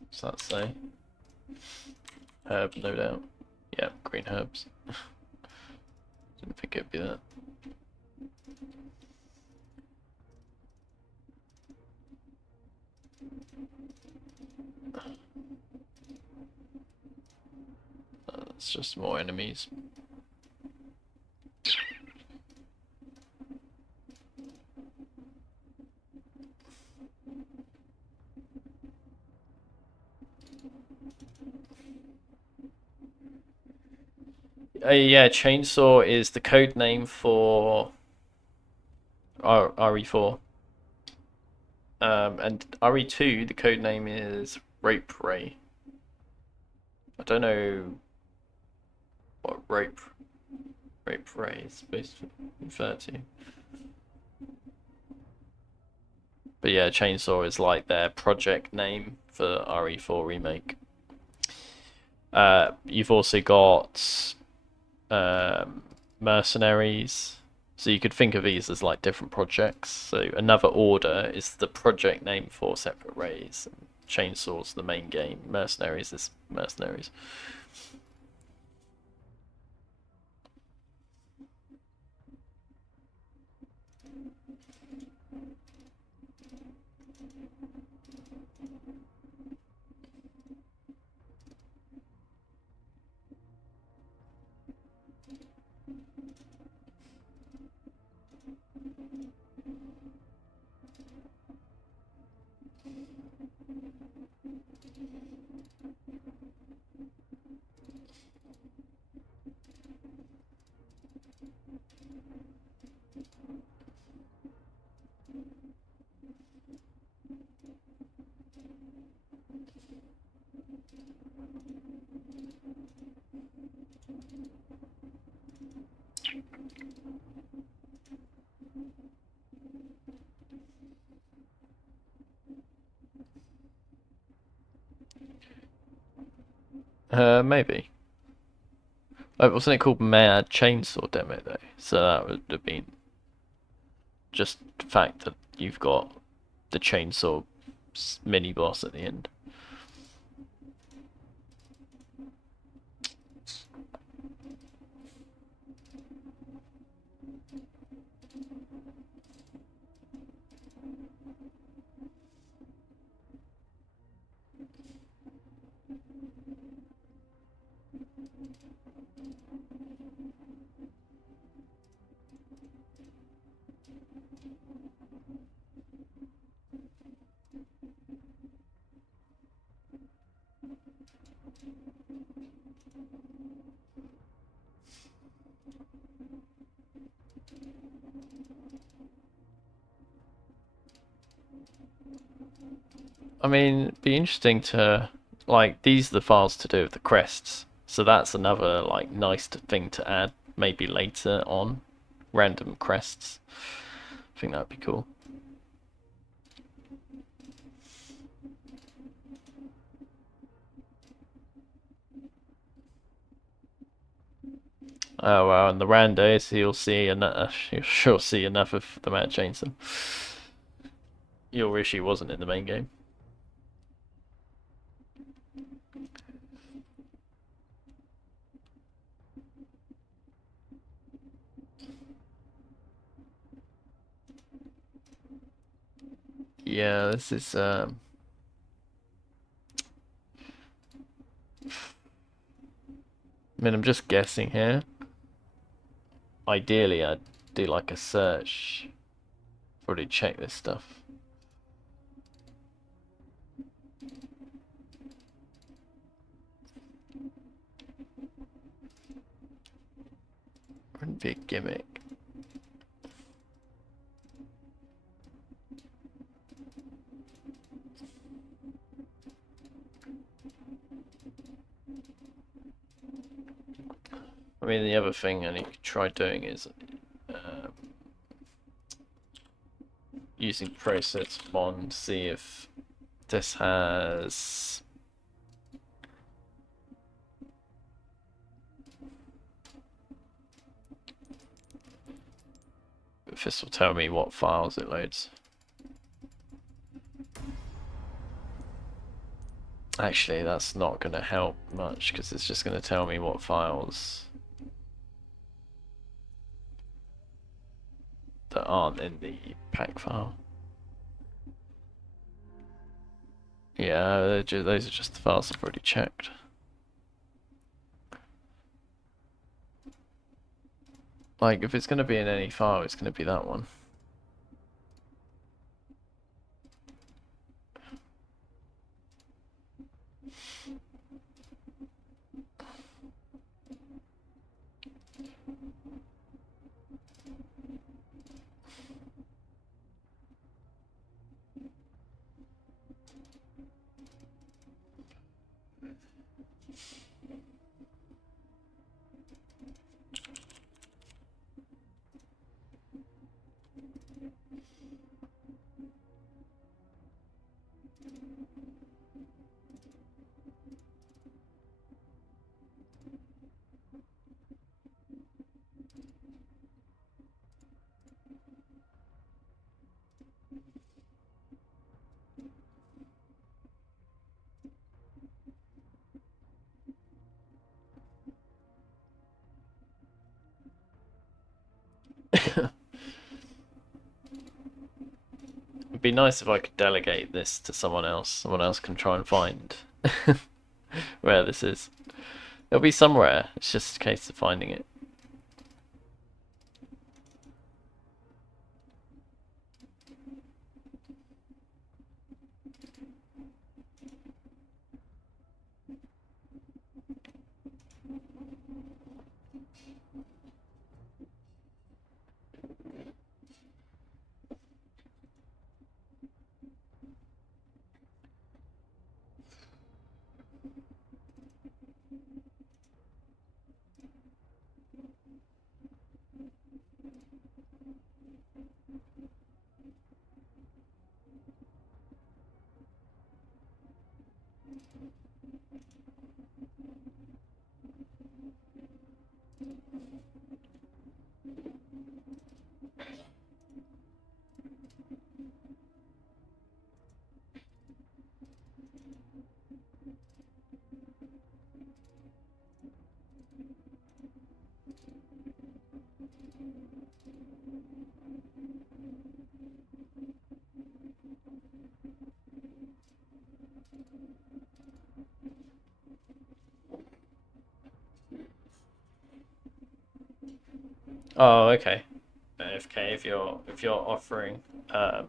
What's that say? Herb, no doubt. Yeah, green herbs. Didn't think it'd be that. It's just more enemies. Yeah, chainsaw is the code name for RE4. And RE2, the code name is Rape Ray. I don't know what Rape Ray is supposed to refer to. But yeah, Chainsaw is like their project name for RE4 Remake. You've also got Mercenaries. So you could think of these as like different projects. So Another Order is the project name for separate rays. Chainsaw's the main game. Mercenaries is Mercenaries. Maybe. Oh, wasn't it called Mad Chainsaw Demo though? So that would have been just the fact that you've got the chainsaw mini boss at the end. I mean, it'd be interesting to, like, these are the files to do with the crests. So that's another, like, nice thing to add maybe later on. Random crests. I think that'd be cool. Oh well, and the randos, you'll sure see enough of the Mad Chainsaw. You'll wish he wasn't in the main game. Yeah, this is I mean, I'm just guessing here. Ideally, I'd do like a search. Probably check this stuff. Wouldn't be a gimmick. I mean, the other thing I could try doing is using process mon, see if this has if this will tell me what files it loads. Actually, that's not going to help much because it's just going to tell me what files that aren't in the pack file. Yeah, those are just the files I've already checked. Like, if it's going to be in any file, it's going to be that one. It'd be nice if I could delegate this to someone else. Someone else can try and find where this is. It'll be somewhere. It's just a case of finding it. Oh, okay. AFK if you're offering. I'll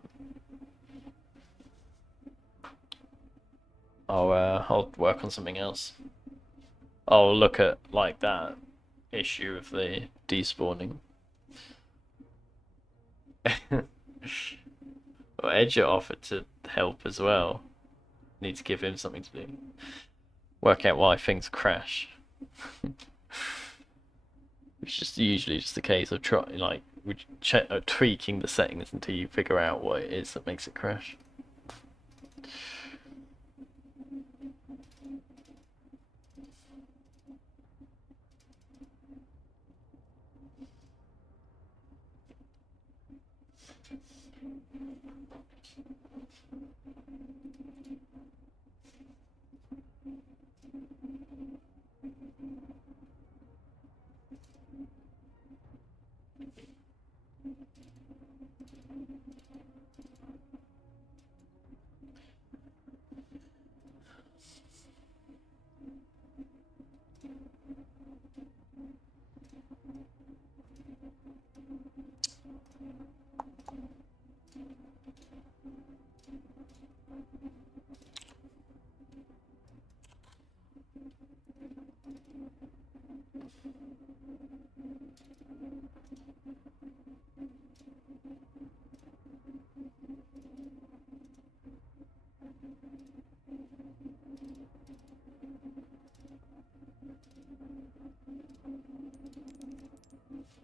work on something else. I'll look at like that issue of the despawning. Well, Edger offered to help as well. Need to give him something to do. Work out why things crash. Which is just usually just the case of tweaking the settings until you figure out what it is that makes it crash.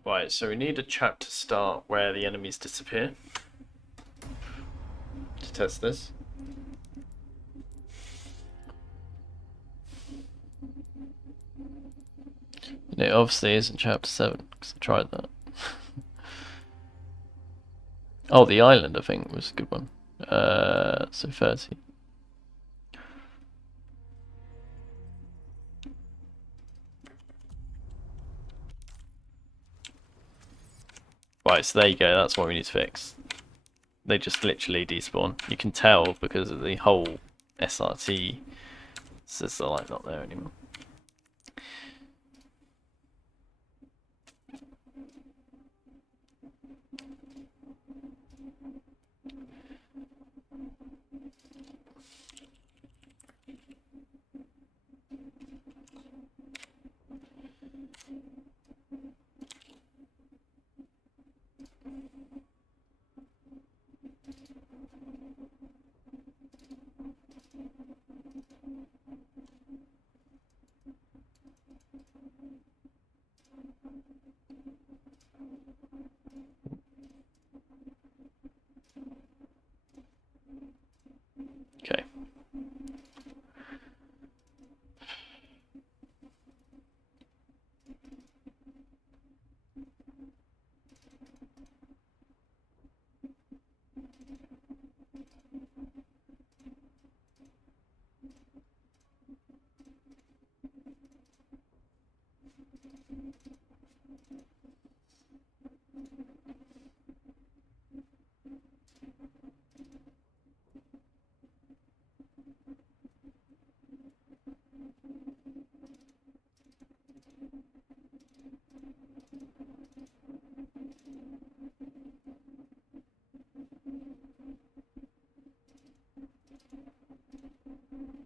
Right, so we need a chapter start where the enemies disappear to test this. And it obviously isn't chapter 7 because I tried that. Oh, the island I think was a good one. So 30. Right, so there you go, that's what we need to fix. They just literally despawn. You can tell because of the whole SRT says they're like not there anymore. Okay.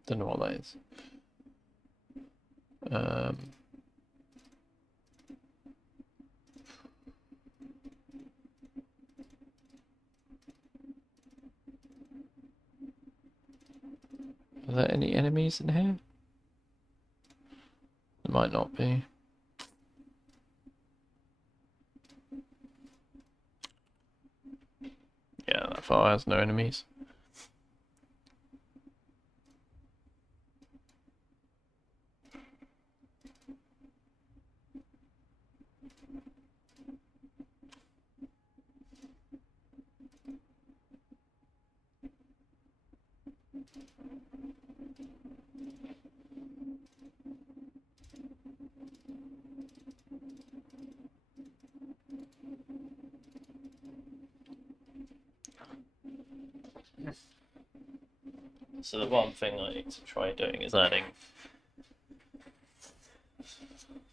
Don't know what that is. Are there any enemies in here? There might not be. Yeah, that far has no enemies. So the one thing I need to try doing is adding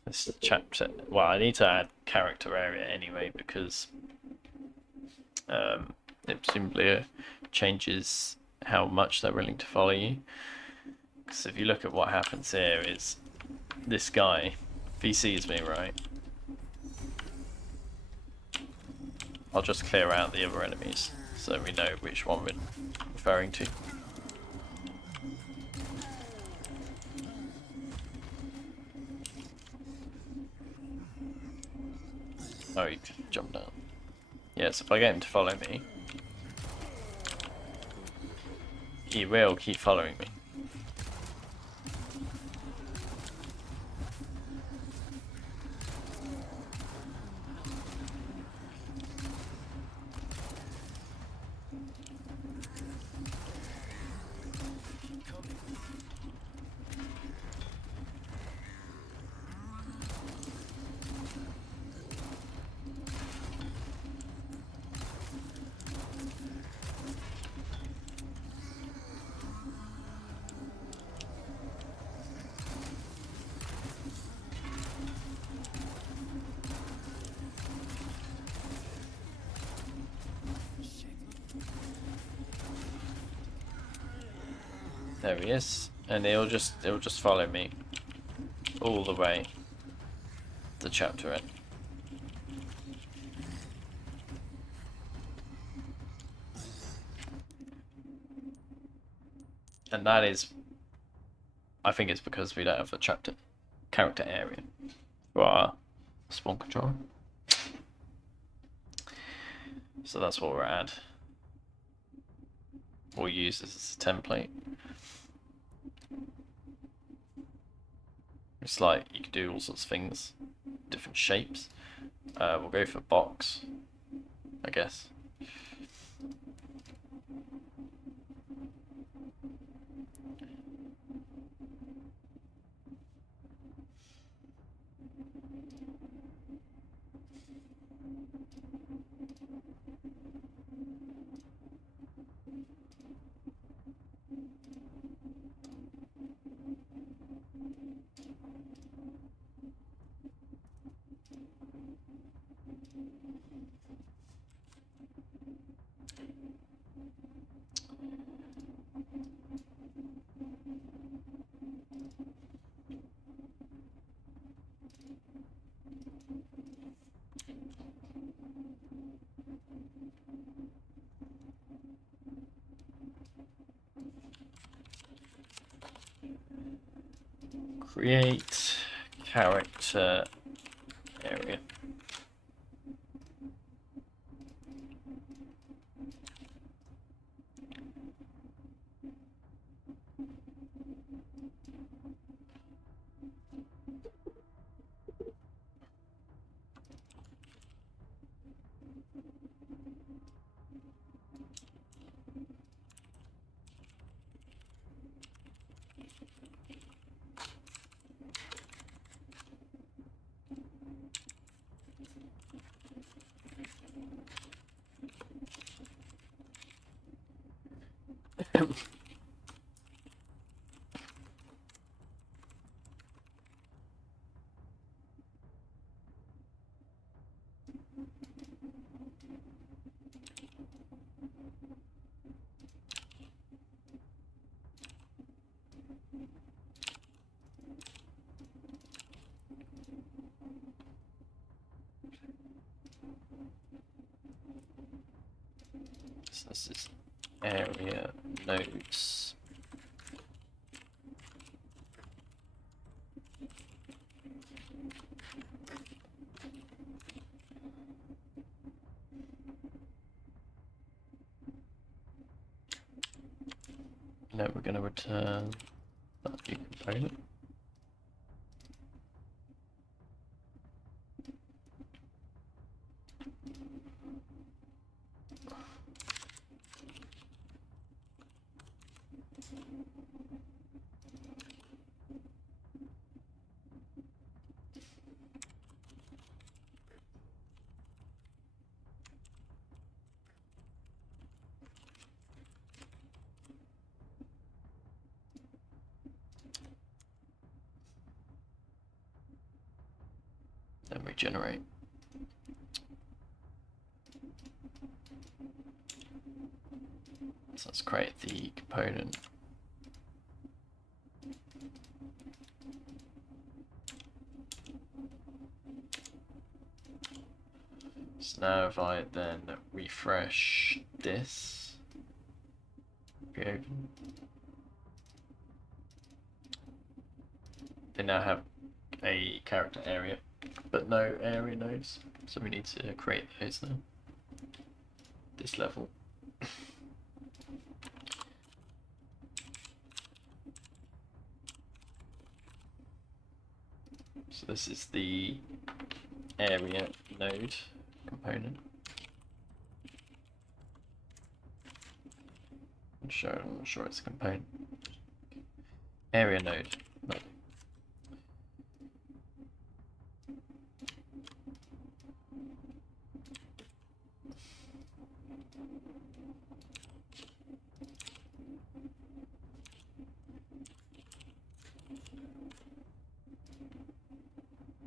this chapter. Well, I need to add character area anyway, because it simply changes how much they're willing to follow you. Because if you look at what happens here, is this guy, if he sees me, right, I'll just clear out the other enemies so we know which one we're referring to. Oh, you can jump down. Yes, if I get him to follow me, he will keep following me. There he is, and he'll just follow me all the way to chapter end. And that is, I think it's because we don't have a chapter character area for our spawn controller. So that's what we're at. We'll use this as a template. It's like you can do all sorts of things, different shapes. We'll go for box, I guess. Create character area. So this is area nodes. Now we're going to return that new component. Then regenerate. So let's create the component. So now if I then refresh this, reopen, they now have a character area, but no area nodes. So we need to create those now. This level. So this is the area node component. I'm not sure it's a component. Area node. No.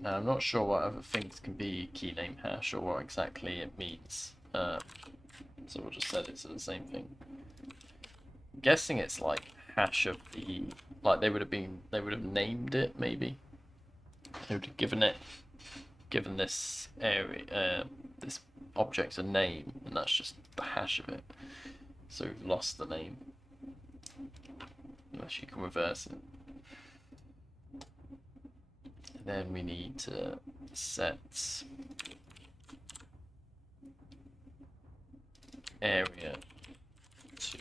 Now I'm not sure what other things can be key name hash or what exactly it means. So we'll just set it to the same thing. I'm guessing it's like hash of the, like they would have named it maybe. They would have given this area, this object a name, and that's just the hash of it. So we've lost the name. Unless you can reverse it. And then we need to set area to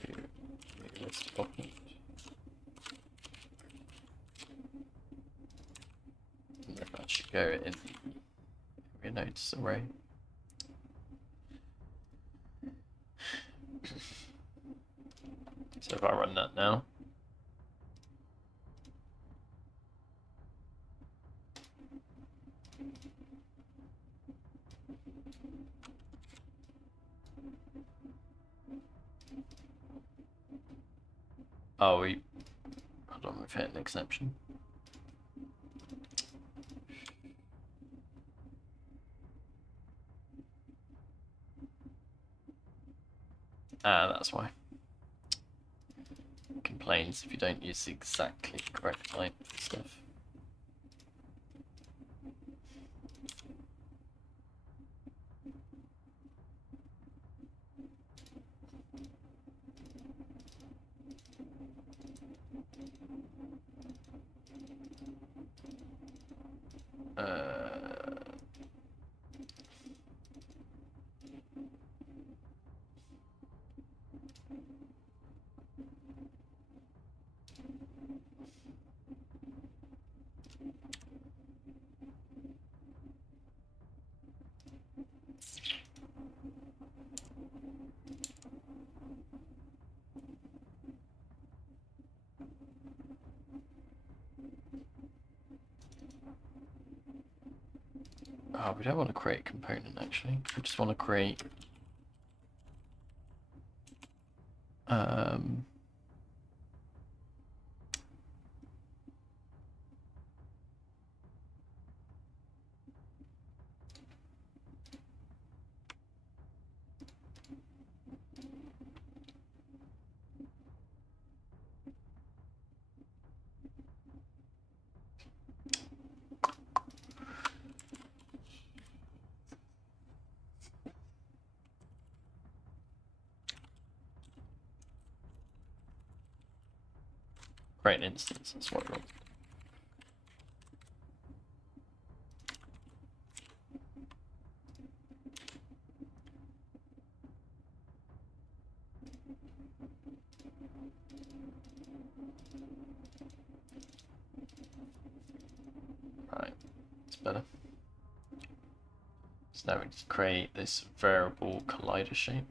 list document. And then that should go in the area nodes array. So if I run that now, oh, hold on, we've hit an exception. Ah, that's why. Complains if you don't use exactly correct type stuff. Oh, we don't want to create a component actually. We just want to create create an instance. That's what we want. Right, it's better. So now we need to create this variable collider shape.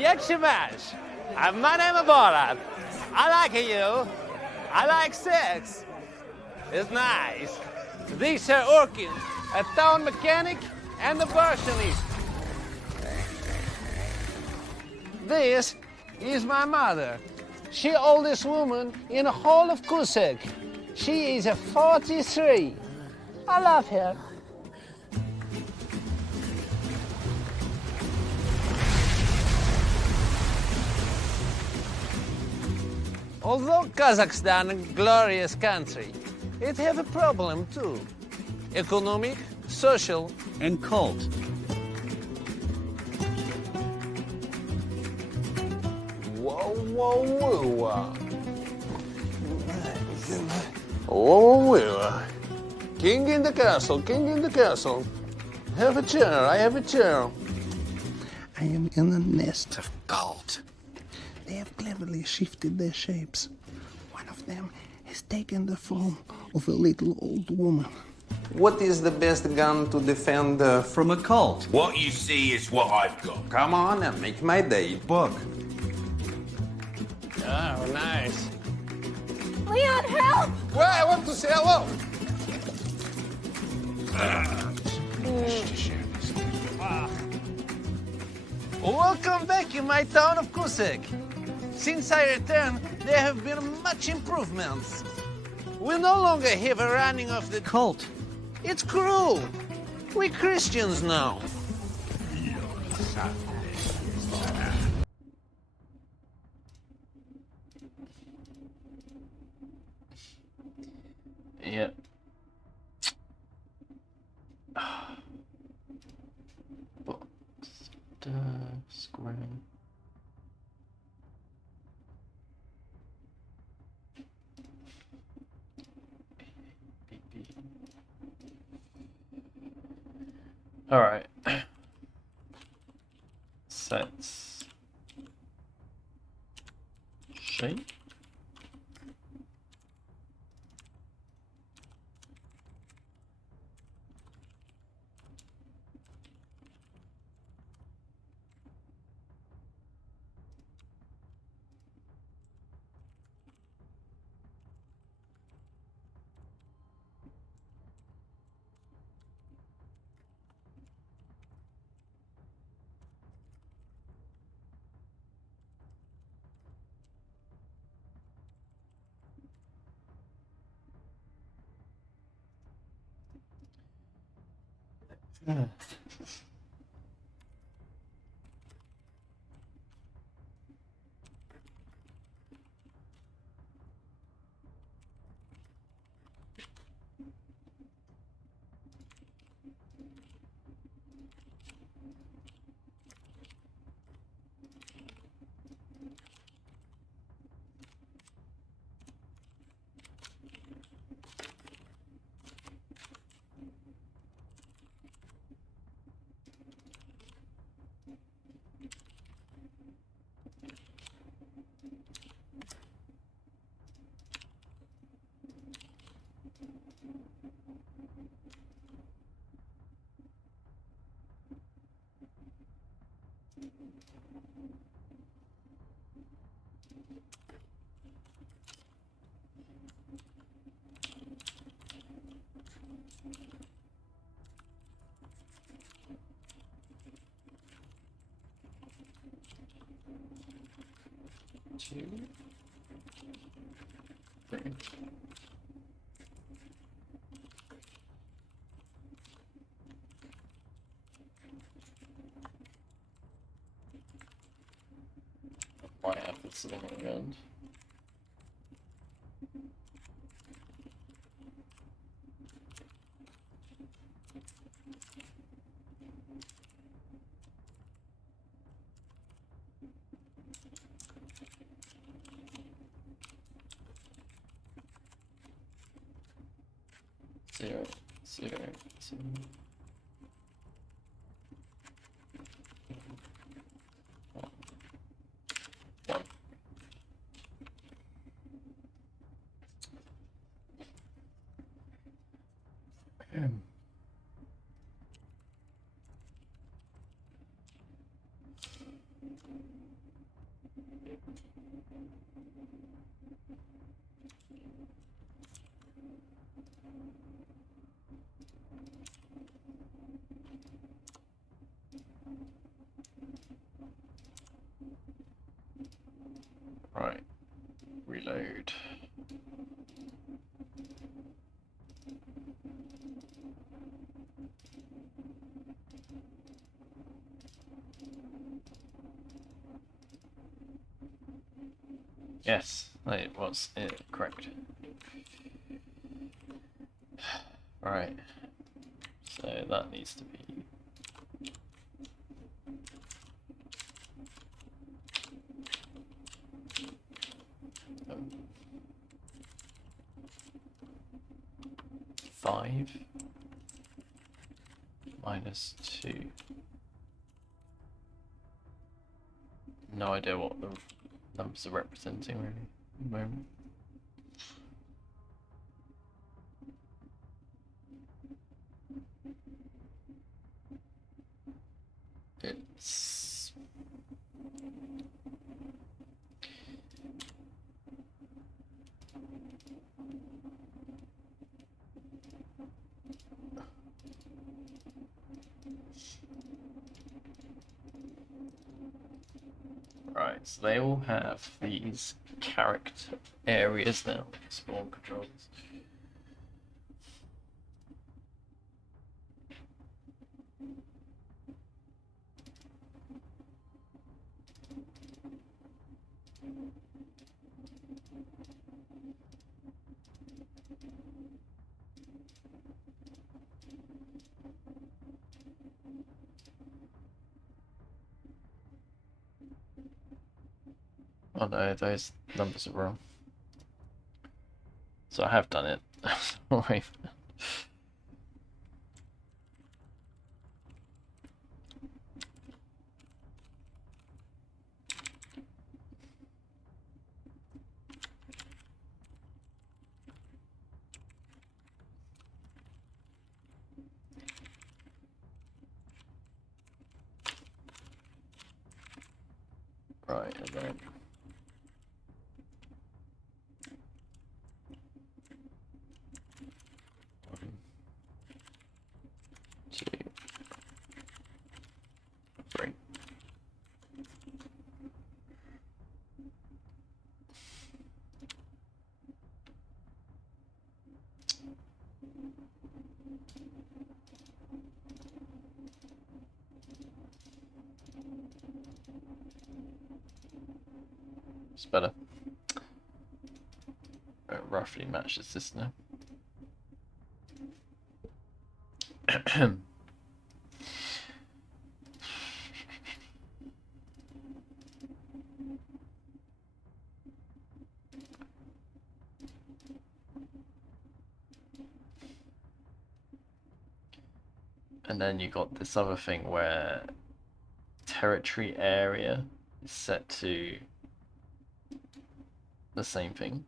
Jak się masz? My name is Biorand. I like you. I like sex. It's nice. These are Orkin, a town mechanic and a abortionist. This is my mother. She oldest woman in the whole of Kusek. She is a 43. I love her. Although Kazakhstan a glorious country, it have a problem too. Economic, social, and cult. Whoa, whoa, whoa. Whoa, whoa. King in the castle, king in the castle. Have a chair, I have a chair. I am in a nest of cult. They have cleverly shifted their shapes. One of them has taken the form of a little old woman. What is the best gun to defend From a cult. What you see is what I've got. Come on and make my day. Book. Oh, nice. Leon, help! Well, I want to say hello. Welcome back in my town of Kusek. Since I returned, there have been much improvements. We no longer have a running of the Cult. It's cruel. We Christians now. Yeah. Box. Square. All right. Sets. Shape. 2, 3. Might have this thing around. Zero, zero, zero. One. Right, reload. Yes, it was correct. Right, so that needs to be 5 minus 2. No idea what the numbers are representing really at the moment. It's right, so they all have these character areas now, spawn controllers. Oh no, those numbers are wrong. So I have done it. Right. Right, and then 1, 2, 3. It's better. It roughly matches this now. And then you got this other thing where territory area is set to the same thing,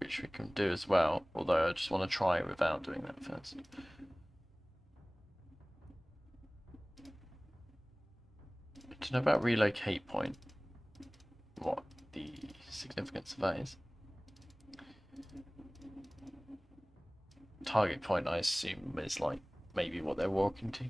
which we can do as well, although I just want to try it without doing that first. know about relocate point. What the significance of that is. Target point, I assume, is like maybe what they're walking to.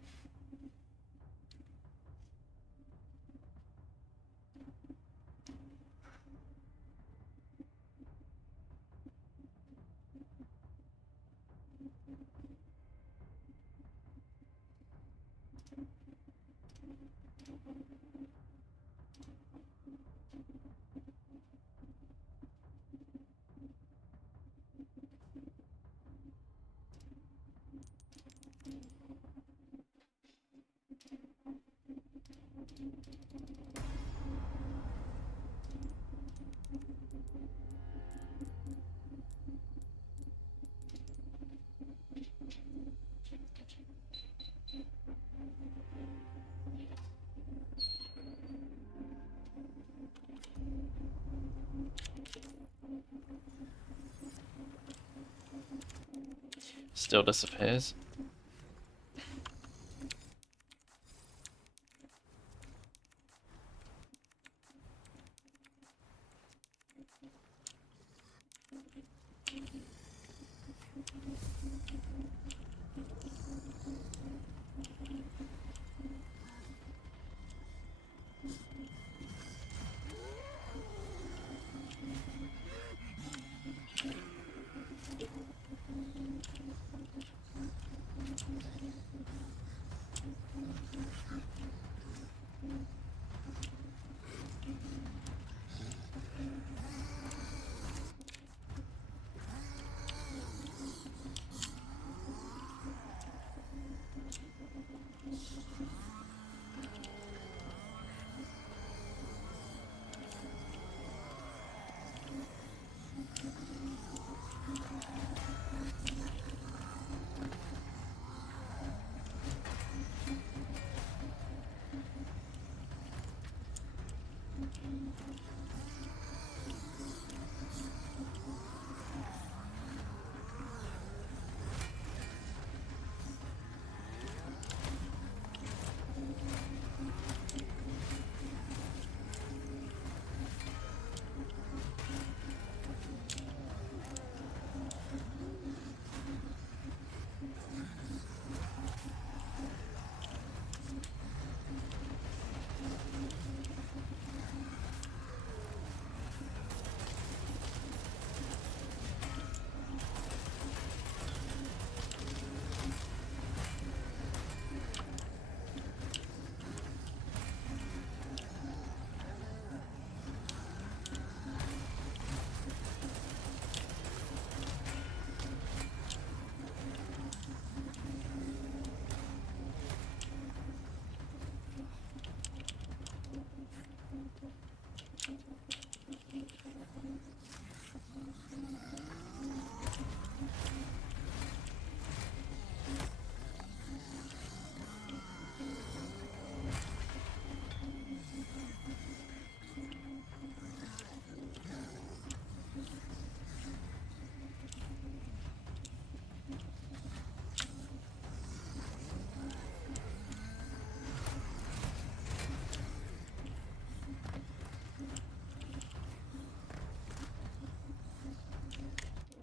Still disappears.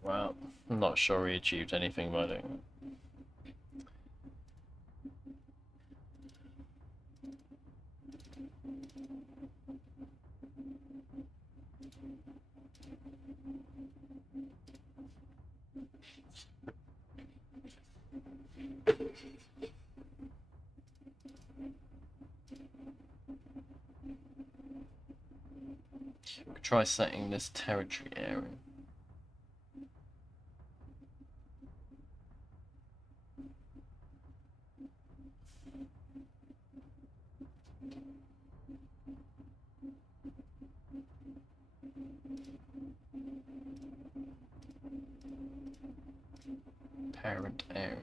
Well, I'm not sure we achieved anything by doing that. We could try setting this territory area. Parent area.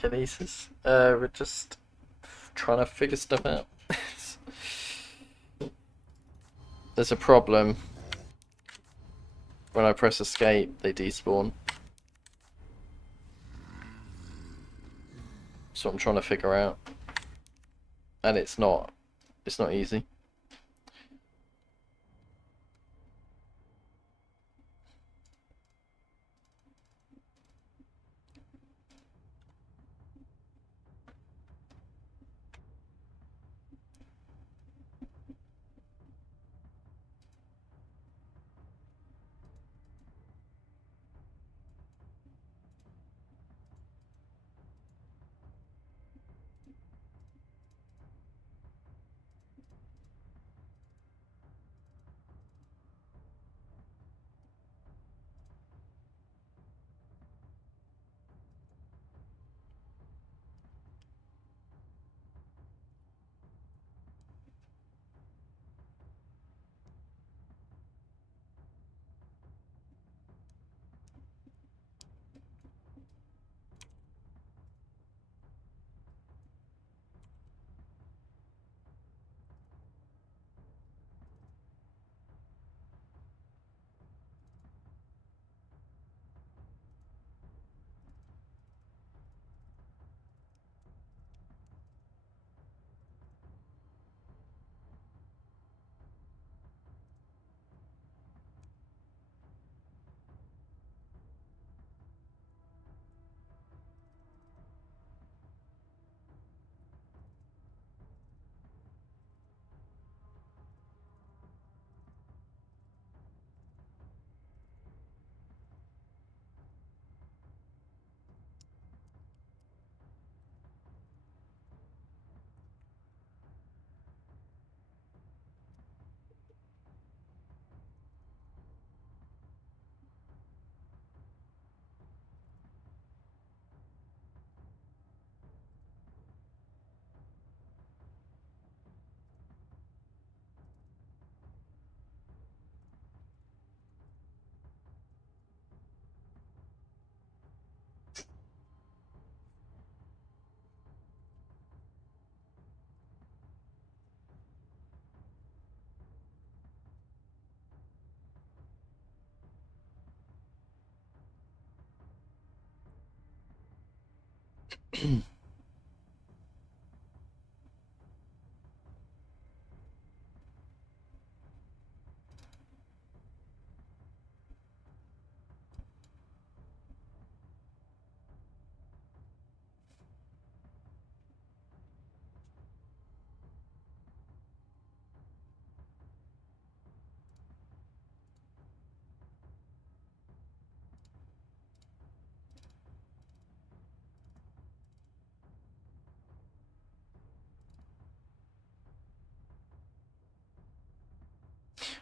Kinesis. We're just trying to figure stuff out. There's a problem. When I press escape, they despawn. So I'm trying to figure out. And it's not easy.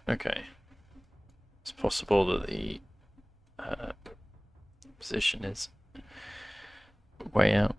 Okay. It's possible that the position is way out.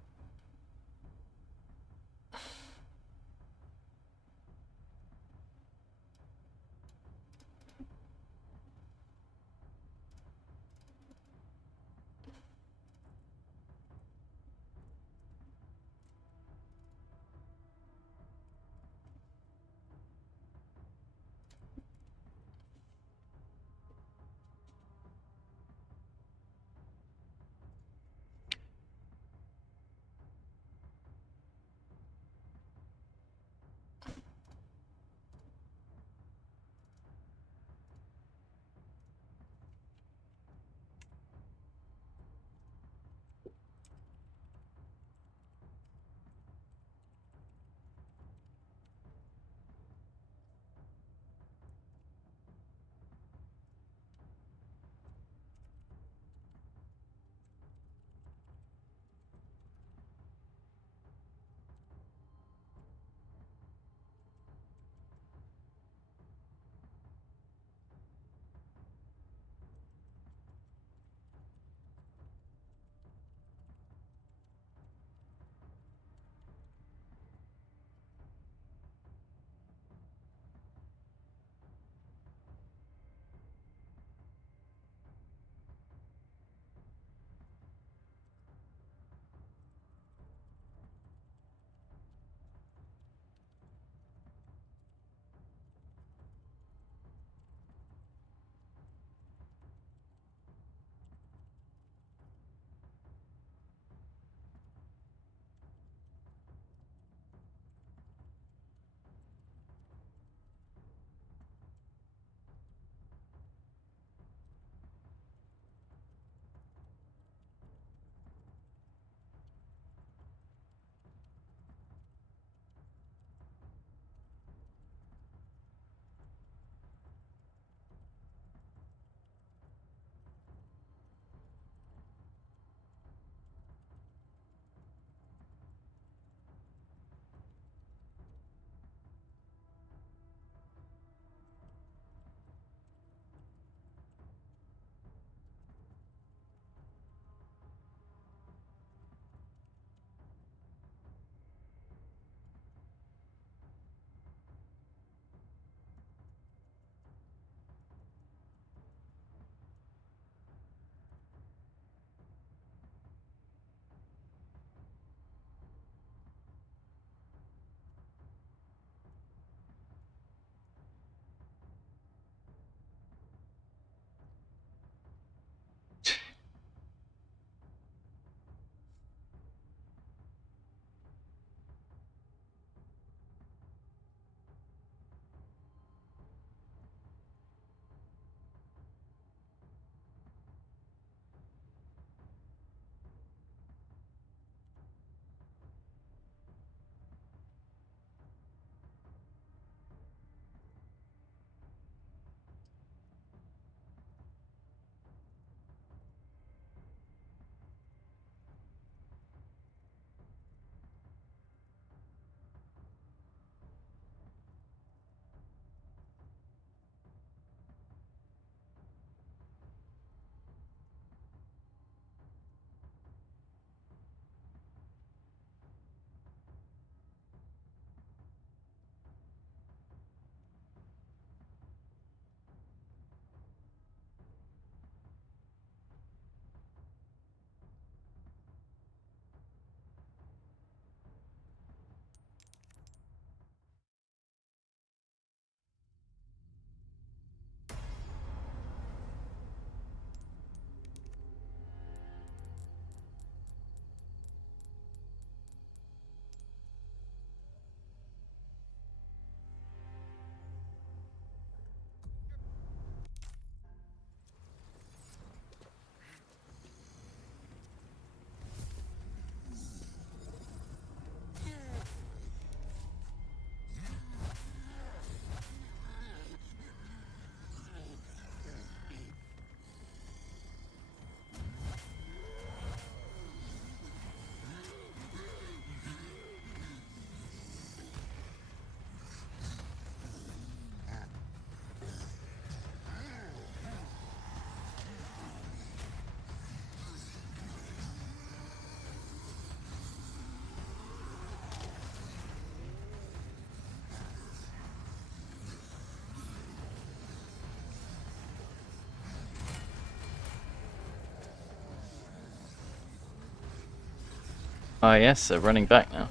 Ah, yes, they're running back now.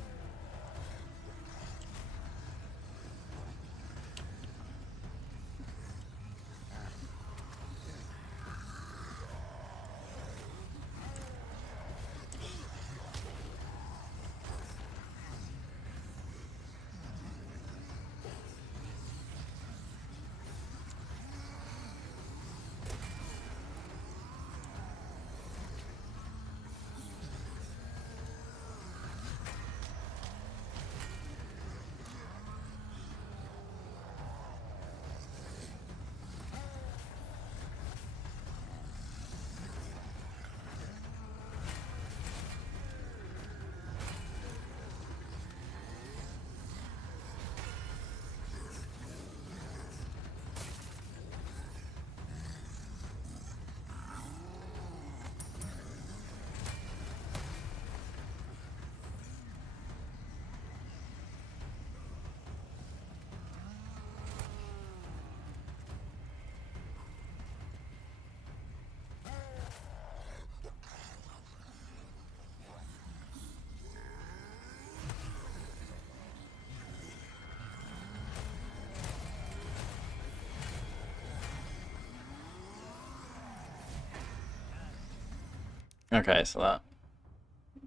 Okay, so that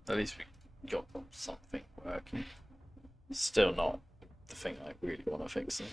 at least we got something working. Still not the thing I really want to fix it.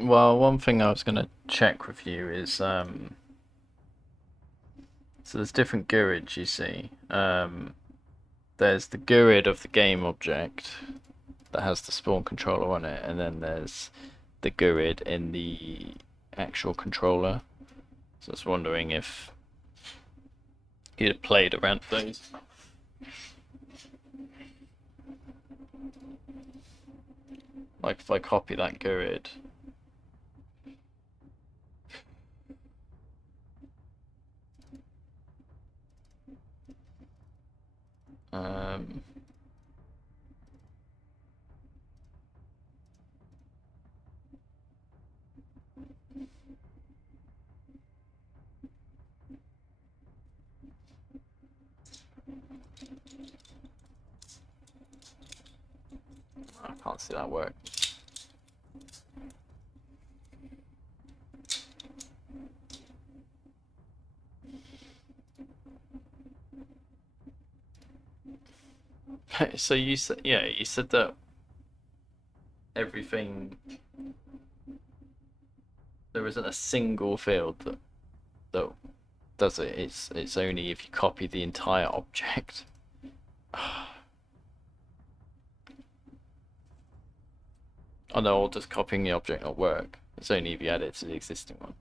Well, one thing I was going to check with you is, so there's different GUIDs, you see. There's the GUID of the game object that has the spawn controller on it, and then there's the GUID in the actual controller. So I was wondering if you had played around those. Like if I copy that GUID. I can't see that work. So you said, yeah, you said that everything, there isn't a single field that does it. It's only if you copy the entire object. Oh no, or does copying the object not work? It's only if you add it to the existing one.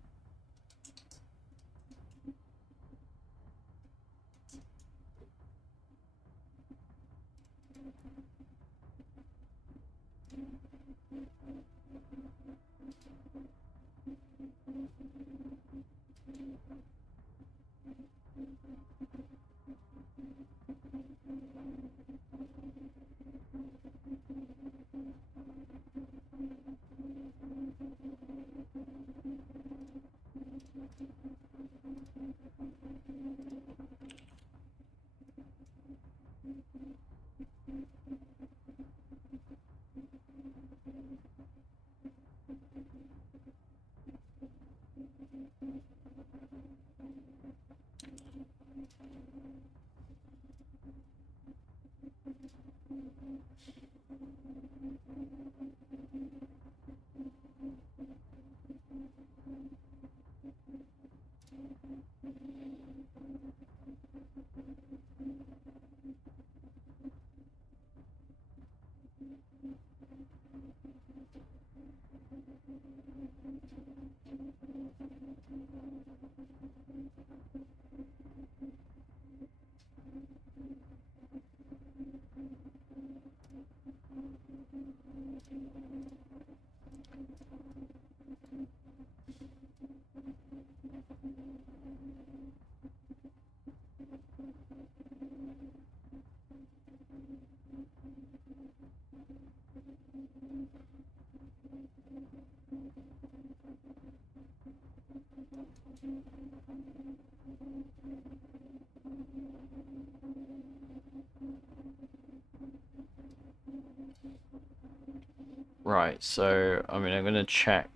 Right, so I mean I'm gonna check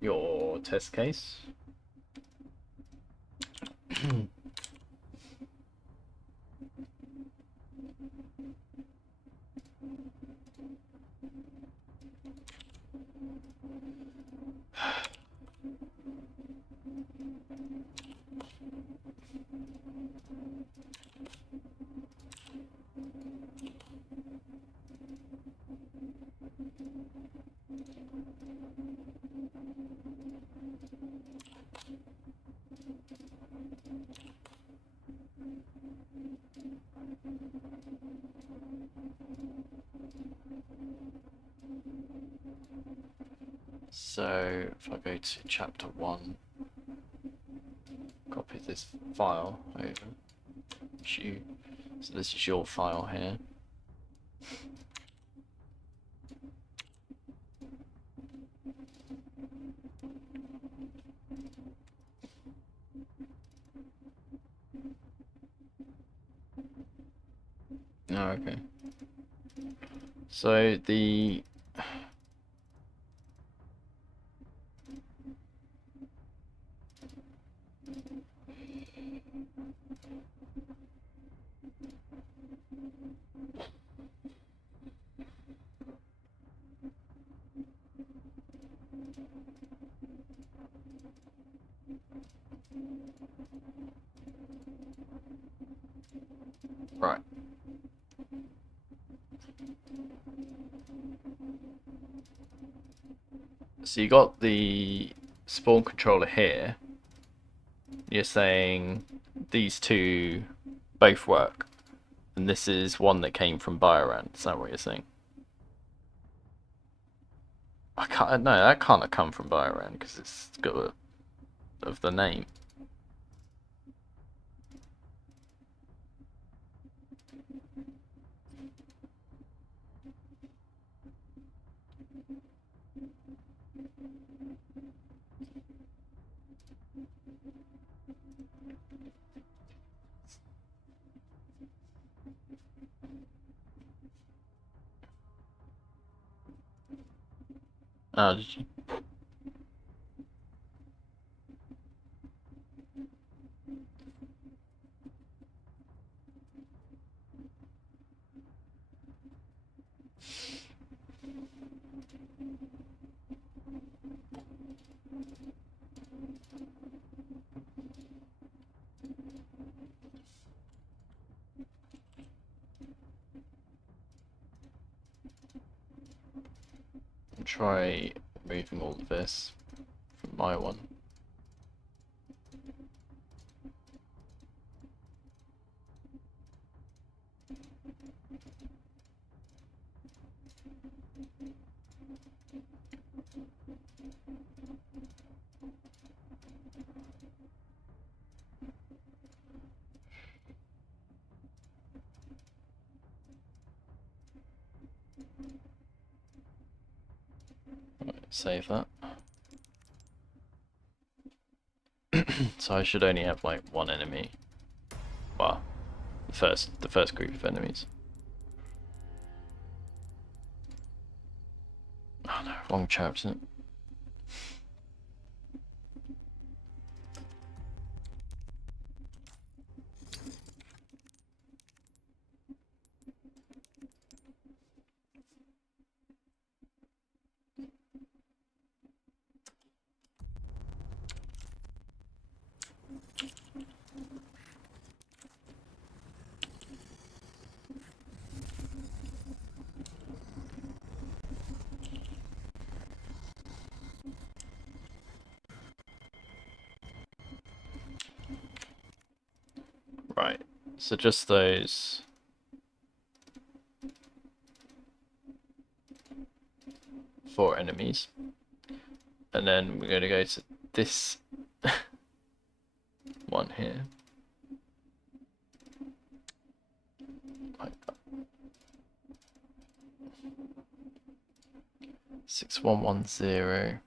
your test case. So if I go to chapter 1, copy this file over. So this is your file here. Oh, okay. So the right. So you got the spawn controller here. You're saying these two both work, and this is one that came from Biorand. Is that what you're saying? I can't. No, that can't have come from Biorand because it's got of the name. Oh, did you? Try removing all of this from my one. Right, save that. So I should only have like one enemy. Well, the first group of enemies. Oh no, wrong chapter. Right, so just those. 4 enemies. And then we're going to go to this one here. Like that. 6110.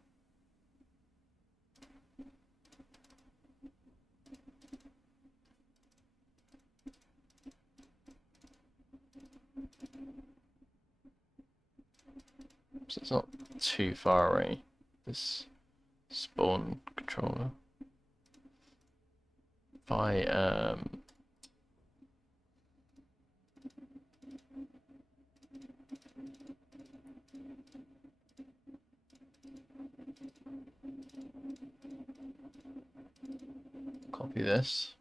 So it's not too far away, this spawn controller. If I copy this.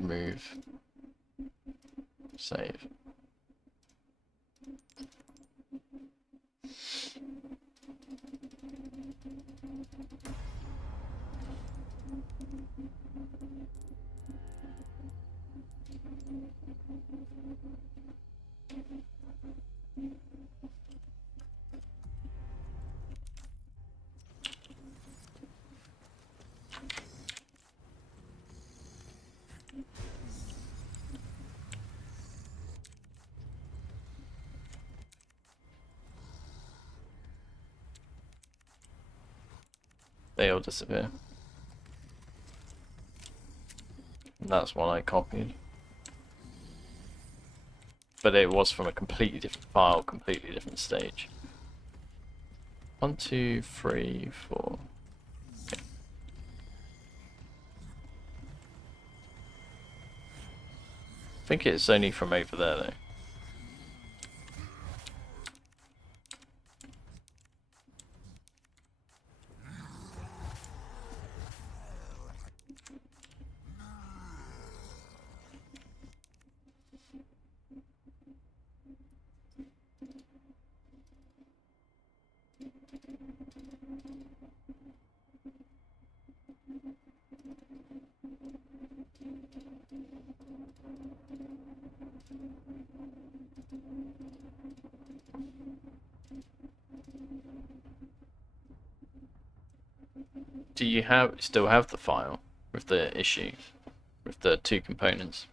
Move, save. They all disappear. And that's one I copied. But it was from a completely different file, completely different stage. 1, 2, 3, 4. Okay. I think it's only from over there though. Do you still have the file with the issue, with the 2 components?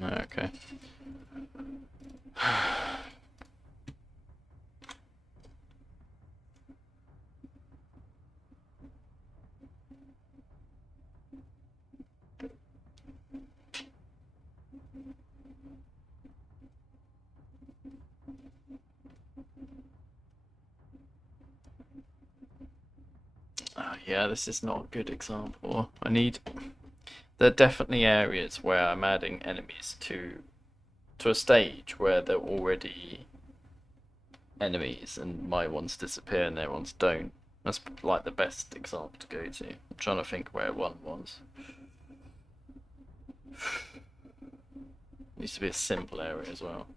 Okay. Yeah, this is not a good example. I need There are definitely areas where I'm adding enemies to a stage where they're already enemies and my ones disappear and their ones don't. That's like the best example to go to. I'm trying to think where one was. Needs to be a simple area as well.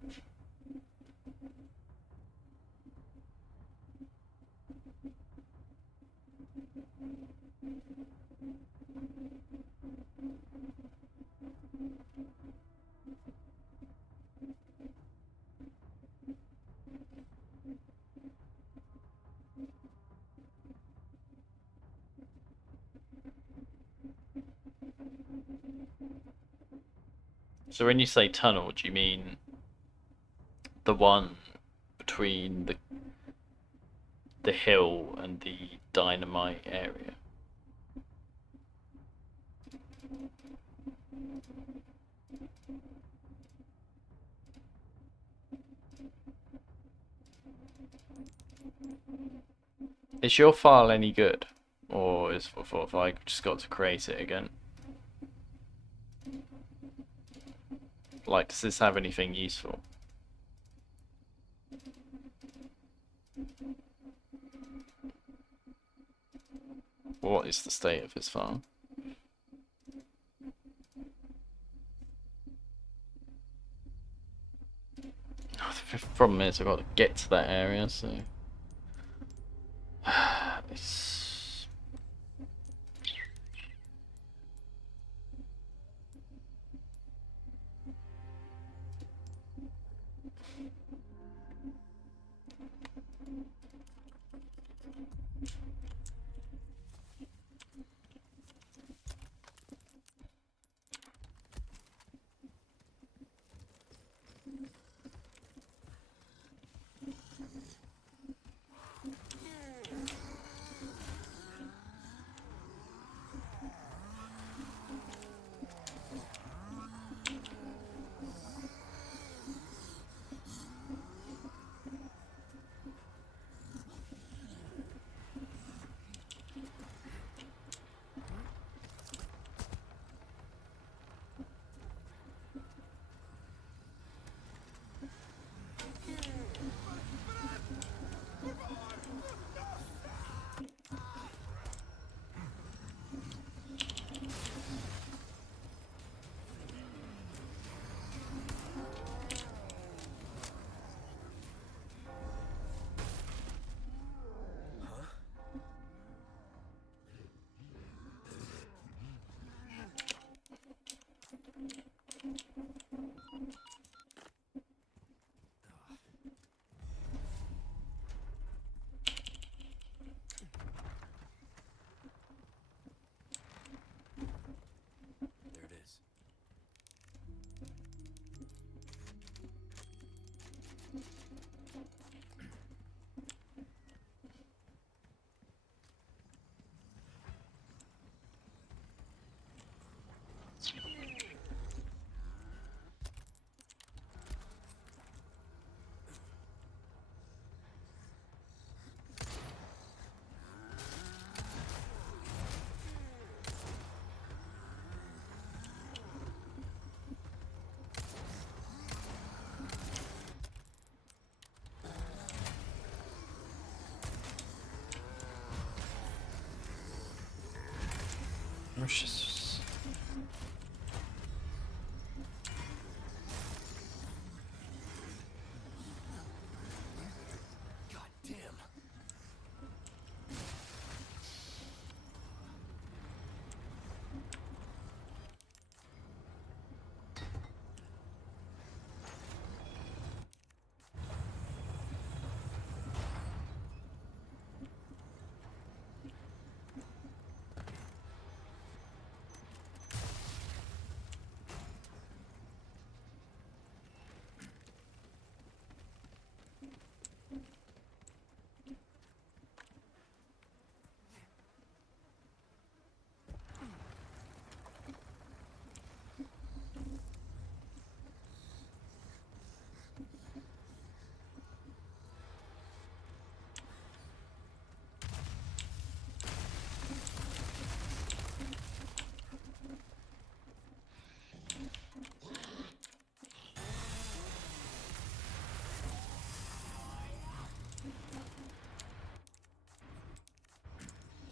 So when you say tunnel, do you mean the one between the hill and the dynamite area? Is your file any good? Or have I just got to create it again? Like, does this have anything useful? What is the state of this file? The problem is I've got to get to that area, so... it's... There it is. God damn.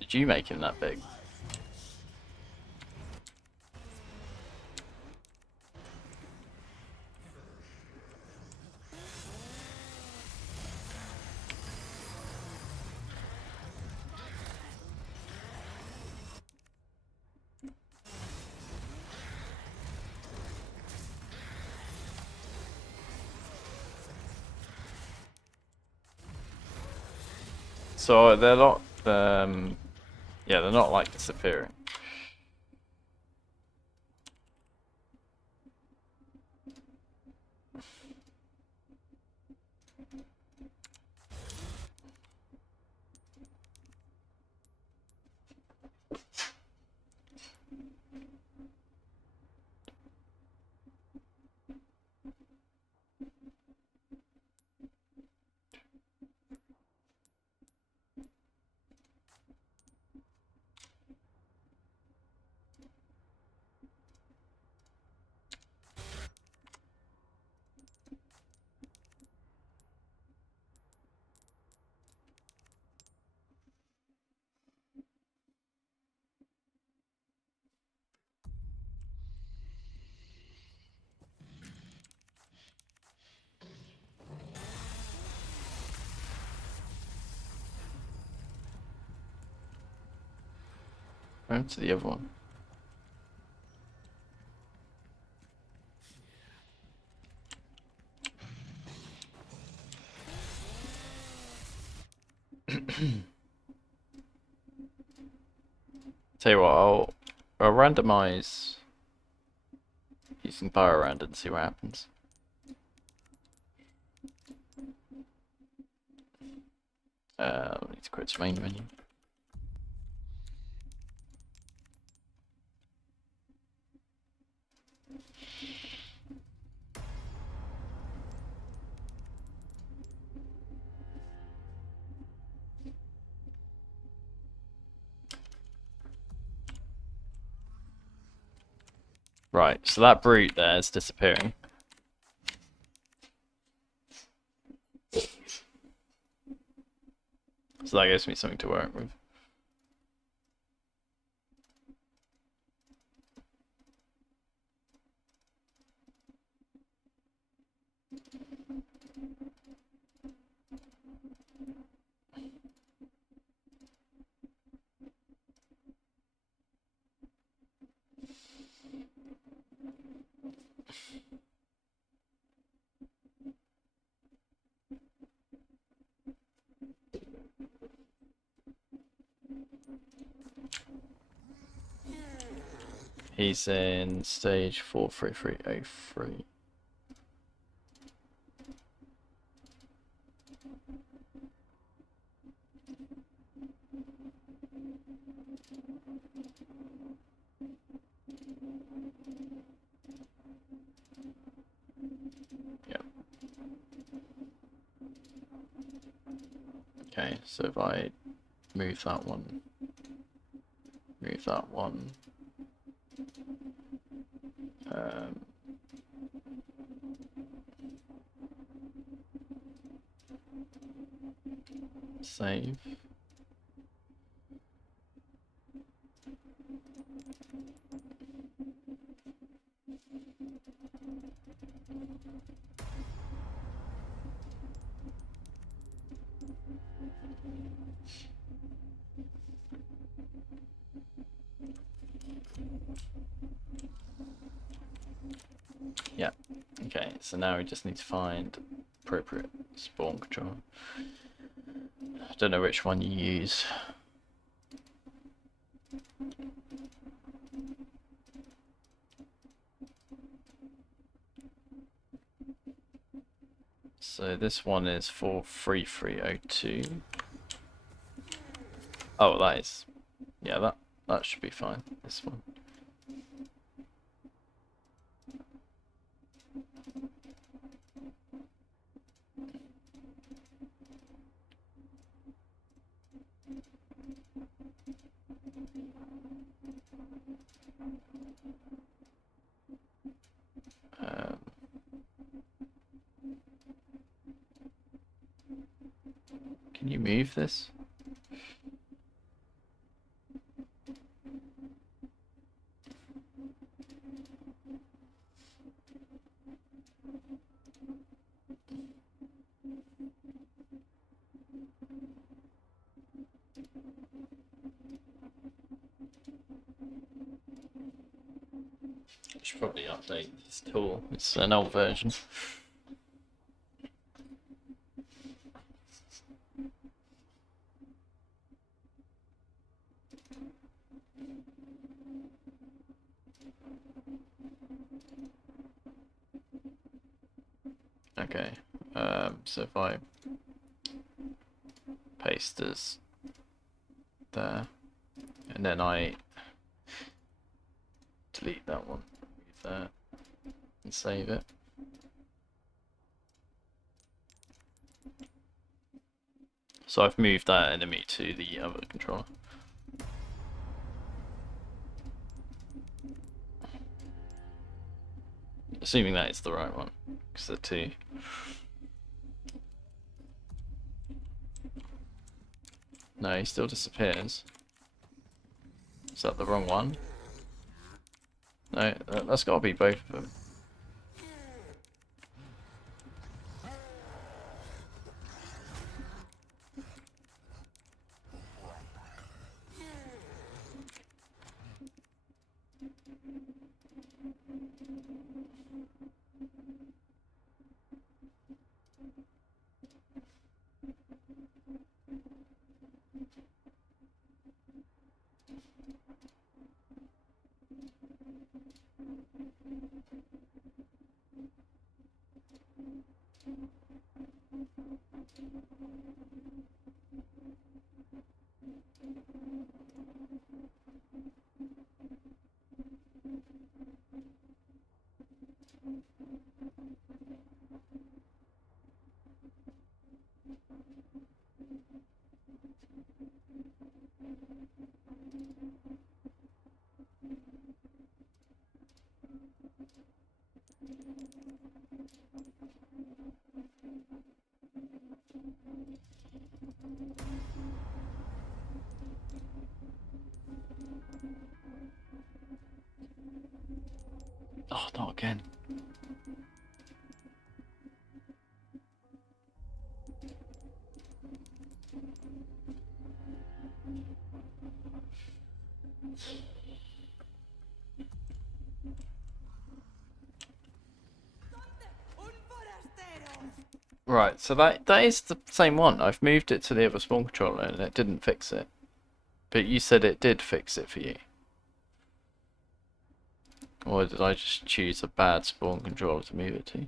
Did you make him that big? So they're not, yeah, they're not like disappearing. Go to the other one. Tell you what, I'll randomize using Biorand and see what happens. Need to quit main menu. Right, so that brute there is disappearing. So that gives me something to work with. He's in stage 43303. Yep. Okay, so if I move that one, move that one, save. Yeah. Okay, so now we just need to find appropriate spawn control. I don't know which one you use. So this one is 43302. Oh, that is, yeah, that should be fine. This one. Can you move this? I should probably update this tool. It's an old version. Okay, so if I paste this there, and then I delete that one, leave that, and save it. So I've moved that enemy to the other controller. Assuming that is the right one, because they're two. No, he still disappears. Is that the wrong one? No, that's got to be both of them. Oh, not again. Right, so that is the same one. I've moved it to the other spawn controller and it didn't fix it. But you said it did fix it for you. Or did I just choose a bad spawn controller to move it to?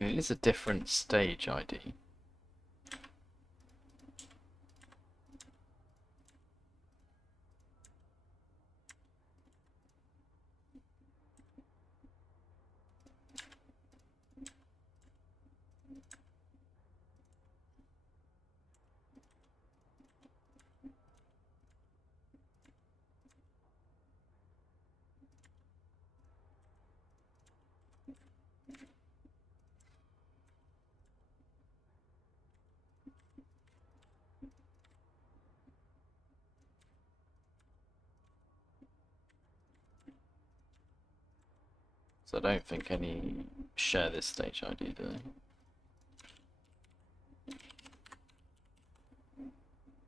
It is a different stage ID. So I don't think any share this stage ID, do they?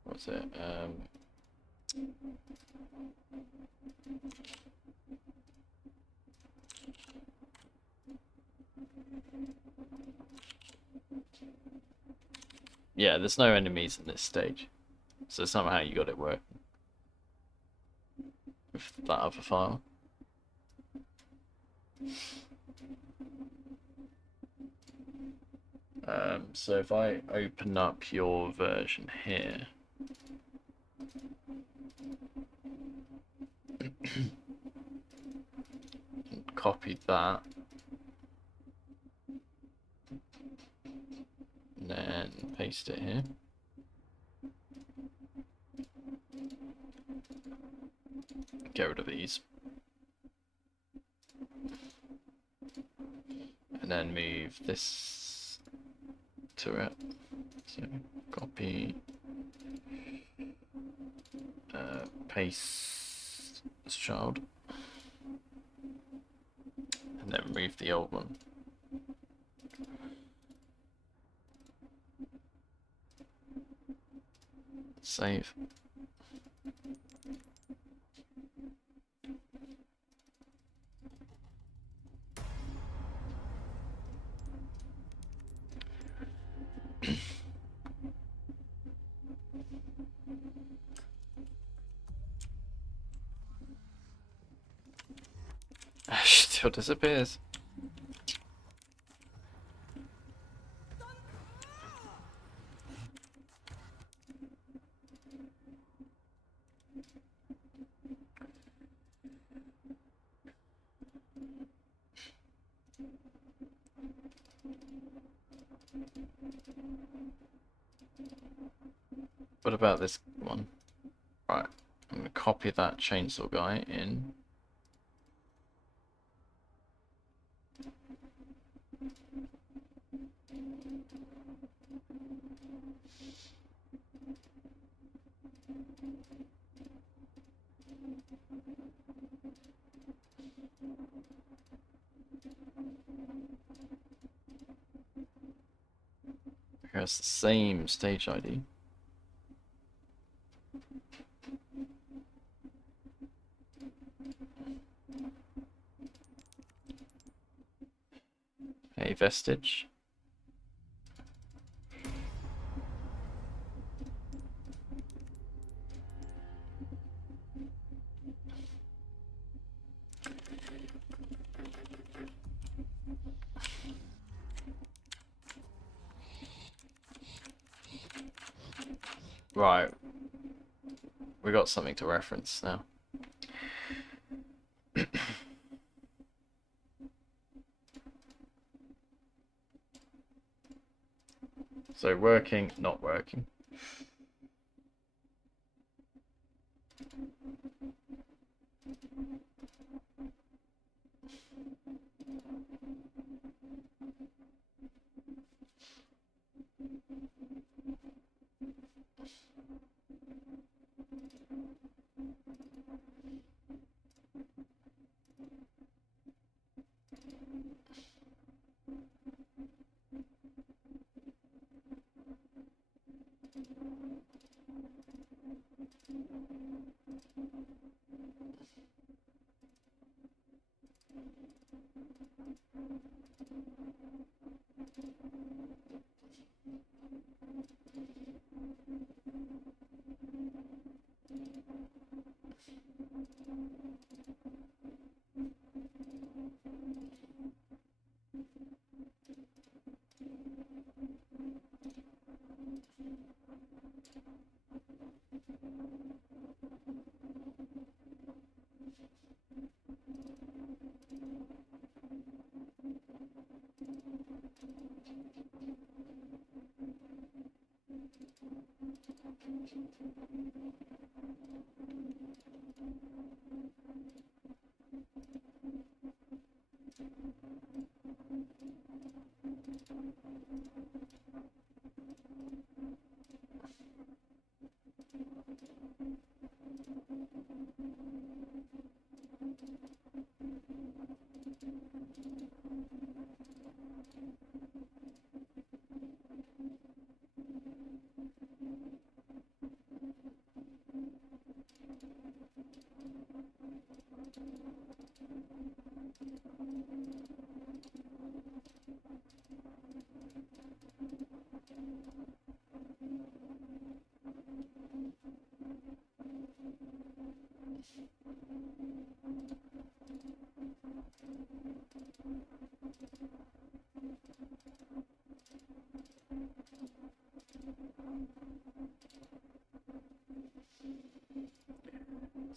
What's it? Yeah, there's no enemies in this stage. So somehow you got it working with that other file. So if I open up your version here, and copy that, and then paste it here. Get rid of these. And then move this to it. So copy, paste this child, and then remove the old one. Save. Still disappears. What about this one? Right, I'm gonna copy that chainsaw guy in. Here's the same stage ID. A vestige. Right. We got something to reference now. So working, not working.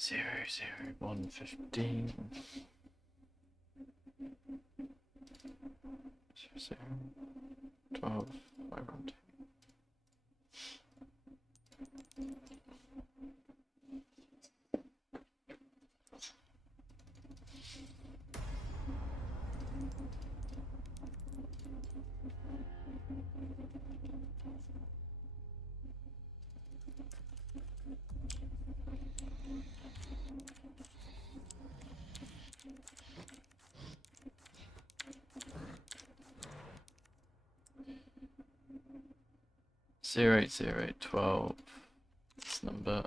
Zero, 115. 0, 12, 500. 08012. This number.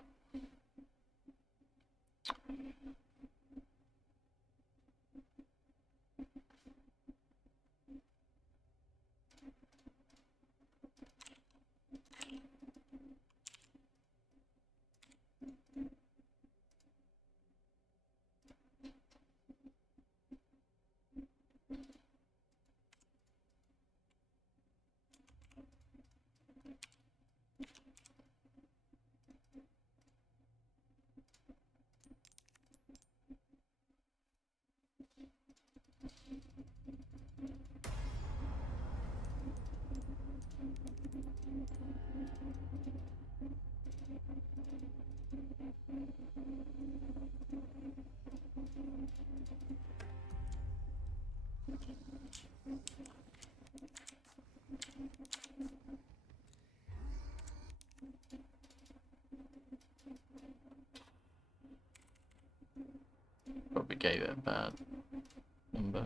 Probably gave it a bad number.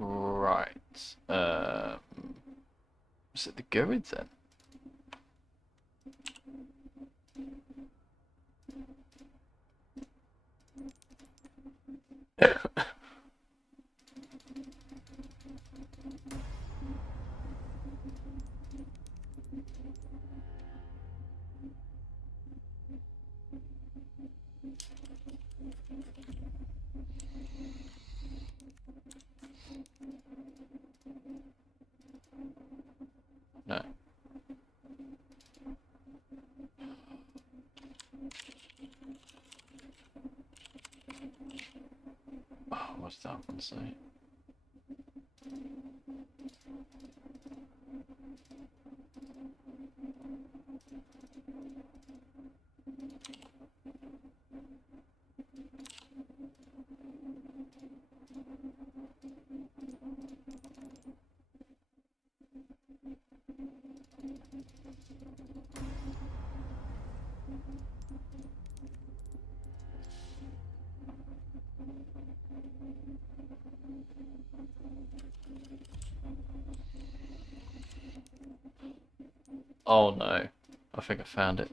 Right. Was it the Gurrid then? No. Oh, what's that one say? Oh no, I think I found it.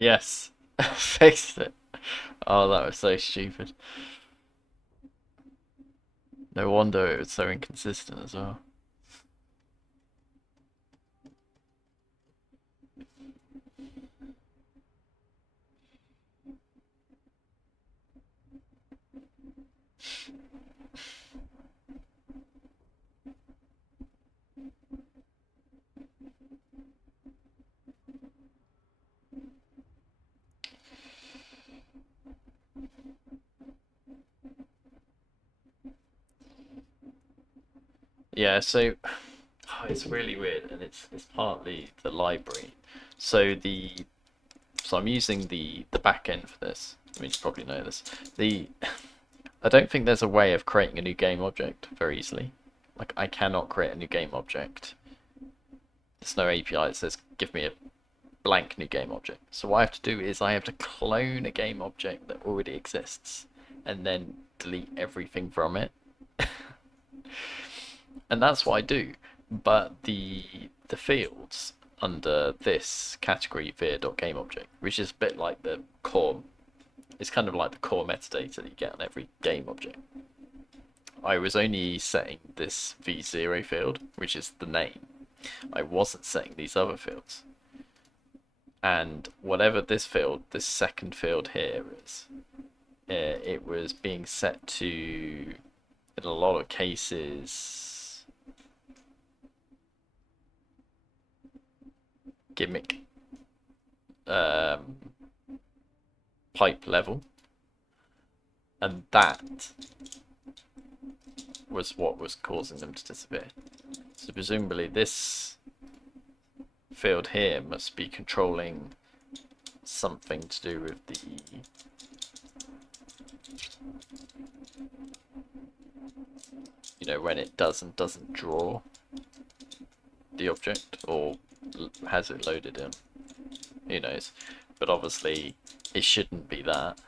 Yes, fixed it. Oh, that was so stupid. No wonder it was so inconsistent as well. Yeah, so it's really weird, and it's partly the library. So I'm using the back end for this. I mean, you probably know this. I don't think there's a way of creating a new game object very easily. Like, I cannot create a new game object. There's no API that says give me a blank new game object. So what I have to do is I have to clone a game object that already exists and then delete everything from it. And that's what I do. But the fields under this category vir.gameObject, which is a bit like the core, it's kind of like the core metadata that you get on every game object. I was only setting this v0 field, which is the name. I wasn't setting these other fields. And whatever this field, this second field here is, it was being set to, in a lot of cases, gimmick pipe level, and that was what was causing them to disappear. So presumably this field here must be controlling something to do with the when it does and doesn't draw the object, or has it loaded in. Who knows? But obviously it shouldn't be that.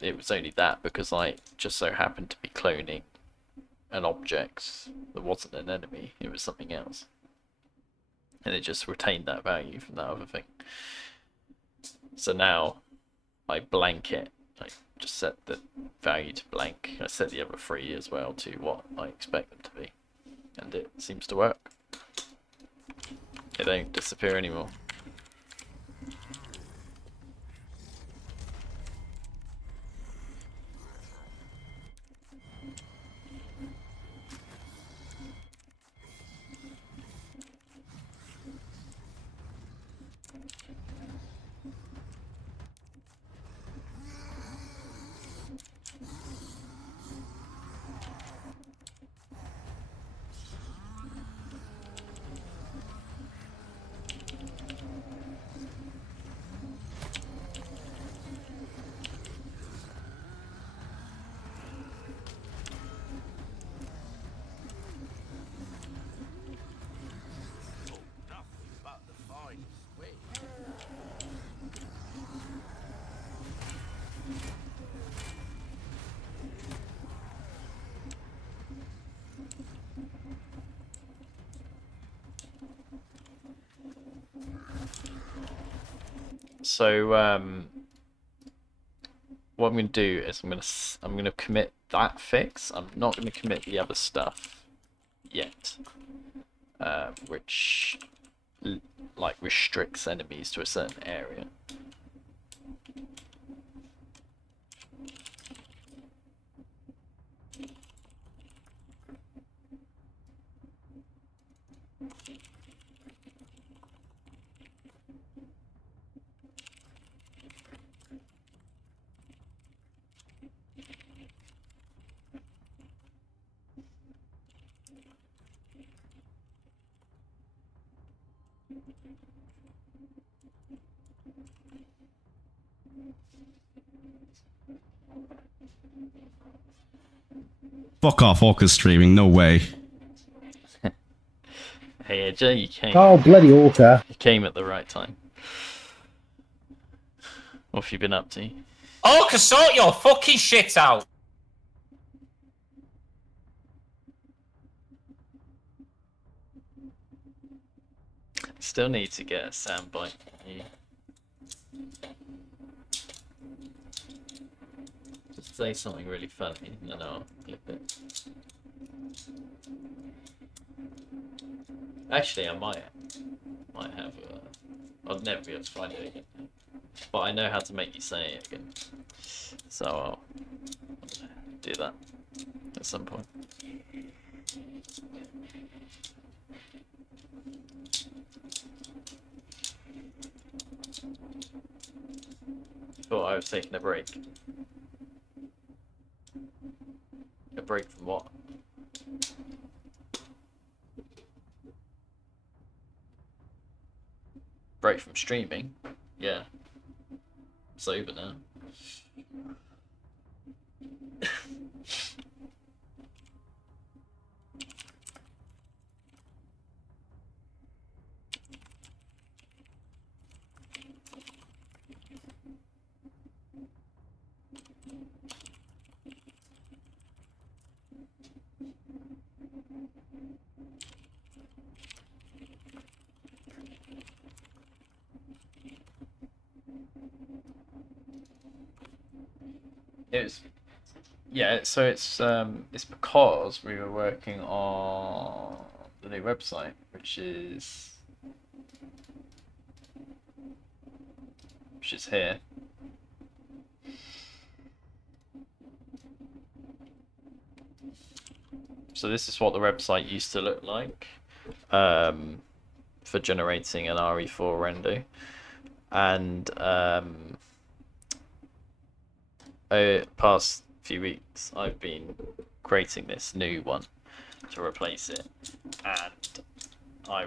It was only that because I just so happened to be cloning an object that wasn't an enemy, it was something else. And it just retained that value from that other thing. So now I blank it. I just set the value to blank. I set the other three as well to what I expect them to be. And it seems to work. They don't disappear anymore. So what I'm going to do is I'm going to commit that fix. I'm not going to commit the other stuff yet, which like restricts enemies to a certain area. Fuck off, Orca's streaming, no way. Hey AJ, you came. Oh, bloody Orca. You came at the right time. What have you been up to? Orca, sort your fucking shit out! Still need to get a soundbite from you. say something really funny, and then I'll clip it. Actually, I might have. I'll never be able to find it again, but I know how to make you say it again, so I'll do that at some point. Thought I was taking a break. A break from what? Break from streaming? Yeah. Sober now. It was, yeah. So it's because we were working on the new website, which is here. So this is what the website used to look like, for generating an RE4 render, and past few weeks I've been creating this new one to replace it, and I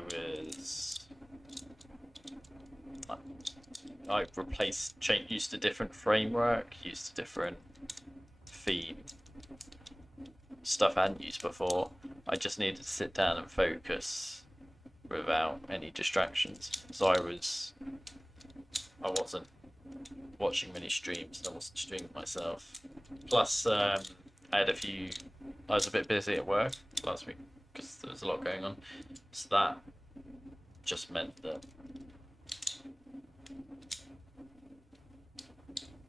used a different framework, used a different theme, stuff I hadn't used before. I just needed to sit down and focus without any distractions. So I wasn't watching many streams, and I wasn't streaming myself. Plus, I was a bit busy at work last week because there was a lot going on. So that just meant that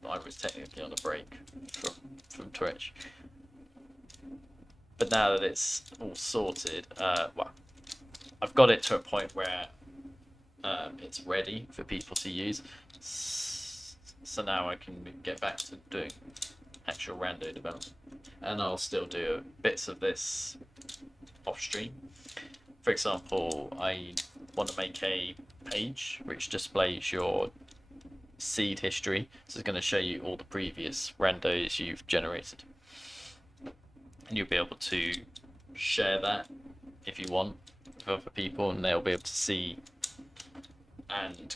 I was technically on a break from Twitch. But now that it's all sorted, well, I've got it to a point where it's ready for people to use. So now I can get back to doing actual rando development. And I'll still do bits of this off stream. For example, I want to make a page which displays your seed history. So it's going to show you all the previous randos you've generated. And you'll be able to share that if you want with other people, and they'll be able to see. And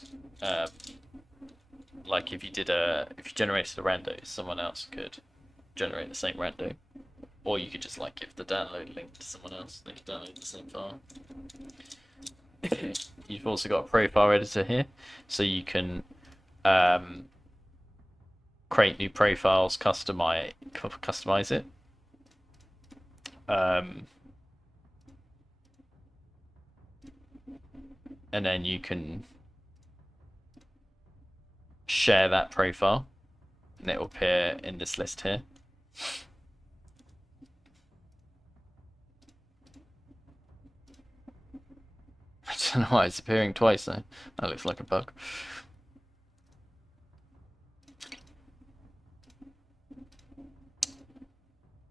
like if you generated a rando, someone else could generate the same rando, or you could just like give the download link to someone else. They could download the same file. You've also got a profile editor here, so you can create new profiles, customize it. And then you can share that profile, and it will appear in this list here. I don't know why it's appearing twice though. That looks like a bug.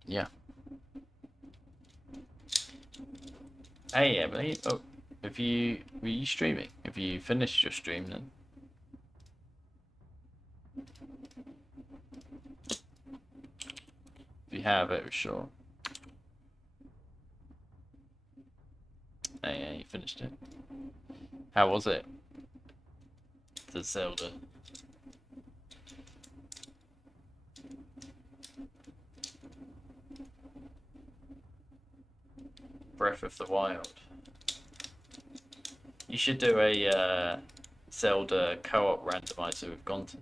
Yeah. Hey Emily, oh, were you streaming? Have you finished your stream then? If you have, it was sure. Hey, yeah, you finished it. How was it? The Zelda. Breath of the Wild. You should do a Zelda co-op randomizer with Gonton.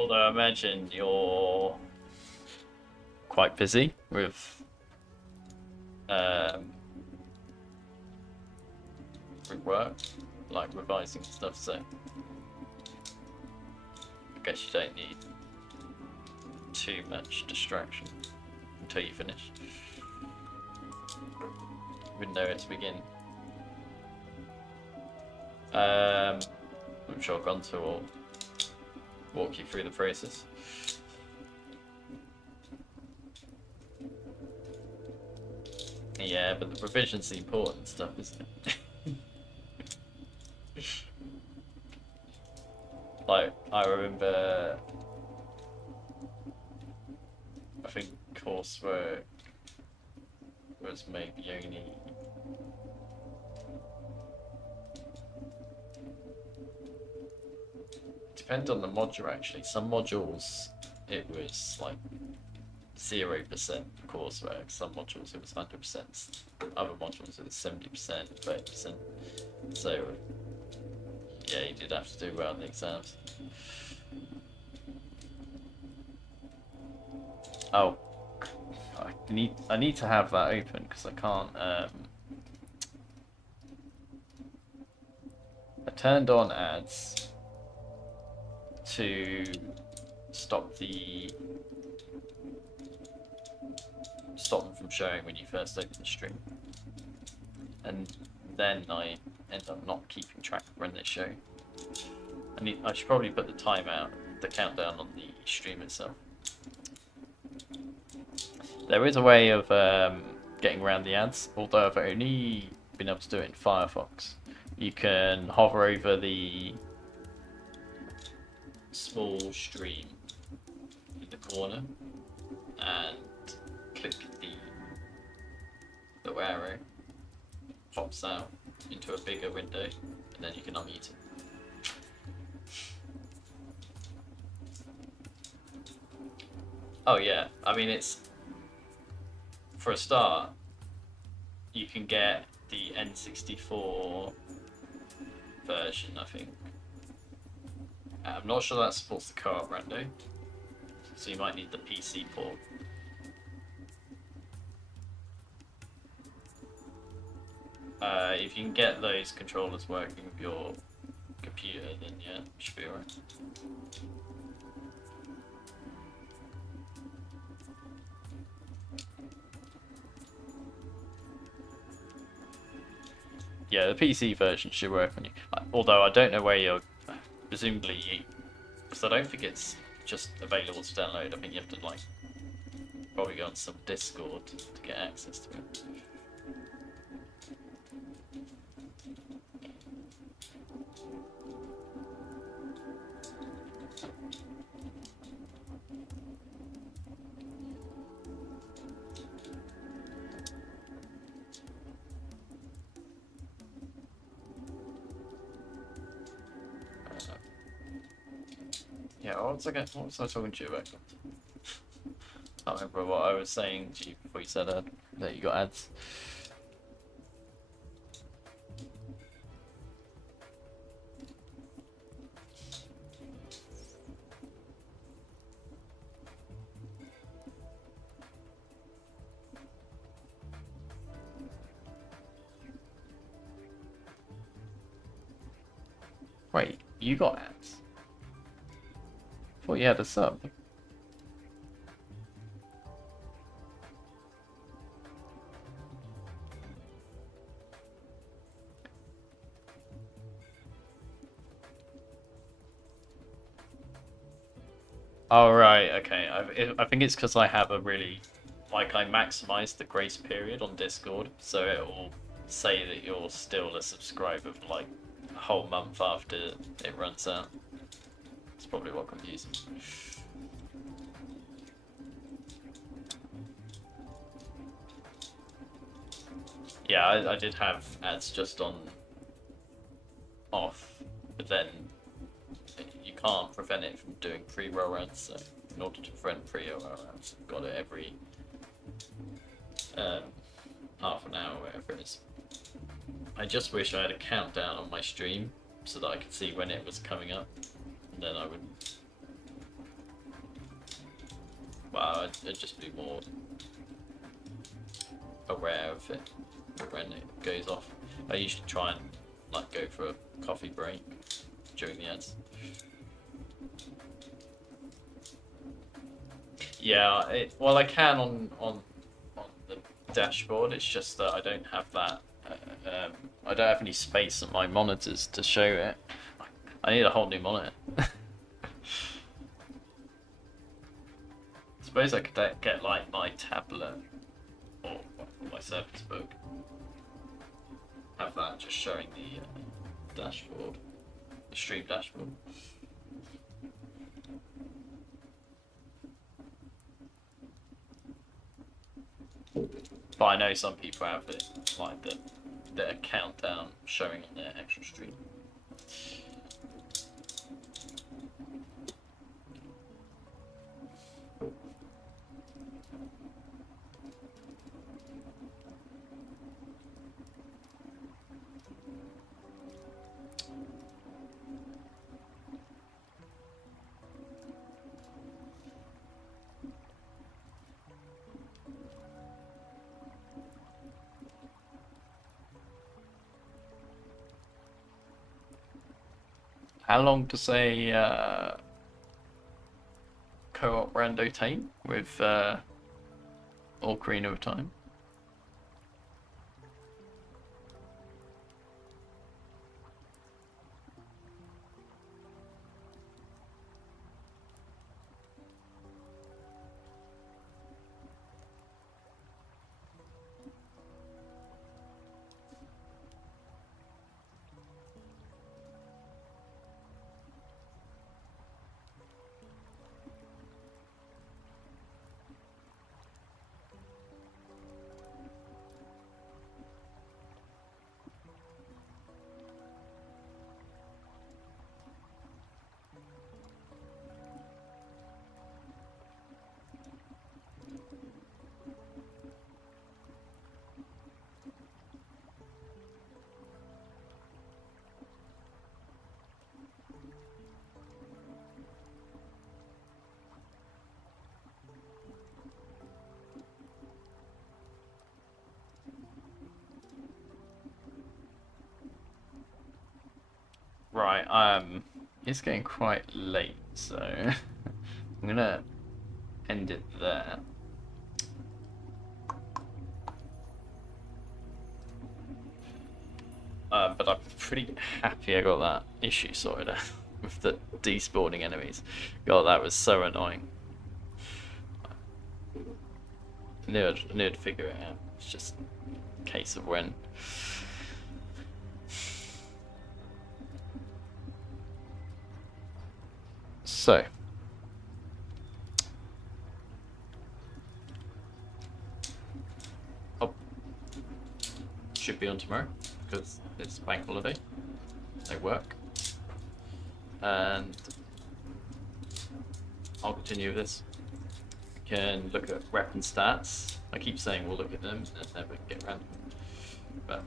Although I imagine you're quite busy with work, like revising stuff, so I guess you don't need too much distraction until you finish. Even though it's beginning. I'm sure Gonzo will walk you through the process. Yeah, but the revision's the important stuff, isn't it? Like, I remember, I think coursework was maybe only depends on the module actually. Some modules it was like 0% coursework, some modules it was 100%, other modules it was 70%, 30%. So yeah, you did have to do well in the exams. Oh, I need to have that open because I can't. I turned on ads to stop them from showing when you first open the stream, and then I end up not keeping track of when they show. I should probably put the timeout, the countdown on the stream itself. There is a way of getting around the ads, although I've only been able to do it in Firefox. You can hover over the small stream in the corner and click the little arrow, pops out into a bigger window, and then you can unmute it. Oh yeah, I mean it's, for a start, you can get the N64 version, I think. I'm not sure that supports the co-op rando, so you might need the PC port. If you can get those controllers working with your computer, then yeah, it should be alright. Yeah, the PC version should work on you. Although I don't know where you're, presumably, because I don't think it's just available to download. I think you have to like probably go on some Discord to get access to it. Yeah, what was I talking to you about? I can't remember what I was saying to you before you said that you got ads. Wait, you got ads? I thought you had a sub. Oh right, okay. I think it's because I have a really, like, I maximized the grace period on Discord, so it will say that you're still a subscriber for like a whole month after it runs out. It's probably what confused me. Yeah, I did have ads just on off, but then you can't prevent it from doing pre-roll ads, so in order to prevent pre-roll ads, I've got it every half an hour, whatever it is. I just wish I had a countdown on my stream so that I could see when it was coming up, and then I would Well, I'd just be more aware of it when it goes off. I usually try and like go for a coffee break during the ads. Yeah, well, I can on the dashboard. It's just that I don't have that. I don't have any space on my monitors to show it. I need a whole new monitor. Suppose I could get like my tablet or my service book. Have that just showing the dashboard, the stream dashboard. But I know some people have it, like their countdown showing on their extra stream. How long does a co-op rando take with Ocarina of Time? Right, it's getting quite late, so I'm gonna end it there. But I'm pretty happy I got that issue sorted out with the despawning enemies. God, that was so annoying. I knew I'd figure it out. It's just a case of when. So, should be on tomorrow because it's bank holiday. No work, and I'll continue with this. We can look at weapon stats. I keep saying we'll look at them and never get around to them, but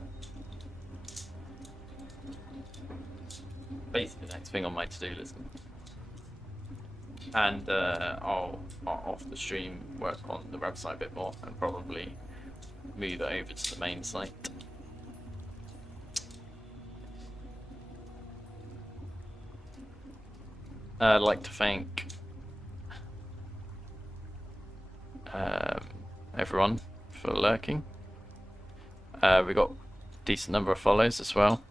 basically the next thing on my to-do list. And I'll off the stream work on the website a bit more and probably move it over to the main site. I'd like to thank everyone for lurking. We got a decent number of follows as well.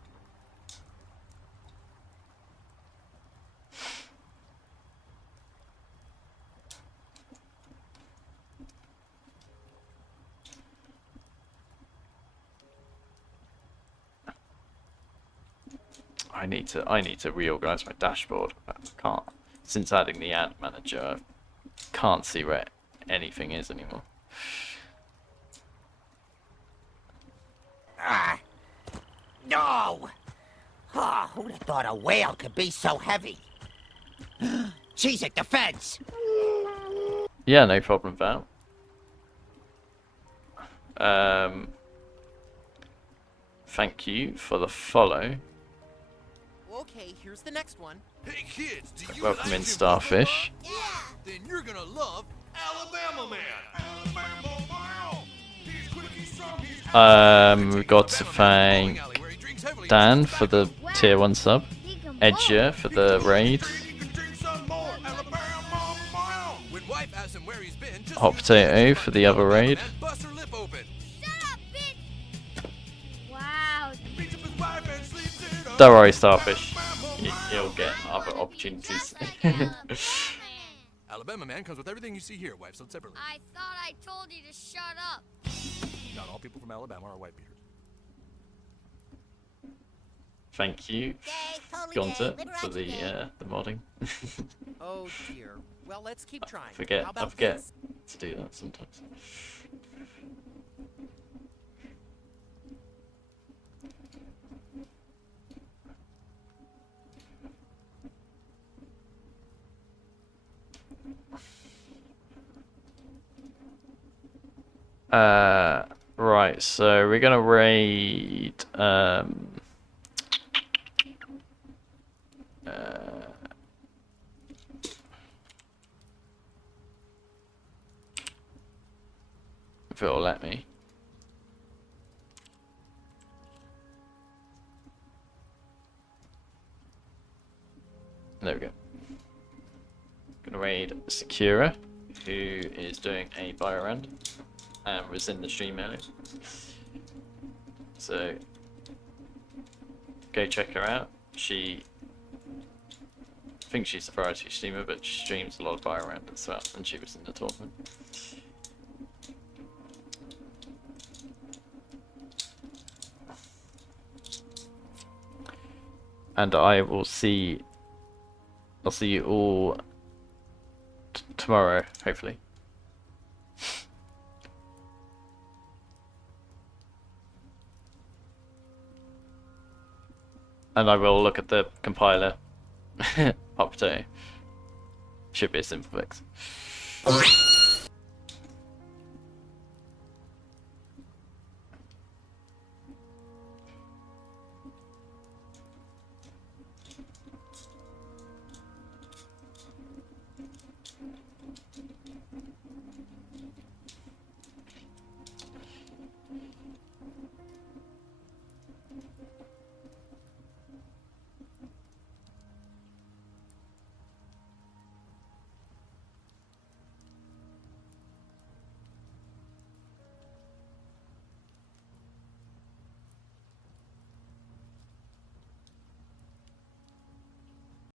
I need to reorganize my dashboard. I can't, since adding the ad manager, I can't see where anything is anymore. No! Oh, who'd have thought a whale could be so heavy? Cheese it, defense! Yeah, no problem, Val. Thank you for the follow. Okay, here's the next one. Hey kids, do you Welcome like in, to Starfish. Yeah. Then you're gonna love Alabama man. Alabama. He's quick, he's strong, he's We've got to thank Dan for the tier 1 sub, Edger for the raid, When wife asks him where he's been, just Hot Potato for the other raid. bust her lip open. Wow. Don't worry, Starfish. You'll get other opportunities. Alabama man comes with everything you see here, wife sold separately. I thought I told you to shut up. Not all people from Alabama are white beaters. Thank you, Gonta, for the modding. Oh dear. Well, let's keep trying. I forget this? to do that sometimes. Right, so we're gonna raid if it'll let me. There we go. Gonna raid Secura, who is doing a Biorand and was in the stream earlier. So go check her out. I think she's a variety streamer, but she streams a lot of Biorand as well, and she was in the tournament. And I'll see you all tomorrow, hopefully. And I will look at the compiler. Hot Potato. Should be a simple fix.